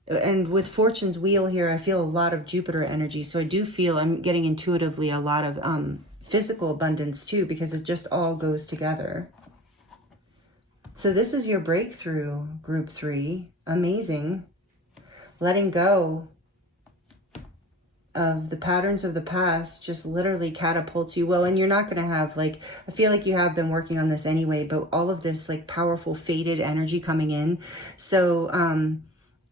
And with Fortune's wheel here, I feel a lot of Jupiter energy. So I do feel I'm getting intuitively a lot of physical abundance too, because it just all goes together. So this is your breakthrough, group 3. Amazing. Letting go of the patterns of the past just literally catapults you. Well, and you're not going to have, like, I feel like you have been working on this anyway, but all of this like powerful fated energy coming in. So,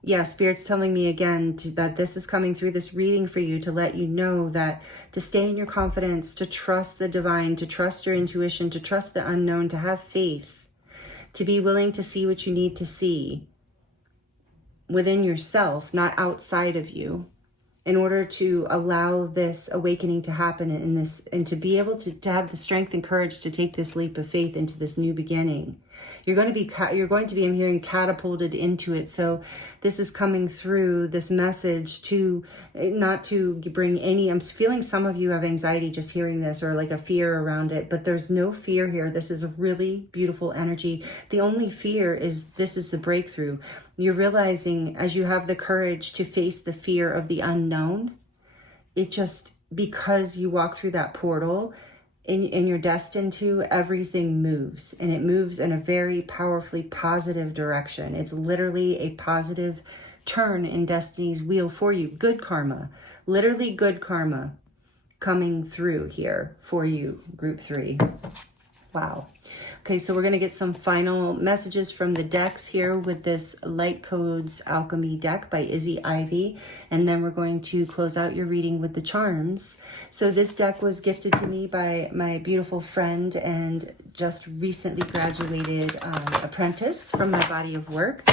yeah, Spirit's telling me again that this is coming through this reading for you to let you know that to stay in your confidence, to trust the divine, to trust your intuition, to trust the unknown, to have faith, to be willing to see what you need to see within yourself, not outside of you, in order to allow this awakening to happen in this, and to be able to have the strength and courage to take this leap of faith into this new beginning. You're going to be, I'm hearing, catapulted into it. So this is coming through this message to not to bring any, I'm feeling some of you have anxiety just hearing this, or like a fear around it, but there's no fear here. This is a really beautiful energy. The only fear is this is the breakthrough. You're realizing as you have the courage to face the fear of the unknown, it just, because you walk through that portal, and you're destined to, everything moves, and it moves in a very powerfully positive direction. It's literally a positive turn in destiny's wheel for you. Good karma, literally good karma coming through here for you, group 3. Wow. Okay, so we're going to get some final messages from the decks here with this Light Codes Alchemy deck by Izzy Ivy. And then we're going to close out your reading with the charms. So this deck was gifted to me by my beautiful friend and just recently graduated apprentice from my body of work.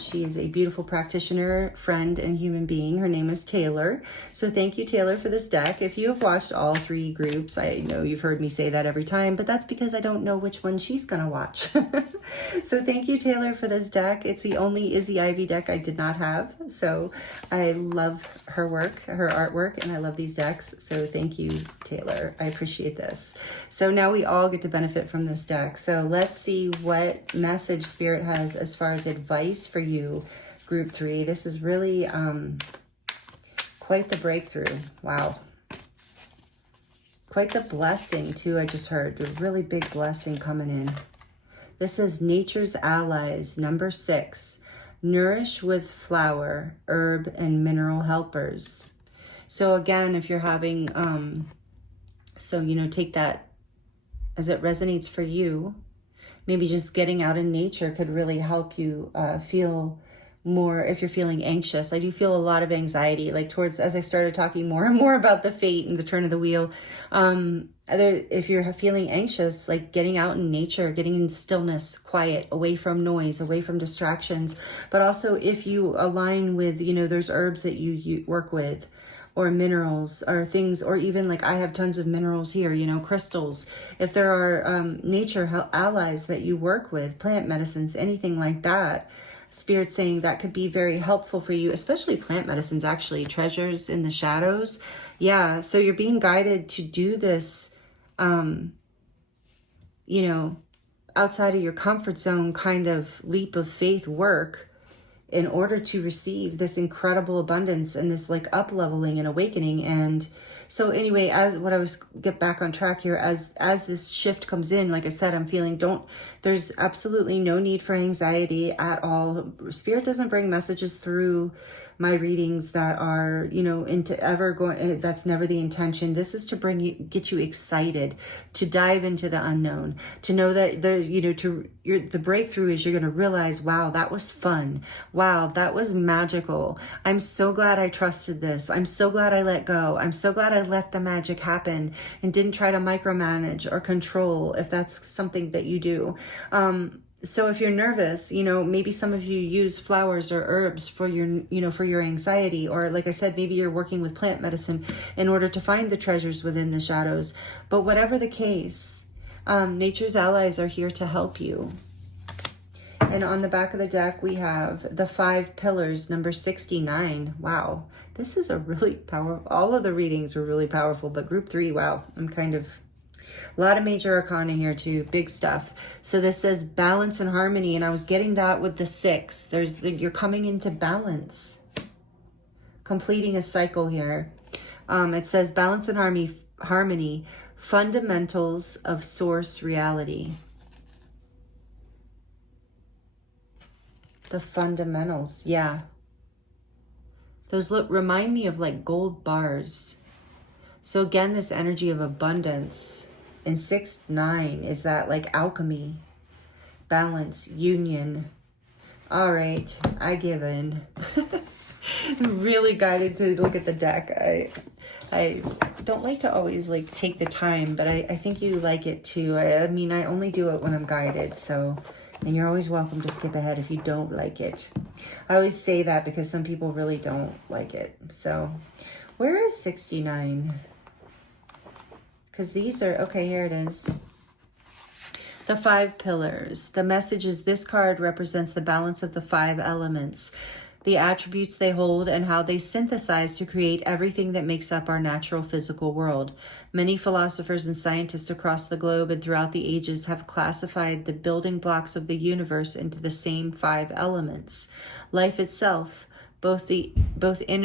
She is a beautiful practitioner, friend, and human being. Her name is Taylor. So thank you, Taylor, for this deck. If you have watched all 3 groups, I know you've heard me say that every time, but that's because I don't know which one she's going to watch. So thank you, Taylor, for this deck. It's the only Izzy Ivy deck I did not have. So I love her work, her artwork, and I love these decks. So thank you, Taylor. I appreciate this. So now we all get to benefit from this deck. So let's see what message Spirit has as far as advice for you, group 3. This is really quite the breakthrough. Wow. Quite the blessing too. I just heard a really big blessing coming in. This is Nature's Allies, number 6. Nourish with flower, herb, and mineral helpers. So again, if you're having, take that as it resonates for you. Maybe just getting out in nature could really help you feel more, if you're feeling anxious. I do feel a lot of anxiety, like towards, as I started talking more and more about the fate and the turn of the wheel. If you're feeling anxious, like getting out in nature, getting in stillness, quiet, away from noise, away from distractions. But also if you align with, there's herbs that you work with, or minerals, or things, or even like I have tons of minerals here, crystals. If there are nature allies that you work with, plant medicines, anything like that, Spirit's saying that could be very helpful for you, especially plant medicines, actually, treasures in the shadows. Yeah, so you're being guided to do this, outside of your comfort zone kind of leap of faith work, in order to receive this incredible abundance and this like up leveling and awakening. And so anyway, get back on track here, as this shift comes in, like I said, I'm feeling there's absolutely no need for anxiety at all. Spirit doesn't bring messages through my readings that are, that's never the intention. This is to get you excited, to dive into the unknown, to know that the breakthrough is you're going to realize, wow, that was fun. Wow, that was magical. I'm so glad I trusted this. I'm so glad I let go. I'm so glad I let the magic happen and didn't try to micromanage or control, if that's something that you do. So if you're nervous, maybe some of you use flowers or herbs for your anxiety, or like I said, maybe you're working with plant medicine in order to find the treasures within the shadows. But whatever the case, nature's allies are here to help you. And on the back of the deck, we have the 5 pillars, number 69. Wow, this is a really powerful, all of the readings were really powerful, but group 3, wow, I'm kind of A lot of major arcana here too, big stuff. So this says balance and harmony, and I was getting that with the 6. You're coming into balance, completing a cycle here. It says balance and harmony, fundamentals of source reality. The fundamentals, yeah. Those remind me of like gold bars. So again, this energy of abundance. And 6-9 is that like alchemy, balance, union. All right, I give in. I'm really guided to look at the deck. I don't like to always like take the time, but I think you like it too. I mean, I only do it when I'm guided, so, and you're always welcome to skip ahead if you don't like it. I always say that because some people really don't like it. So where is 69? Because these are, okay, here it is. The 5 pillars. The message is this card represents the balance of the 5 elements, the attributes they hold, and how they synthesize to create everything that makes up our natural physical world. Many philosophers and scientists across the globe and throughout the ages have classified the building blocks of the universe into the same 5 elements. Life itself, both in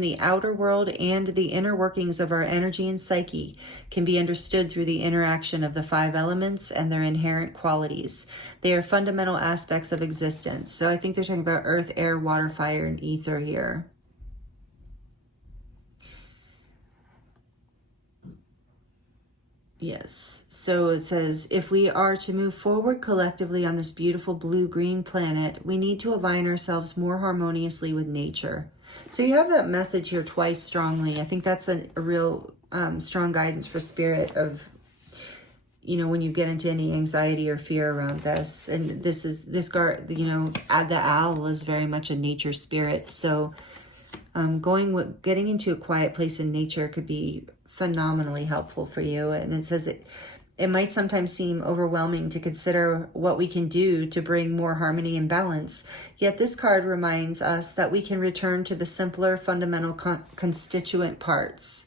the outer world and the inner workings of our energy and psyche, can be understood through the interaction of the 5 elements and their inherent qualities. They are fundamental aspects of existence. So I think they're talking about earth, air, water, fire, and ether here. Yes. So it says, if we are to move forward collectively on this beautiful blue-green planet, we need to align ourselves more harmoniously with nature. So you have that message here twice strongly. I think that's a real strong guidance for spirit of, you know, when you get into any anxiety or fear around this. And this guard, you know, the owl is very much a nature spirit. So getting into a quiet place in nature could be phenomenally helpful for you. And it says it might sometimes seem overwhelming to consider what we can do to bring more harmony and balance. Yet this card reminds us that we can return to the simpler, fundamental constituent parts.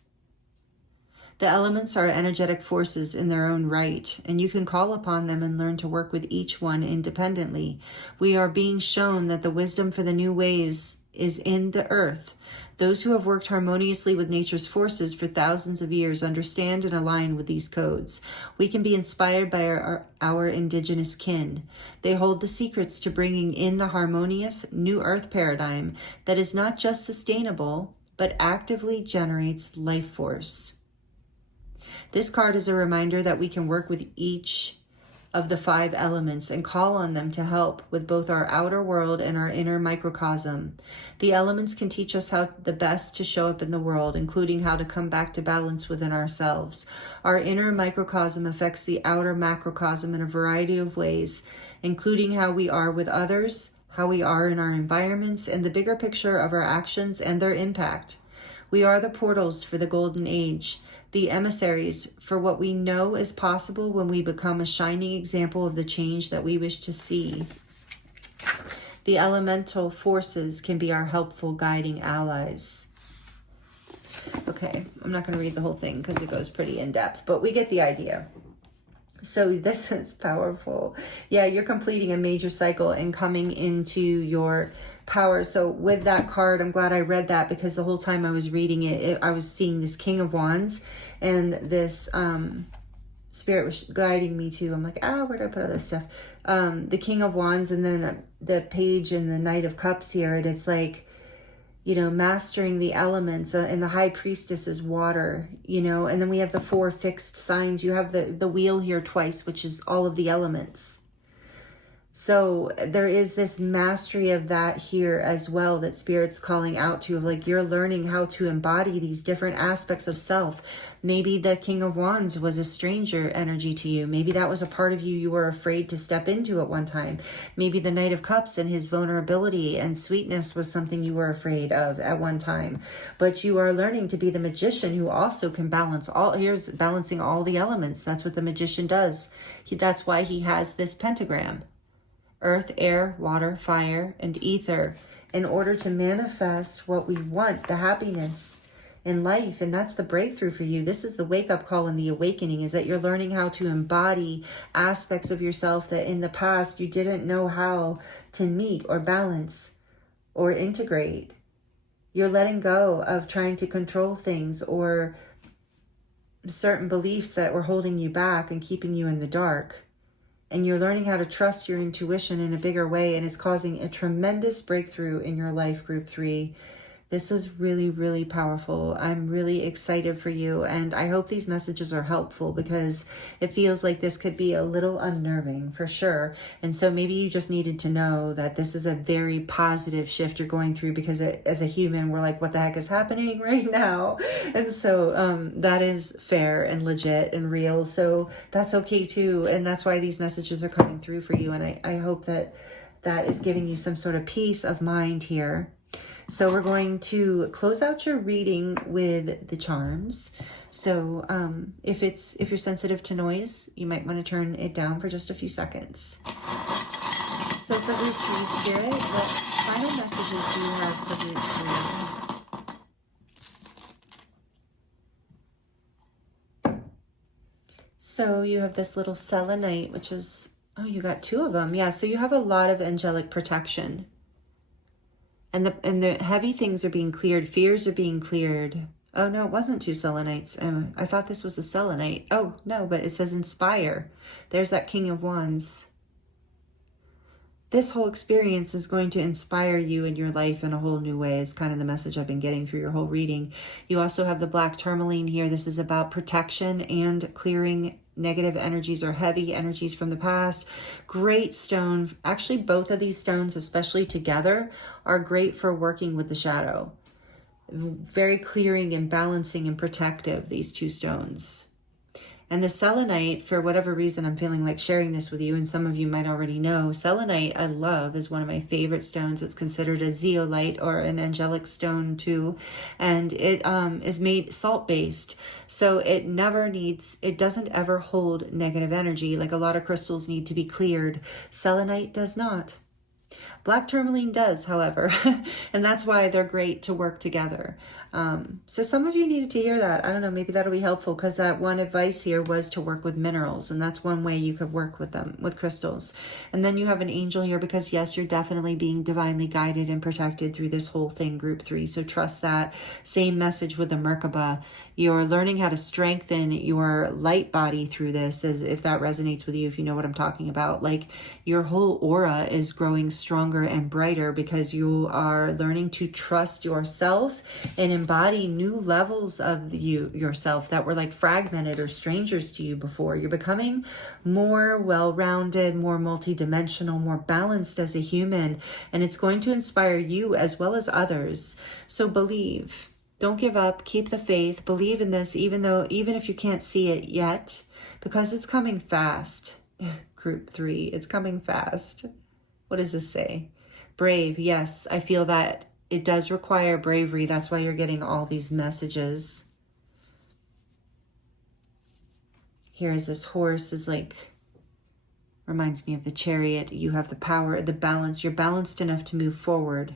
The elements are energetic forces in their own right, and you can call upon them and learn to work with each one independently. We are being shown that the wisdom for the new ways is in the earth. Those who have worked harmoniously with nature's forces for thousands of years understand and align with these codes. We can be inspired by our indigenous kin. They hold the secrets to bringing in the harmonious new earth paradigm that is not just sustainable, but actively generates life force. This card is a reminder that we can work with each of the 5 elements and call on them to help with both our outer world and our inner microcosm. The elements can teach us how the best to show up in the world, including how to come back to balance within ourselves. Our inner microcosm affects the outer macrocosm in a variety of ways, including how we are with others, how we are in our environments, and the bigger picture of our actions and their impact. We are the portals for the golden age, the emissaries for what we know is possible when we become a shining example of the change that we wish to see. The elemental forces can be our helpful guiding allies. Okay, I'm not going to read the whole thing because it goes pretty in depth, but we get the idea. So this is powerful. Yeah, you're completing a major cycle and coming into your power. So with that card, I'm glad I read that because the whole time I was reading it, I was seeing this King of Wands and this spirit was guiding me to, I'm like, where did I put all this stuff? The King of Wands and then the Page and the Knight of Cups here. And it's like, you know, mastering the elements, and the High Priestess is water, you know, and then we have the 4 fixed signs. You have the wheel here twice, which is all of the elements. So there is this mastery of that here as well that Spirit's calling out to, like you're learning how to embody these different aspects of self. Maybe the King of Wands was a stranger energy to you. Maybe that was a part of you were afraid to step into at one time. Maybe the Knight of Cups and his vulnerability and sweetness was something you were afraid of at one time. But you are learning to be the magician who also can balance all. Here's balancing all the elements. That's what the magician does. That's why he has this pentagram. Earth, air, water, fire, and ether, in order to manifest what we want, the happiness in life. And that's the breakthrough for you. This is the wake-up call and the awakening, is that you're learning how to embody aspects of yourself that in the past you didn't know how to meet or balance or integrate. You're letting go of trying to control things or certain beliefs that were holding you back and keeping you in the dark. And you're learning how to trust your intuition in a bigger way, and it's causing a tremendous breakthrough in your life, Group 3. This is really, really powerful. I'm really excited for you, and I hope these messages are helpful, because it feels like this could be a little unnerving for sure. And so maybe you just needed to know that this is a very positive shift you're going through, because as a human, we're like, what the heck is happening right now? And so that is fair and legit and real. So that's okay too. And that's why these messages are coming through for you. And I hope that that is giving you some sort of peace of mind here. So we're going to close out your reading with the charms. So if you're sensitive to noise, you might want to turn it down for just a few seconds. So for Group 3 Spirit, what final messages do you have for Group 3? So you have this little selenite, which is, oh, you got 2 of them. Yeah, so you have a lot of angelic protection. And the heavy things are being cleared. Fears are being cleared. Oh, no, it wasn't 2 selenites. I thought this was a selenite. Oh, no, but it says inspire. There's that King of Wands. This whole experience is going to inspire you in your life in a whole new way, is kind of the message I've been getting through your whole reading. You also have the black tourmaline here. This is about protection and clearing negative energies or heavy energies from the past. Great stone. Actually, both of these stones, especially together, are great for working with the shadow. Very clearing and balancing and protective, these 2 stones. And the selenite, for whatever reason, I'm feeling like sharing this with you, and some of you might already know, selenite I love, is one of my favorite stones. It's considered a zeolite or an angelic stone too, and it is made salt-based, so it doesn't ever hold negative energy like a lot of crystals need to be cleared. Selenite does not. Black tourmaline does, however, and that's why they're great to work together. So some of you needed to hear that. I don't know, maybe that'll be helpful, because that one advice here was to work with minerals, and that's one way you could work with them, with crystals. And then you have an angel here, because yes, you're definitely being divinely guided and protected through this whole thing, Group 3. So trust that. Same message with the Merkaba. You're learning how to strengthen your light body through this, as if that resonates with you, if you know what I'm talking about. Like, your whole aura is growing stronger and brighter, because you are learning to trust yourself and embody new levels of yourself that were like fragmented or strangers to you before. You're becoming more well-rounded, more multidimensional, more balanced as a human, and it's going to inspire you as well as others. So believe. Don't give up. Keep the faith. Believe in this, even if you can't see it yet, because it's coming fast. Group 3, it's coming fast. What does this say? Brave. Yes, I feel that it does require bravery. That's why you're getting all these messages. Here's this horse is like, reminds me of the chariot. You have the power, the balance. You're balanced enough to move forward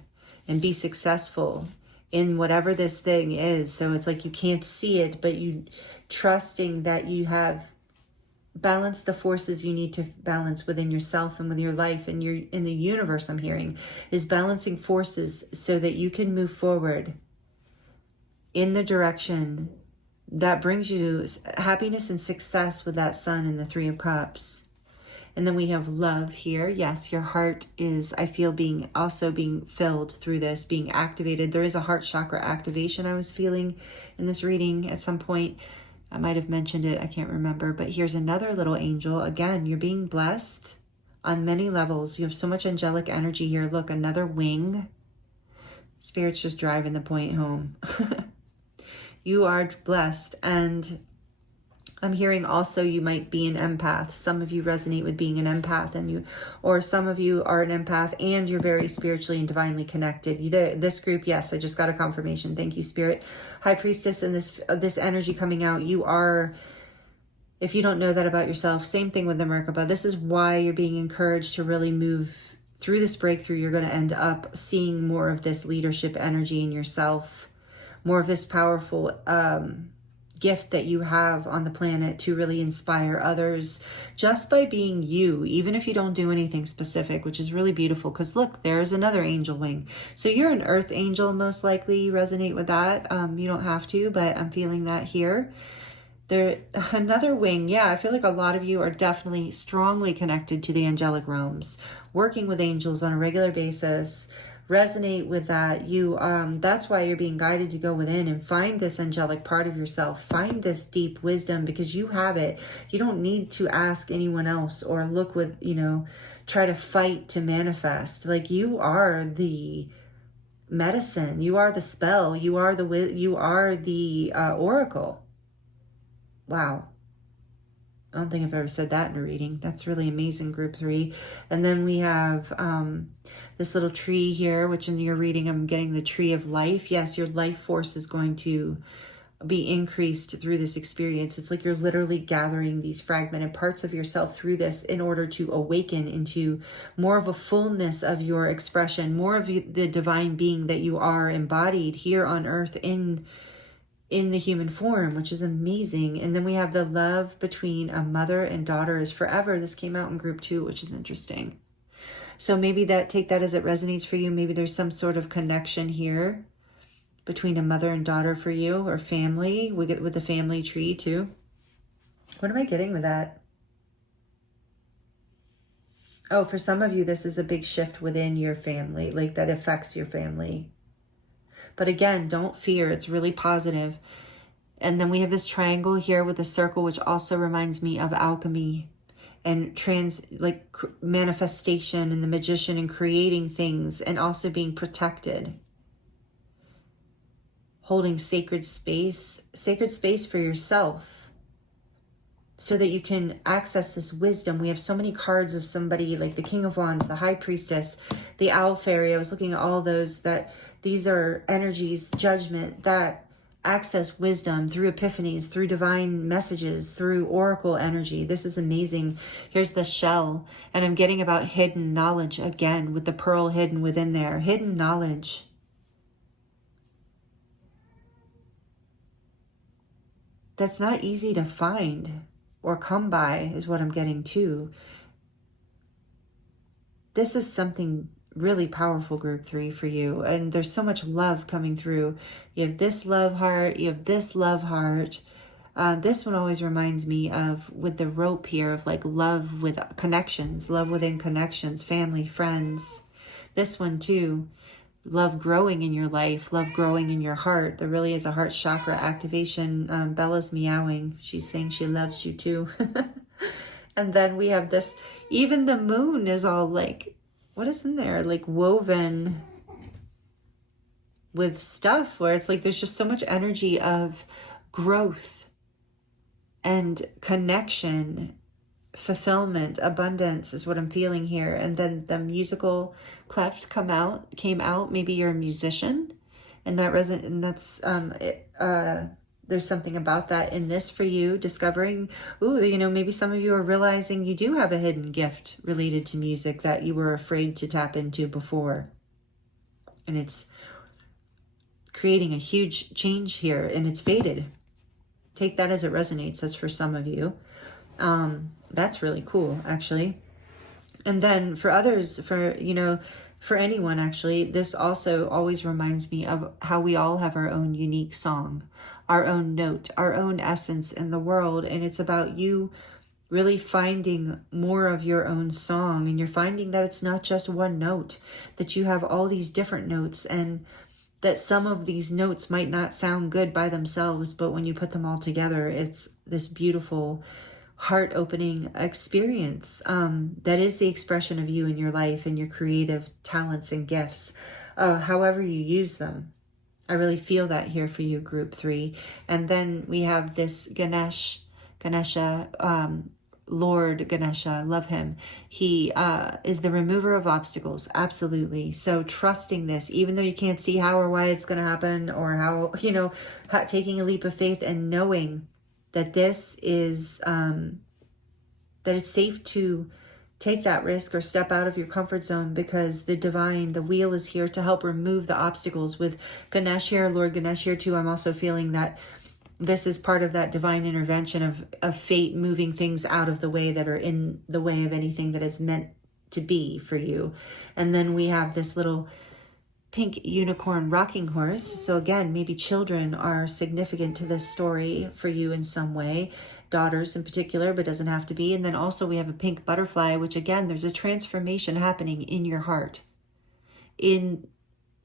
and be successful in whatever this thing is. So it's like you can't see it, but you trusting that you have balance the forces you need to balance within yourself and with your life, and you're in the universe. I'm hearing is balancing forces so that you can move forward in the direction that brings you happiness and success with that sun and the 3 of Cups. And then we have love here. Yes, your heart is, I feel, being filled through this, being activated. There is a heart chakra activation I was feeling in this reading at some point. I might have mentioned it, I can't remember, but here's another little angel. Again, you're being blessed on many levels. You have so much angelic energy here. Look, another wing. Spirit's just driving the point home. You are blessed, and I'm hearing also you might be an empath. Some of you resonate with being an empath, or some of you are an empath and you're very spiritually and divinely connected. This group, yes, I just got a confirmation. Thank you, Spirit. High Priestess, and this energy coming out, you are, if you don't know that about yourself, same thing with the Merkaba. This is why you're being encouraged to really move through this breakthrough. You're going to end up seeing more of this leadership energy in yourself, more of this powerful gift that you have on the planet to really inspire others just by being you, even if you don't do anything specific, which is really beautiful. Because look, there's another angel wing. So you're an earth angel, most likely. You resonate with that. You don't have to, but I'm feeling that here. There, another wing. Yeah, I feel like a lot of you are definitely strongly connected to the angelic realms, working with angels on a regular basis. Resonate with that. You that's why you're being guided to go within and find this angelic part of yourself. Find this deep wisdom, because you have it. You don't need to ask anyone else or look with, try to fight to manifest. Like, you are the medicine, you are the spell, you are the oracle. Wow. I don't think I've ever said that in a reading. That's really amazing, group 3. And then we have this little tree here, which in your reading, I'm getting the tree of life. Yes, your life force is going to be increased through this experience. It's like you're literally gathering these fragmented parts of yourself through this in order to awaken into more of a fullness of your expression, more of the divine being that you are embodied here on earth in the human form, which is amazing. And then we have the love between a mother and daughter is forever. This came out in group 2, which is interesting. So maybe take that as it resonates for you. Maybe there's some sort of connection here between a mother and daughter for you, or family. We get with the family tree too. What am I getting with that? Oh, for some of you, this is a big shift within your family, like that affects your family. But again, don't fear. It's really positive. And then we have this triangle here with a circle, which also reminds me of alchemy and manifestation and the magician and creating things, and also being protected. Holding sacred space for yourself, so that you can access this wisdom. We have so many cards of somebody like the King of Wands, the High Priestess, the Owl Fairy. I was looking at all those, that these are energies, judgment, that access wisdom through epiphanies, through divine messages, through oracle energy. This is amazing. Here's the shell, and I'm getting about hidden knowledge again, with the pearl hidden within there. Hidden knowledge. That's not easy to find or come by, is what I'm getting too. This is something really powerful, group 3, for you. And there's so much love coming through. You have this love heart. You have this love heart. This one always reminds me of, with the rope here, of like love with connections, love within connections, family, friends. This one too. Love growing in your life, love growing in your heart. There really is a heart chakra activation. Bella's meowing. She's saying she loves you too. And then we have this, even the moon is all like, what is in there? Like woven with stuff where it's like there's just so much energy of growth and connection, fulfillment, abundance is what I'm feeling here. And then the musical cleft came out. Maybe you're a musician, and that that's there's something about that in this for you, discovering, maybe some of you are realizing you do have a hidden gift related to music that you were afraid to tap into before. And it's creating a huge change here, and it's faded. Take that as it resonates. That's for some of you. That's really cool, actually. And then for others, for anyone, actually, this also always reminds me of how we all have our own unique song, our own note, our own essence in the world. And it's about you really finding more of your own song. And you're finding that it's not just one note, that you have all these different notes, and that some of these notes might not sound good by themselves, but when you put them all together, it's this beautiful heart-opening experience that is the expression of you in your life and your creative talents and gifts, however you use them. I really feel that here for you, group 3. And then we have this Ganesha, Lord Ganesha. I love him. He is the remover of obstacles. Absolutely. So trusting this, even though you can't see how or why it's going to happen, or how, taking a leap of faith and knowing that this is, that it's safe to take that risk or step out of your comfort zone, because the divine, the wheel, is here to help remove the obstacles. With Ganesh here, Lord Ganesh here too, I'm also feeling that this is part of that divine intervention of fate moving things out of the way that are in the way of anything that is meant to be for you. And then we have this little pink unicorn rocking horse. So again, maybe children are significant to this story for you in some way, daughters in particular, but doesn't have to be. And then also we have a pink butterfly, which again, there's a transformation happening in your heart.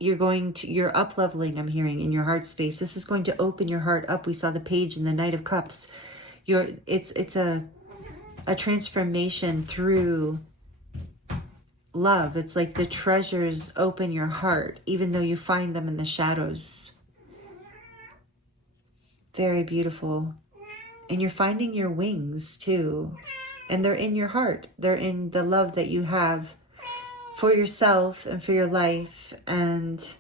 You're up leveling, I'm hearing, in your heart space. This is going to open your heart up. We saw the page in the Knight of Cups. It's a transformation through love. It's like the treasures open your heart, even though you find them in the shadows. Very beautiful. And you're finding your wings too. And they're in your heart. They're in the love that you have for yourself and for your life, and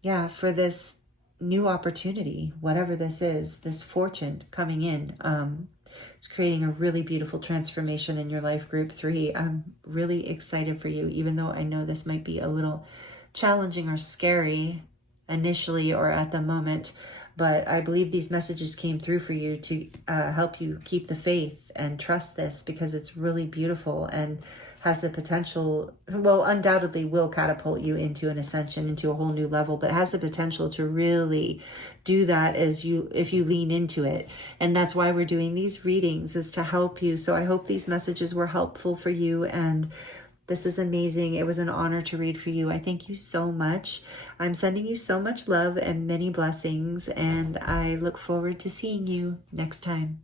yeah, for this new opportunity, whatever this is, this fortune coming in. It's creating a really beautiful transformation in your life, group 3. I'm really excited for you, even though I know this might be a little challenging or scary initially or at the moment, but I believe these messages came through for you to help you keep the faith and trust this, because it's really beautiful and has the potential, well, undoubtedly will catapult you into an ascension, into a whole new level, but has the potential to really do that if you lean into it. And that's why we're doing these readings, is to help you. So I hope these messages were helpful for you, and this is amazing. It was an honor to read for you. I thank you so much. I'm sending you so much love and many blessings, and I look forward to seeing you next time.